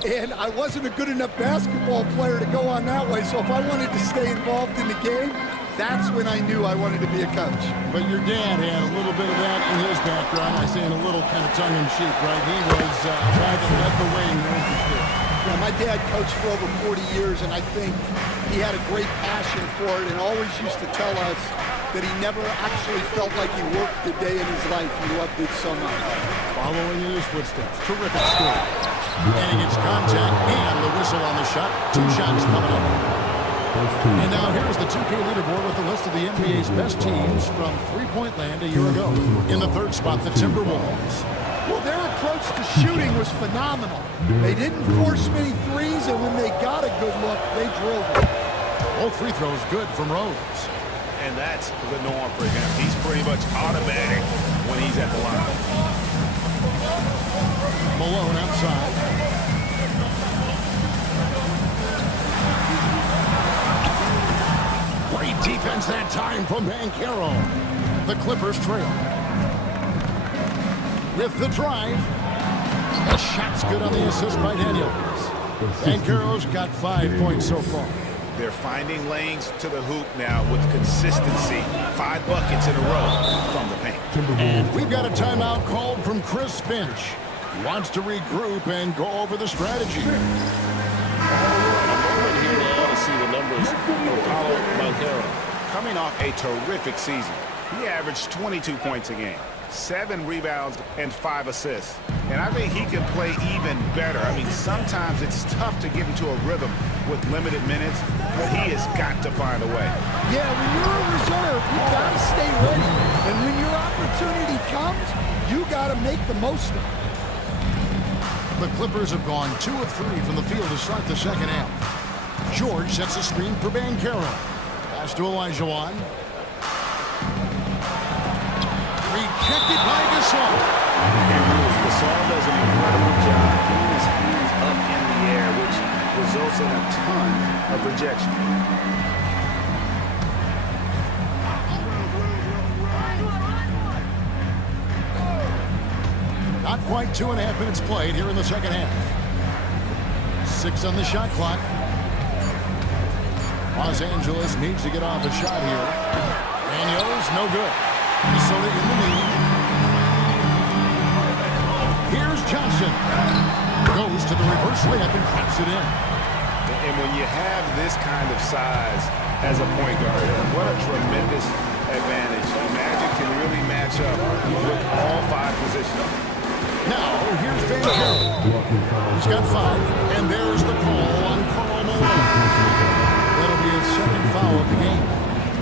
And I wasn't a good enough basketball player to go on that way. So if I wanted to stay involved in the game, that's when I knew I wanted to be a coach. But your dad had a little bit of that in his background. I say in a little kind of tongue-in-cheek, right? He was a guy that led the way in your industry. Yeah, my dad coached for over 40 years, and I think he had a great passion for it and always used to tell us that he never actually felt like he worked a day in his life. He loved it so much. Following in his footsteps. Terrific score. And he gets contact and the whistle on the shot. 2 shots coming up. And now here's the 2K leaderboard with the list of the NBA's best teams from three-point land a year ago. In the third spot, the Timberwolves. Well, their approach to shooting was phenomenal. They didn't force many threes, and when they got a good look, they drilled it. Both free throws good from Rose. And that's the norm for him. He's pretty much automatic when he's at the line. Malone outside. Great defense that time from Banchero. The Clippers trail. With the drive. The shot's good on the assist by Daniels. Banchero's got 5 points so far. They're finding lanes to the hoop now with consistency. 5 buckets in a row from the paint. And we've got a timeout called from Chris Finch. He wants to regroup and go over the strategy. Here now to see the numbers for Paolo Banchero. Coming off a terrific season, he averaged 22 points a game, 7 rebounds, and 5 assists. And I think he can play even better. I mean, sometimes it's tough to get into a rhythm with limited minutes, but he has got to find a way. Yeah, when you're a reserve, you got to stay ready. And when your opportunity comes, you got to make the most of it. The Clippers have gone 2 of 3 from the field to start the second half. George sets a screen for Banchero. Pass to Olajuwon. Rejected by Gasol. Gasol does an incredible job getting his hands up in the air, which results in a ton of rejection. Not quite 2.5 minutes played here in the second half. 6 on the shot clock. Los Angeles needs to get off a shot here. Daniels, no good. Minnesota in the lead. Here's Johnson. Goes to the reverse layup and drops it in. And when you have this kind of size as a point guard, what a tremendous advantage. The Magic can really match up with all 5 positions. Now, here's Banchero. He's got 5, and there's the call on Karl Malone. That'll be his second foul of the game.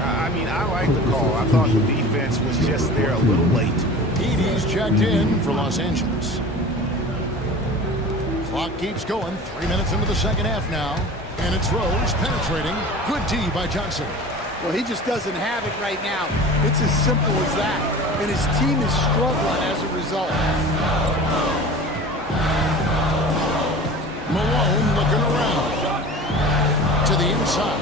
I mean, I like the call. I thought the defense was just there a little late. Edey's checked in for Los Angeles. Clock keeps going. 3 minutes into the second half now. And it's Rose penetrating. Good D by Johnson. Well, he just doesn't have it right now. It's as simple as that. And his team is struggling as a result. Malone looking around. To the inside.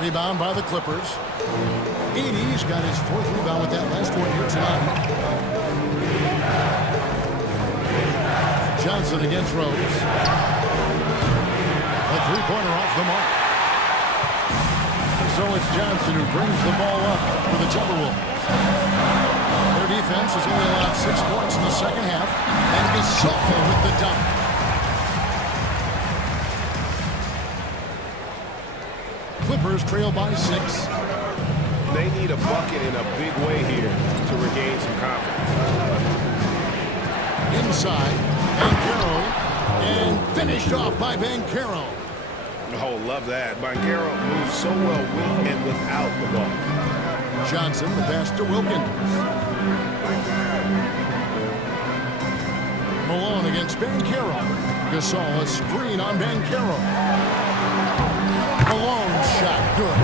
Rebound by the Clippers. Edey's got his 4th rebound with that last one here tonight. Johnson against Rose. A 3-pointer off the mark. So it's Johnson who brings the ball up for the Timberwolves. Their defense has only allowed 6 points in the second half. And Gasol with the dunk. Clippers trail by 6. They need a bucket in a big way here to regain some confidence. Inside, Banchero, and finished off by Banchero. Oh, love that. Banchero moves so well with and without the ball. Johnson, the pass to Wilkins. Malone against Banchero. Gasol, a screen on Banchero. Malone's shot, good.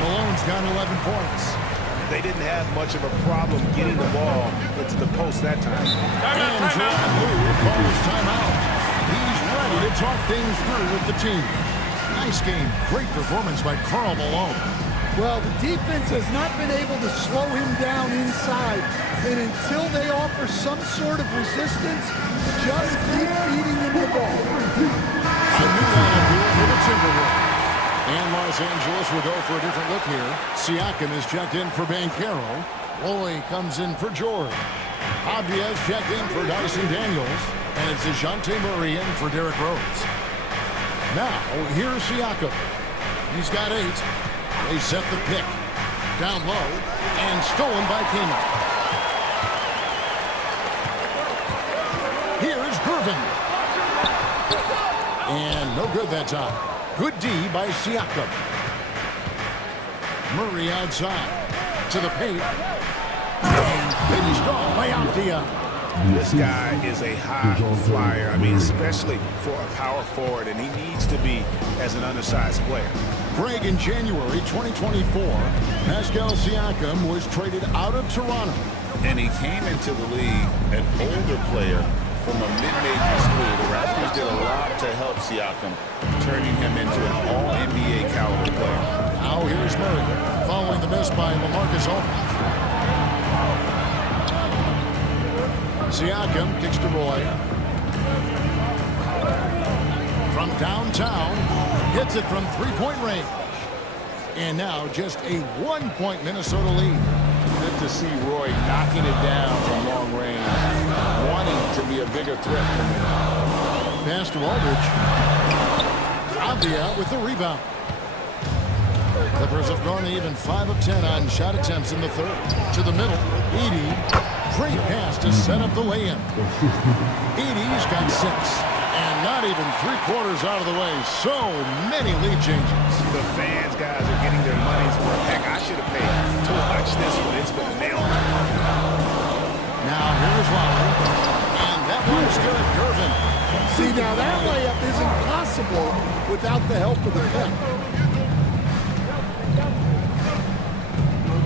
Malone's got 11 points. They didn't have much of a problem getting the ball into the post that time. And John Lue calls timeout. He's ready to talk things through with the team. Nice game. Great performance by Karl Malone. Well, the defense has not been able to slow him down inside. And until they offer some sort of resistance, just keep feeding him the ball. A new lineup here for the Timberwolves. And Los Angeles will go for a different look here. Siakam is checked in for Banchero. Loy comes in for George. Abdias checked in for Dyson Daniels. And it's DeJounte Murray in for Derrick Rose. Now, here's Siakam. He's got 8. They set the pick. Down low. And stolen by Kamo. Here's Gervin. And no good that time. Good D by Siakam. Murray outside to the paint. And finished off by Avdia. This guy is a high flyer. I mean, especially for a power forward, and he needs to be as an undersized player. Greg, in January 2024, Pascal Siakam was traded out of Toronto. And he came into the league an older player from a mid-major school. The Raptors did a lot to help Siakam, turning him into an all-NBA caliber player. Now here's Murray, following the miss by LaMarcus Aldridge. Siakam kicks to Roy. From downtown, hits it from three-point range. And now just a one-point Minnesota lead. Good to see Roy knocking it down from long range, wanting to be a bigger threat. Pass to Aldridge. Avdia with the rebound. Clippers have gone even 5 of 10 on shot attempts in the third. To the middle, Edey. Great pass to set up the lay-in. Edey's got 6. And not even 3/4 out of the way. So many lead changes. The fans, guys, are getting their money's worth. Heck, I should have paid to watch this one. It's been nailed. Now here's Lowry. And that one's good. Gervin. See, now that layup isn't possible without the help of the pick.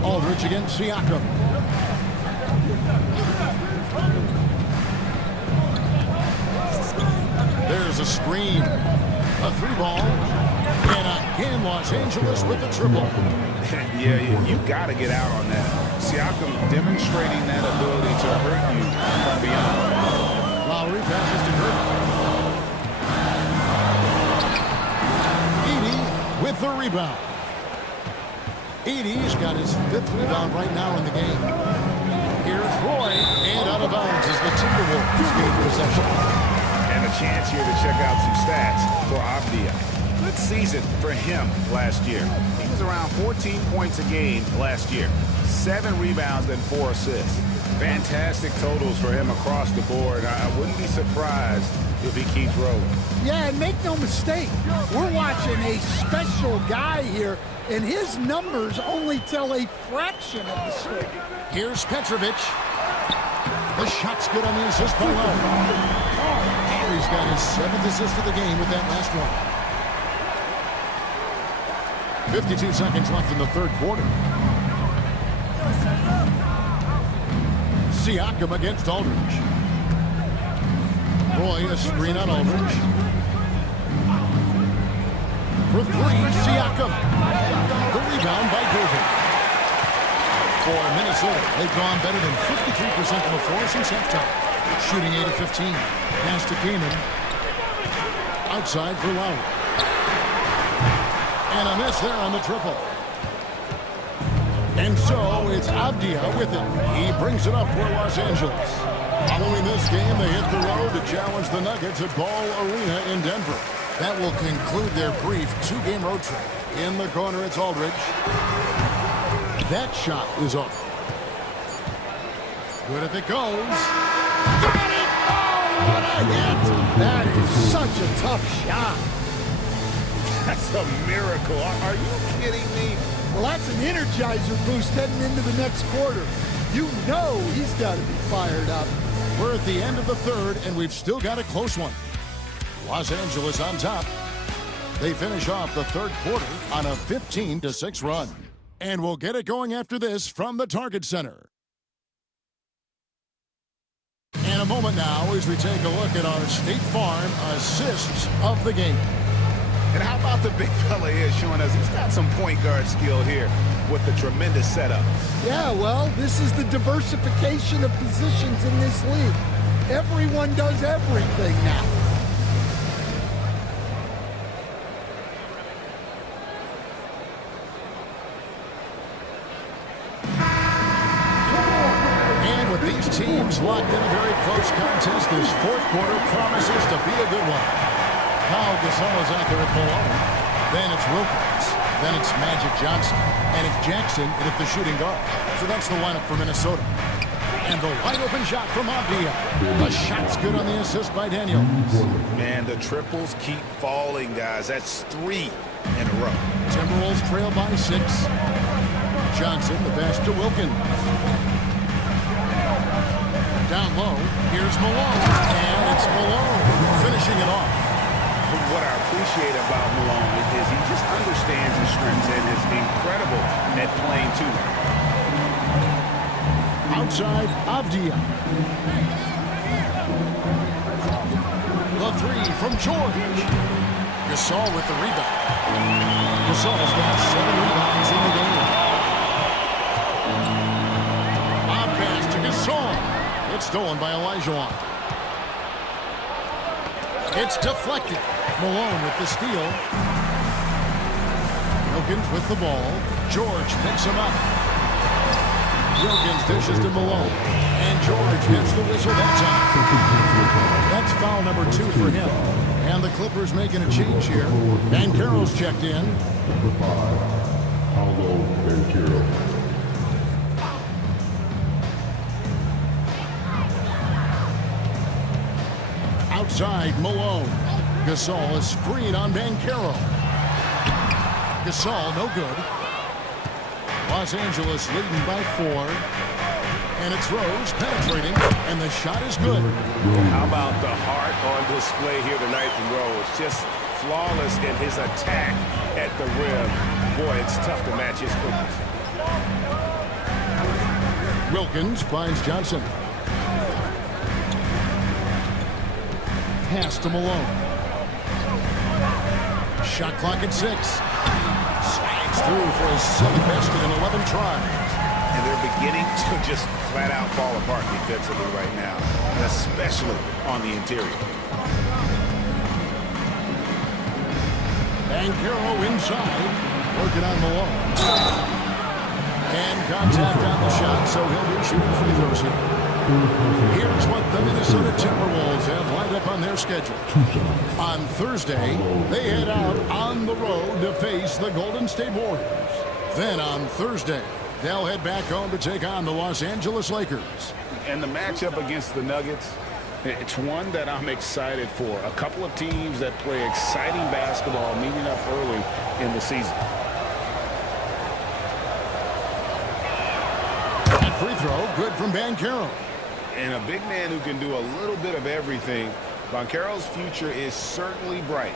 Aldridge against Siakam. There's a screen. A 3-ball. And again, Los Angeles with the triple. Yeah, you got to get out on that. Siakam demonstrating that ability to hurt you from beyond. Lowry passes to Gervin. Edey with the rebound. Edey's got his 5th rebound right now in the game. Here's Roy, and out of bounds as the Timberwolves gain possession. And a chance here to check out some stats for Avdia. Good season for him last year. He was around 14 points a game last year. 7 rebounds and 4 assists. Fantastic totals for him across the board. I wouldn't be surprised if he keeps rolling. Yeah, and make no mistake, we're watching a special guy here, and his numbers only tell a fraction of the story. Here's Petrovic. The shot's good on the assist by Lowry. He's got his 7th assist of the game with that last one. 52 seconds left in the third quarter. Siakam against Aldridge. Roy, a screen on Aldridge. For 3, Siakam. The rebound by Gervin. For Minnesota, they've gone better than 53% from the floor since halftime. Shooting 8 of 15. Pass to Kaman. Outside for Lowry. And a miss there on the triple. And so it's Avdia with it. He brings it up for Los Angeles. Following this game, they hit the road to challenge the Nuggets at Ball Arena in Denver. That will conclude their brief 2-game road trip. In the corner, it's Aldridge. That shot is up. Good if it goes. Got it! Oh, what a hit! That is such a tough shot. That's a miracle. Are you kidding me? Well, that's an energizer boost heading into the next quarter. You know he's got to be fired up. We're at the end of the third, and we've still got a close one. Los Angeles on top. They finish off the third quarter on a 15-6 run. And we'll get it going after this from the Target Center. In a moment now as we take a look at our State Farm assists of the game. And how about the big fella here showing us he's got some point guard skill here with the tremendous setup. Yeah, well, this is the diversification of positions in this league. Everyone does everything now. And with these teams locked in a very close contest, this fourth quarter promises to be a good one. Pau Gasol's out there at Malone. Then it's Wilkins. Then it's Magic Johnson. And it's Jackson at the shooting guard. So that's the lineup for Minnesota. And the wide open shot from Avdia. The shot's good on the assist by Daniels. Man, the triples keep falling, guys. That's 3 in a row. Timberwolves trail by 6. Johnson, the pass to Wilkins. Down low, here's Malone. And it's Malone finishing it off. What I appreciate about Malone is he just understands his strengths and is incredible at playing to them. Outside, Avdia. The 3 from George. Gasol with the rebound. Gasol's got 7 rebounds in the game. Lob pass to Gasol. It's stolen by Olajuwon. It's deflected. Malone with the steal. Wilkins with the ball. George picks him up. Wilkins dishes to Malone. And George hits the whistle that time. That's foul number 2 for him. And the Clippers making a change here. Banchero's checked in. Number 5, Paolo Banchero. Outside, Malone. Gasol is screen on Banchero. Gasol, no good. Los Angeles leading by 4. And it's Rose penetrating, and the shot is good. How about the heart on display here tonight from Rose? Just flawless in his attack at the rim. Boy, it's tough to match his quickness. Wilkins finds Johnson. Pass to Malone. Shot clock at 6. Slides through for his 7th basket in 11 tries. And they're beginning to just flat out fall apart defensively right now, and especially on the interior. Banchero inside, working on Malone. And contact on the shot, so he'll be shooting free throws here. Here's what the Minnesota Timberwolves have lined up on their schedule. On Thursday, they head out on the road to face the Golden State Warriors. Then on Thursday, they'll head back home to take on the Los Angeles Lakers. And the matchup against the Nuggets, it's one that I'm excited for. A couple of teams that play exciting basketball meeting up early in the season. That free throw, good from Banchero. And a big man who can do a little bit of everything. Banchero's future is certainly bright.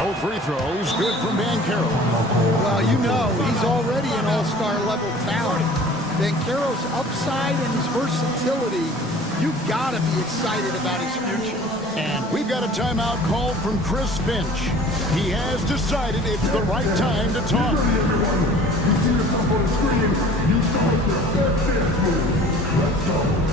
Both free throws, good from Banchero. Well, you know, he's already an all-star level talent. Banchero's upside and his versatility, you've got to be excited about his future. And we've got a timeout called from Chris Finch. He has decided it's the right time to talk. You see the top on the screen. You start the first dance move. Let's go.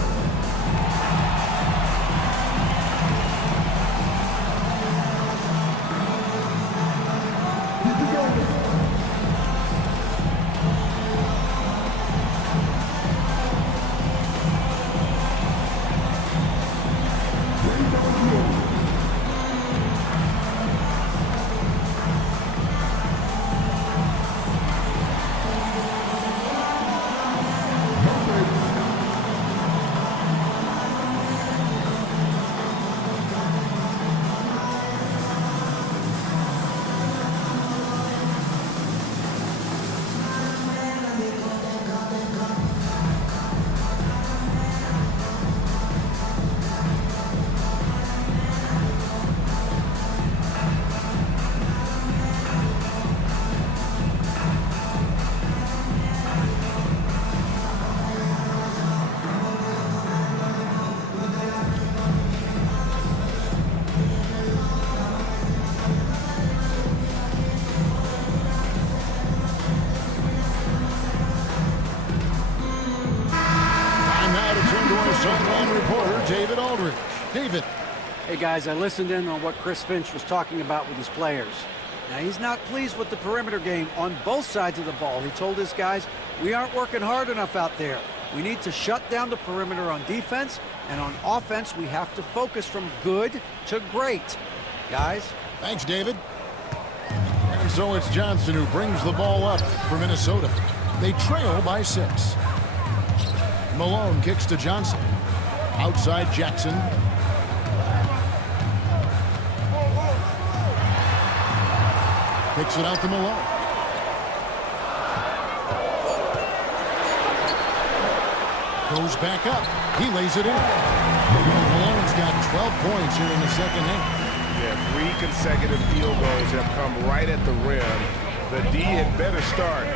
David Aldridge. David. Hey, guys, I listened in on what Chris Finch was talking about with his players. Now, he's not pleased with the perimeter game on both sides of the ball. He told his guys, we aren't working hard enough out there. We need to shut down the perimeter on defense, and on offense, we have to focus from good to great. Guys? Thanks, David. And so it's Johnson who brings the ball up for Minnesota. They trail by 6. Malone kicks to Johnson. Outside Jackson. Kicks it out to Malone. Goes back up. He lays it in. Malone's got 12 points here in the second half. Yeah, 3 consecutive field goals have come right at the rim. The D had better start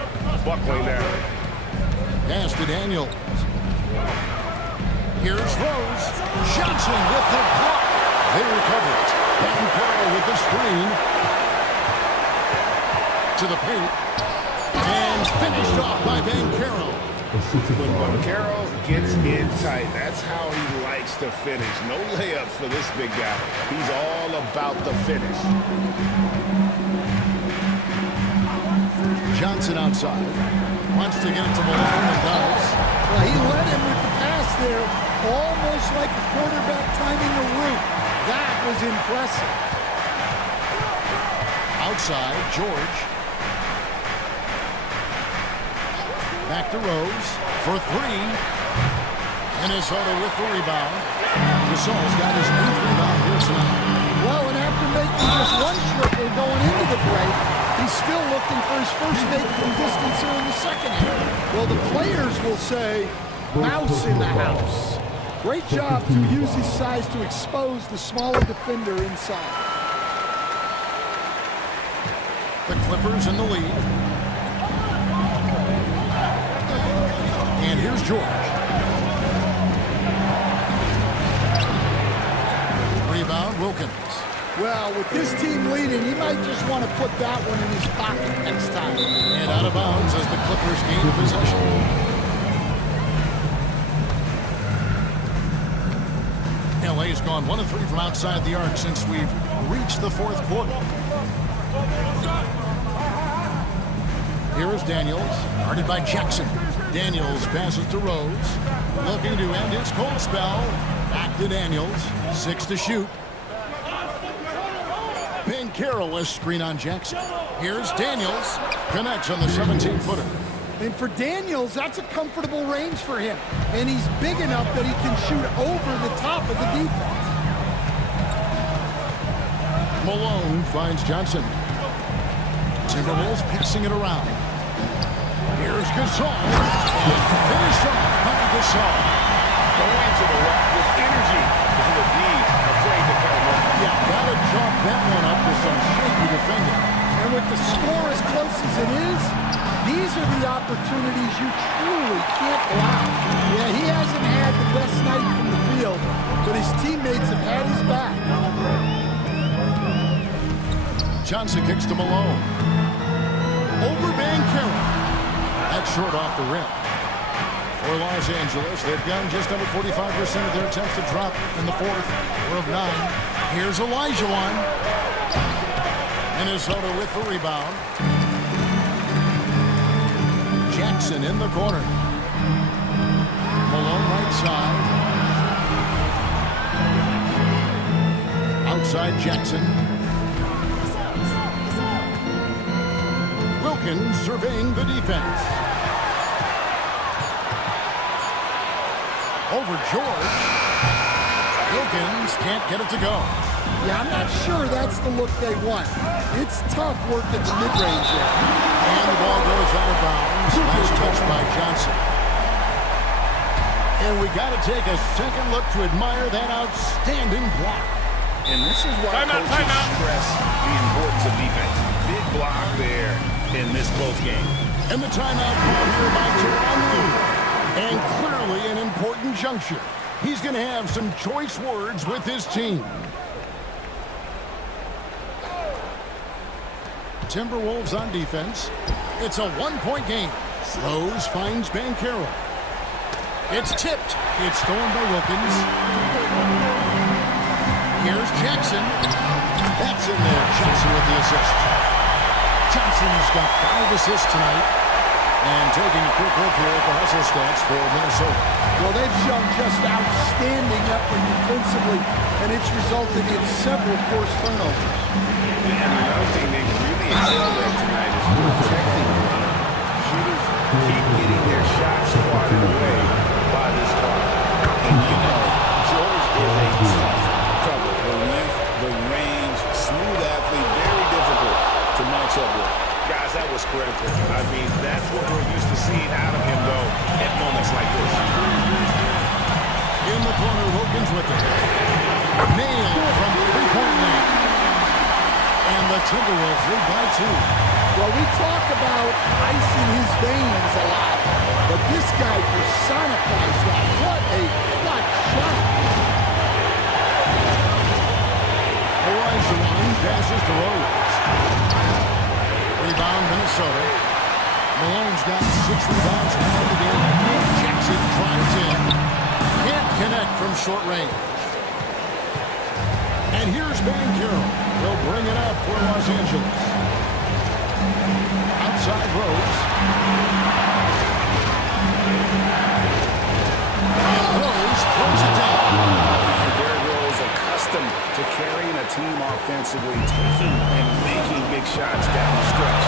buckling down. Pass to Daniels. Here's Rose. Johnson with the block. They recover it. Bancaro with the screen. To the paint. And finished off by Bancaro. When Bancaro gets in tight, that's how he likes to finish. No layups for this big guy. He's all about the finish. Johnson outside. Wants to get it to Malone and does. Well, he led him with the pass there, almost like a quarterback timing a route. That was impressive. Outside, George. Back to Rose for 3. Minnesota with the rebound. Gasol's got his 8th rebound here tonight. Well, and after making just 1 triple going into the break, he's still looking for his first make from distance here in the second half. Well, the players will say, mouse in the house. Great job to use his size to expose the smaller defender inside. The Clippers in the lead. And here's George. Rebound, Wilkins. Well, with this team leading, he might just want to put that one in his pocket next time. And out of bounds as the Clippers gain possession. LA's gone 1 of 3 from outside the arc since we've reached the 4th quarter. Here is Daniels, guarded by Jackson. Daniels passes to Rose, looking to end his cold spell. Back to Daniels, 6 to shoot. Bancaro, a screen on Jackson. Here's Daniels, connects on the 17-footer. And for Daniels, that's a comfortable range for him. And he's big enough that he can shoot over the top of the defense. Malone finds Johnson. Timberwolves passing it around. Here's Gasol. Finished off by Gasol. Going to the rack with energy. This is a D afraid to come up. Yeah, gotta chalk that one up with some shaky defending. And with the score as close as it is, these are the opportunities you truly can't allow. Yeah, he hasn't had the best night from the field, but his teammates have had his back. Johnson kicks to Malone. Over Bancaro. That's short off the rim. For Los Angeles, they've gone just under 45% of their attempts to drop in the 4th. We're of 9. Here's Olajuwon. Minnesota with the rebound. Jackson in the corner. Malone right side. Outside Jackson. Wilkins surveying the defense. Over George. Wilkins can't get it to go. Yeah, I'm not sure that's the look they want. It's tough work at the mid-range there. And the ball goes out of bounds. Nice touch by Johnson. And we got to take a second look to admire that outstanding block. And this is why coaches stress the importance of defense. Big block there in this close game. And the timeout call here by Toronto. And clearly an important juncture. He's going to have some choice words with his team. Timberwolves on defense. It's a 1-point game. Rose finds Bancaro. It's tipped. It's stolen by Wilkins. Here's Jackson. That's in there. Johnson with the assist. Johnson's got 5 assists tonight. And taking a quick look here at the hustle stats for Minnesota. Well, they've shown just outstanding effort defensively, and it's resulted in several forced turnovers. And another thing they really excelled at tonight is protecting the rim. Shooters keep getting their shots swatted away by this squad. And you know, George is a tough cover. The length, the range, smooth athlete, very difficult to match up with. Guys, that was critical. I mean, that's what we're used to seeing out of him, though, at moments like this. In the corner, Wilkins with it. Nailed from three-point land. And the Timberwolves lead by 2. Well, we talk about ice in his veins a lot, but this guy personifies that. What a clutch shot. Olajuwon passes to Rose. Rebound, Minnesota. Malone's got 6 rebounds now in the game. Jackson drives in. Can't connect from short range. And here's Banchero. He'll bring it up for Los Angeles. Outside Rose. And Rose throws it down. And Derrick Rose accustomed to carrying a team offensively, taking and making big shots down the stretch.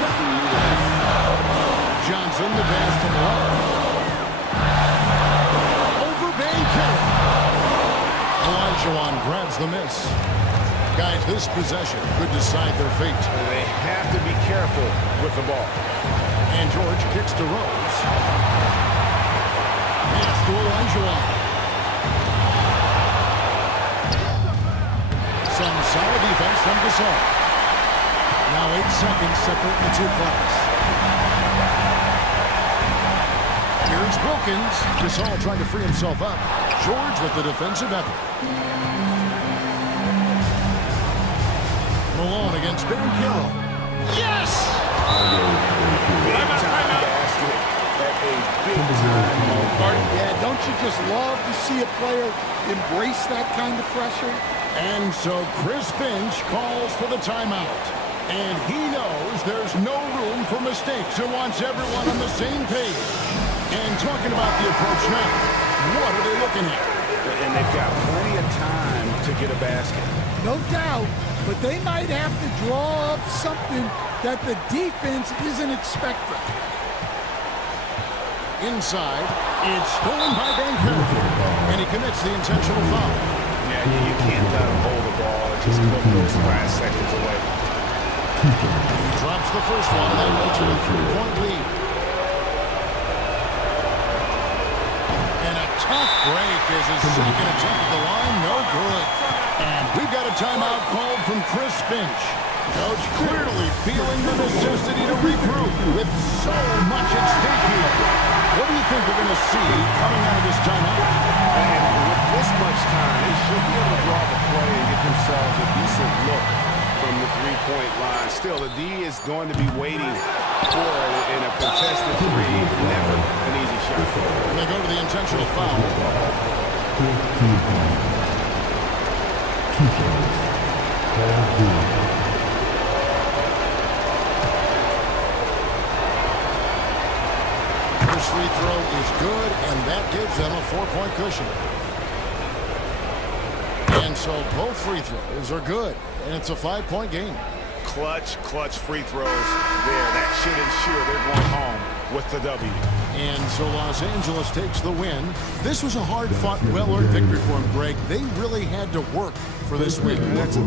Nothing new to him. Johnson, the pass to Malone. Over Banchero. Olajuwon grabs the miss. Guys, this possession could decide their fate. They have to be careful with the ball. And George kicks to Rose. Pass to Olajuwon. Some solid defense from Gasol. Now 8 seconds separate the two clocks. Here's Wilkins. Gasol trying to free himself up. George with the defensive effort. Malone against Banchero. Yes! Big time basket at a big time moment. Yeah, don't you just love to see a player embrace that kind of pressure? And so Chris Finch calls for the timeout. And he knows there's no room for mistakes and wants everyone on the same page. And talking about the approach now, what are they looking at? And they've got plenty of time to get a basket. No doubt, but they might have to draw up something that the defense isn't expecting. Inside, it's stolen by Banchero, and he commits the intentional foul. Yeah, you can't let him hold the ball and just put those last seconds away. He drops the first one, and that makes it a 3-point lead. And a tough break is his second attempt at the line, no good. And we've got a timeout called from Chris Finch. Coach clearly feeling the necessity to regroup with so much at stake here. What do you think we're going to see coming out of this timeout? And with this much time, they should be able to draw the play and get themselves a decent look from the three-point line. Still, the D is going to be waiting for it in a contested three. Never an easy shot. And they go to the intentional foul. First free throw is good, and that gives them a 4-point cushion. And so both free throws are good, and it's a 5-point game. Clutch free throws there. That should ensure they're going home with the W. And so Los Angeles takes the win. This was a hard-fought, well-earned victory for them, Greg. They really had to work for this win. That's a